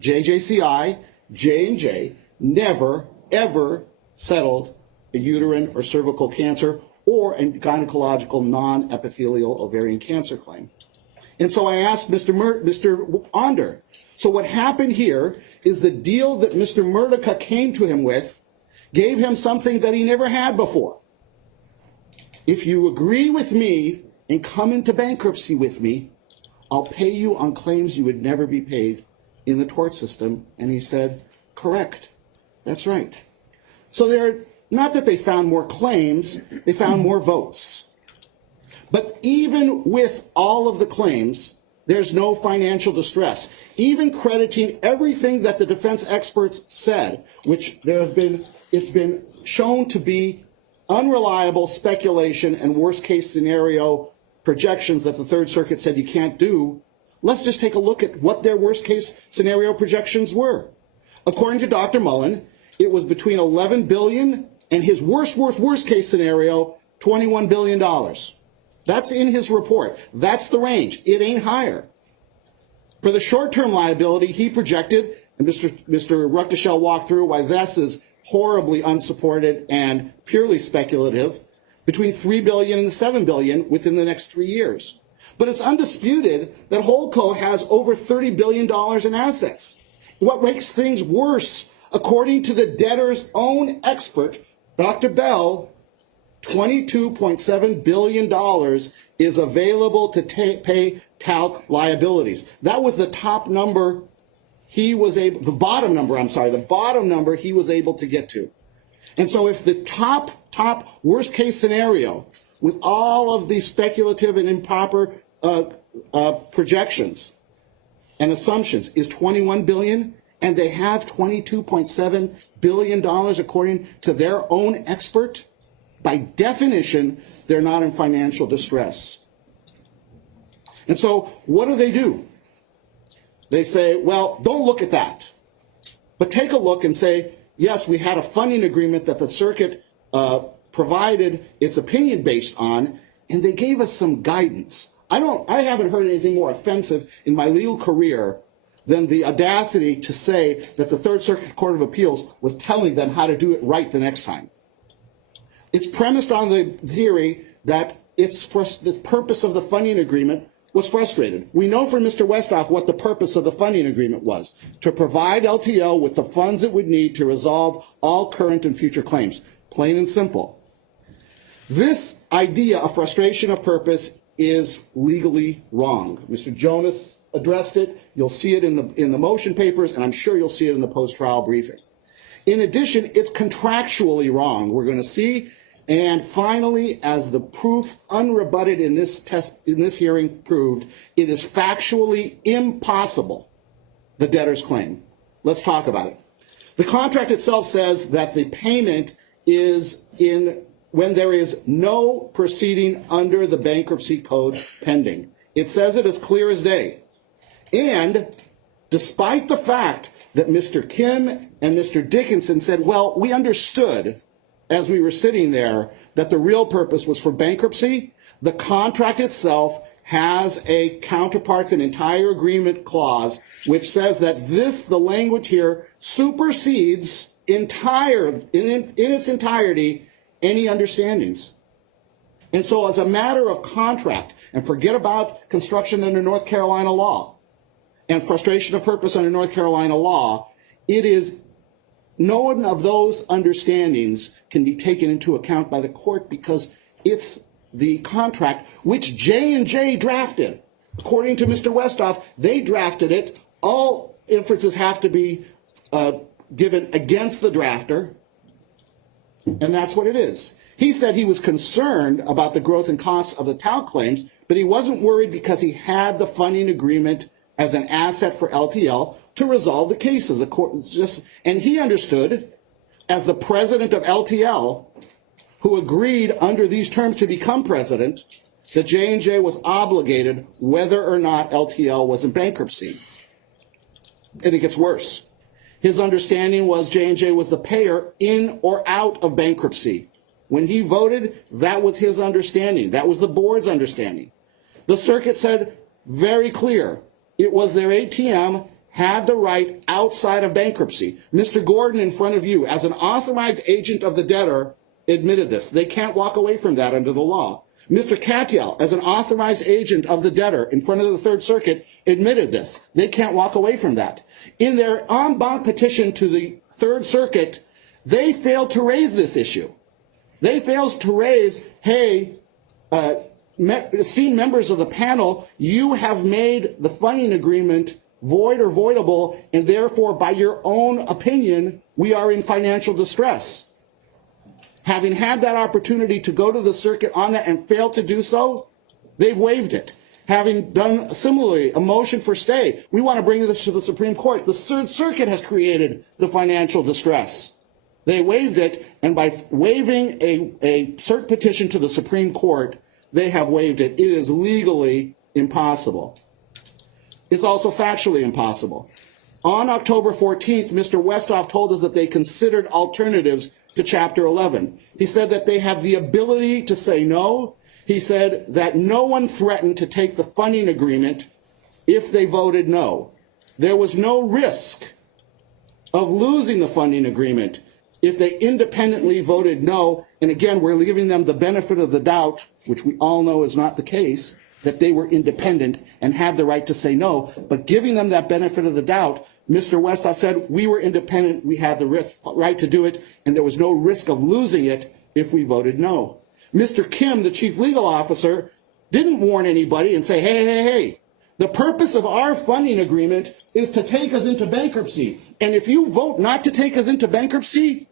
JJCI, J&J never, ever settled a uterine or cervical cancer or a gynecological non-epithelial ovarian cancer claim. And so I asked Mr. Onder, so what happened here is the deal that Mr. Murdica came to him with gave him something that he never had before. If you agree with me and come into bankruptcy with me, I'll pay you on claims you would never be paid in the tort system. And he said, correct, that's right. So not that they found more claims, they found more votes. But even with all of the claims, there's no financial distress. Even crediting everything that the defense experts said, which it's been shown to be unreliable speculation and worst case scenario projections that the Third Circuit said you can't do, let's just take a look at what their worst case scenario projections were. According to Dr. Mullen, it was between $11 billion and his worst case scenario, $21 billion. That's in his report. That's the range. It ain't higher. For the short-term liability, he projected, and Mr. Ruckteschell walked through why this is horribly unsupported and purely speculative, between $3 billion and $7 billion within the next 3 years. But it's undisputed that Holdco has over $30 billion in assets. What makes things worse, according to the debtor's own expert, Dr. Bell, $22.7 billion is available to pay talc liabilities. That was the top number the bottom number he was able to get to. And so if the top worst case scenario with all of these speculative and improper projections and assumptions is $21 billion, and they have $22.7 billion according to their own expert, by definition, they're not in financial distress. And so what do? They say, well, don't look at that. But take a look and say, yes, we had a funding agreement that the circuit provided its opinion based on, and they gave us some guidance. I haven't heard anything more offensive in my legal career than the audacity to say that the Third Circuit Court of Appeals was telling them how to do it right the next time. It's premised on the theory that the purpose of the funding agreement was frustrated. We know from Mr. Westhoff what the purpose of the funding agreement was: to provide LTL with the funds it would need to resolve all current and future claims. Plain and simple. This idea of frustration of purpose is legally wrong. Mr. Jonas addressed it. You'll see it in the motion papers, and I'm sure you'll see it in the post-trial briefing. In addition, it's contractually wrong. We're going to see. And finally, as the proof unrebutted in this hearing proved, it is factually impossible, the debtor's claim. Let's talk about it. The contract itself says that the payment is when there is no proceeding under the bankruptcy code pending. It says it as clear as day. And despite the fact that Mr. Kim and Mr. Dickinson said, well, we understood as we were sitting there that the real purpose was for bankruptcy, the contract itself has a counterparts and entire agreement clause which says that the language here supersedes in its entirety any understandings. And so as a matter of contract, and forget about construction under North Carolina law and frustration of purpose under North Carolina law, it is none of those understandings can be taken into account by the court because it's the contract which J&J drafted. According to Mr. Westhoff, they drafted it. All inferences have to be given against the drafter, and that's what it is. He said he was concerned about the growth and costs of the TAL claims, but he wasn't worried because he had the funding agreement as an asset for LTL to resolve the cases. And he understood, as the president of LTL, who agreed under these terms to become president, that J&J was obligated whether or not LTL was in bankruptcy. And it gets worse. His understanding was J&J was the payer in or out of bankruptcy. When he voted, that was his understanding. That was the board's understanding. The circuit said very clear, it was their ATM had the right outside of bankruptcy. Mr. Gordon, in front of you, as an authorized agent of the debtor, admitted this. They can't walk away from that under the law. Mr. Katyal, as an authorized agent of the debtor in front of the Third Circuit, admitted this. They can't walk away from that. In their en banc petition to the Third Circuit, they failed to raise this issue. They failed to raise, hey, esteemed members of the panel, you have made the funding agreement void or voidable, and therefore, by your own opinion, we are in financial distress. Having had that opportunity to go to the circuit on that and failed to do so, they've waived it. Having done similarly a motion for stay, we want to bring this to the Supreme Court. The Third Circuit has created the financial distress. They waived it, and by waiving a cert petition to the Supreme Court, they have waived it. It is legally impossible. It's also factually impossible. On October 14th, Mr. Westhoff told us that they considered alternatives to Chapter 11. He said that they had the ability to say no. He said that no one threatened to take the funding agreement if they voted no. There was no risk of losing the funding agreement if they independently voted no. And again, we're giving them the benefit of the doubt, which we all know is not the case, that they were independent and had the right to say no. But giving them that benefit of the doubt, Mr. Westhoff said we were independent, we had the right to do it, and there was no risk of losing it if we voted no. Mr. Kim, the chief legal officer, didn't warn anybody and say, hey, the purpose of our funding agreement is to take us into bankruptcy. And if you vote not to take us into bankruptcy,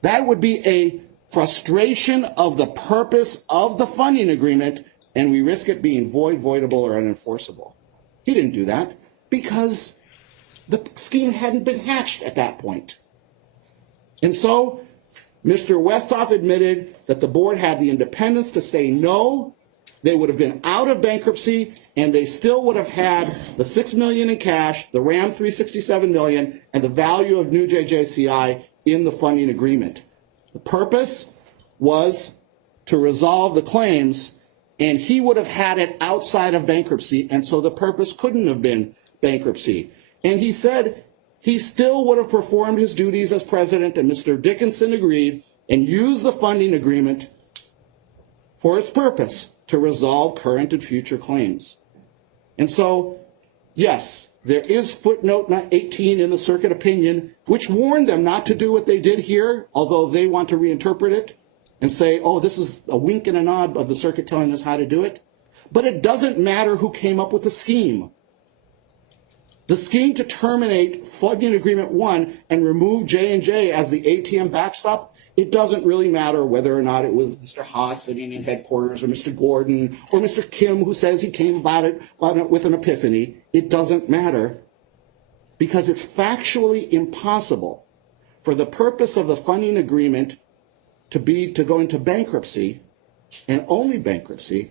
that would be a frustration of the purpose of the funding agreement, and we risk it being void, voidable, or unenforceable. He didn't do that because the scheme hadn't been hatched at that point. And so Mr. Westhoff admitted that the board had the independence to say no. They would have been out of bankruptcy, and they still would have had the $6 million in cash, the RAM $367 million, and the value of new JJCI in the funding agreement. The purpose was to resolve the claims, and he would have had it outside of bankruptcy, and so the purpose couldn't have been bankruptcy. And he said he still would have performed his duties as president, and Mr. Dickinson agreed and used the funding agreement for its purpose to resolve current and future claims. And so, yes, there is footnote 18 in the circuit opinion, which warned them not to do what they did here, although they want to reinterpret it and say, oh, this is a wink and a nod of the circuit telling us how to do it. But it doesn't matter who came up with the scheme. The scheme to terminate funding agreement 1 and remove J&J as the ATM backstop, it doesn't really matter whether or not it was Mr. Haas sitting in headquarters or Mr. Gordon or Mr. Kim who says he came about it with an epiphany. It doesn't matter because it's factually impossible for the purpose of the funding agreement to go into bankruptcy and only bankruptcy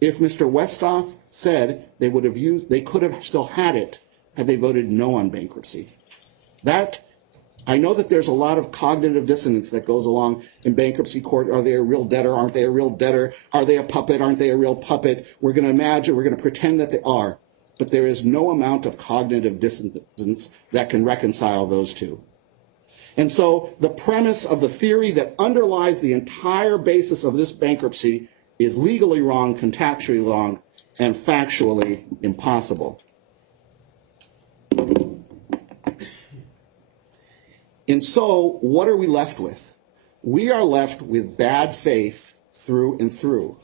if Mr. Westhoff said they could have still had it had they voted no on bankruptcy. I know that there's a lot of cognitive dissonance that goes along in bankruptcy court. Are they a real debtor? Aren't they a real debtor? Are they a puppet? Aren't they a real puppet? We're going to pretend that they are. But there is no amount of cognitive dissonance that can reconcile those two. And so the premise of the theory that underlies the entire basis of this bankruptcy is legally wrong, contractually wrong, and factually impossible. And so what are we left with? We are left with bad faith through and through.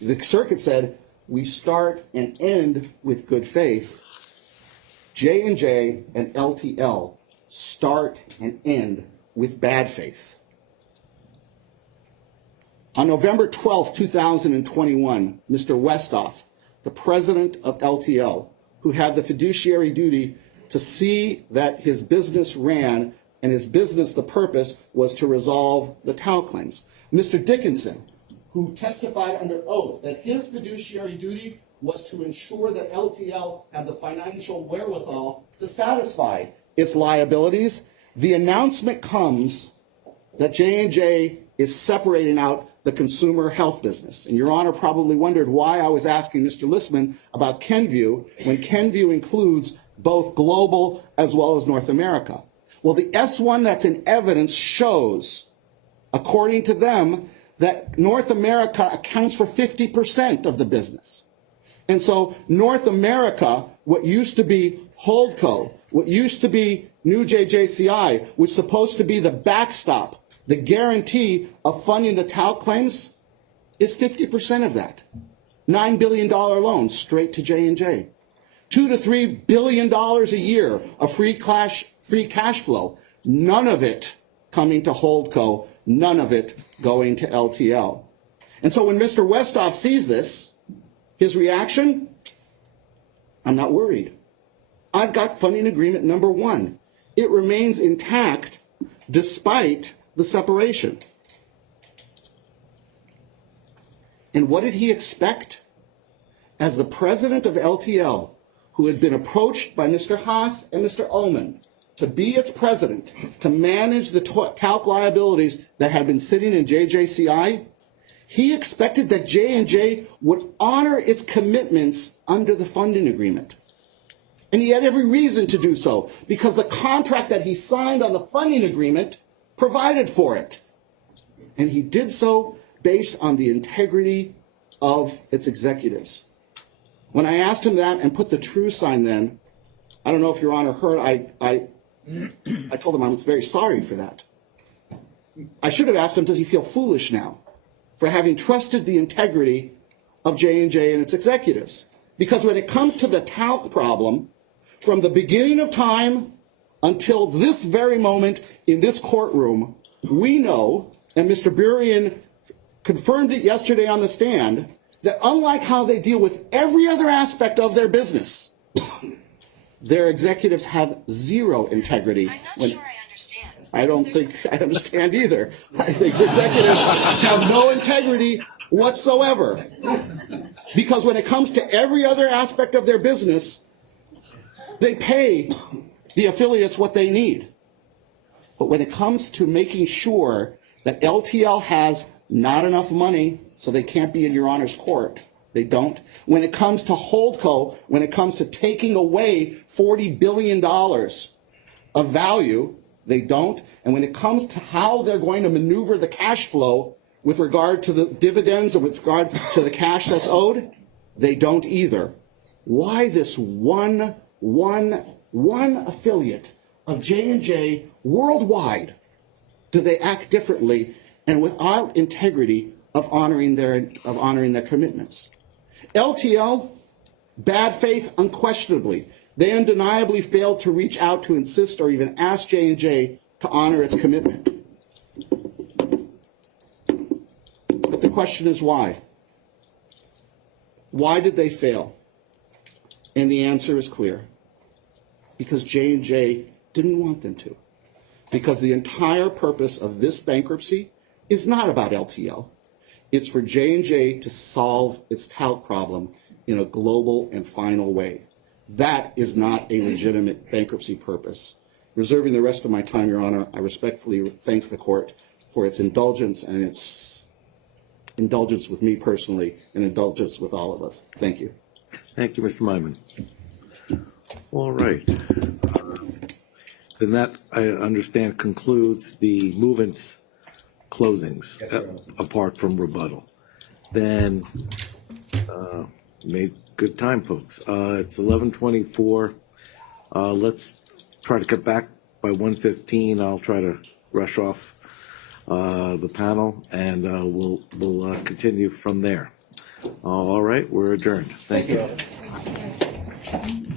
The circuit said we start and end with good faith, J&J and LTL start and end with bad faith. On November 12, 2021, Mr. Westhoff, the president of LTL, who had the fiduciary duty to see that his business ran and his business, the purpose was to resolve the TAL claims. Mr. Dickinson, who testified under oath that his fiduciary duty was to ensure that LTL had the financial wherewithal to satisfy its liabilities. The announcement comes that J&J is separating out the consumer health business. And Your Honor probably wondered why I was asking Mr. Listman about Kenvue when Kenvue includes both global as well as North America. Well, the S1 that's in evidence shows, according to them, that North America accounts for 50% of the business. And so North America, what used to be Holdco, what used to be New JJCI, was supposed to be the backstop, the guarantee of funding the TAL claims, is 50% of that. $9 billion loan straight to J&J. $2 to $3 billion a year of free cash flow. None of it coming to Holdco, none of it going to LTL. And so when Mr. Westhoff sees this, his reaction, I'm not worried. I've got funding agreement number 1. It remains intact despite the separation. And what did he expect? As the president of LTL, who had been approached by Mr. Haas and Mr. Ullman to be its president, to manage the talc liabilities that had been sitting in JJCI, he expected that J&J would honor its commitments under the funding agreement. And he had every reason to do so, because the contract that he signed on the funding agreement provided for it. And he did so based on the integrity of its executives. When I asked him that and put the true sign then, I don't know if Your Honor heard, I told him I'm very sorry for that. I should have asked him, does he feel foolish now for having trusted the integrity of J&J and its executives? Because when it comes to the talc problem, from the beginning of time until this very moment in this courtroom, we know, and Mr. Burian confirmed it yesterday on the stand, that unlike how they deal with every other aspect of their business, their executives have zero integrity. I'm not sure I understand. I don't think I understand either. I think executives have no integrity whatsoever. Because when it comes to every other aspect of their business, they pay the affiliates what they need. But when it comes to making sure that LTL has not enough money so they can't be in Your Honor's court, they don't. When it comes to Holdco, when it comes to taking away $40 billion of value, they don't. And when it comes to how they're going to maneuver the cash flow with regard to the dividends or with regard to the cash that's owed, they don't either. Why this one affiliate of J&J worldwide do they act differently and without integrity of honoring their commitments? LTL, bad faith unquestionably. They undeniably failed to reach out to insist or even ask J&J to honor its commitment. But the question is why? Why did they fail? And the answer is clear. Because J&J didn't want them to. Because the entire purpose of this bankruptcy is not about LTL. It's for J&J to solve its talc problem in a global and final way. That is not a legitimate bankruptcy purpose. Reserving the rest of my time, Your Honor, I respectfully thank the court for its indulgence and its indulgence with me personally and indulgence with all of us. Thank you. Thank you, Mr. Myman. All right. Then that, I understand, concludes the movements closings, apart from rebuttal. Then, made good time, folks. It's 11:24. Let's try to get back by 1:15. I'll try to rush off the panel, and we'll continue from there. All right, we're adjourned. Thank you. you.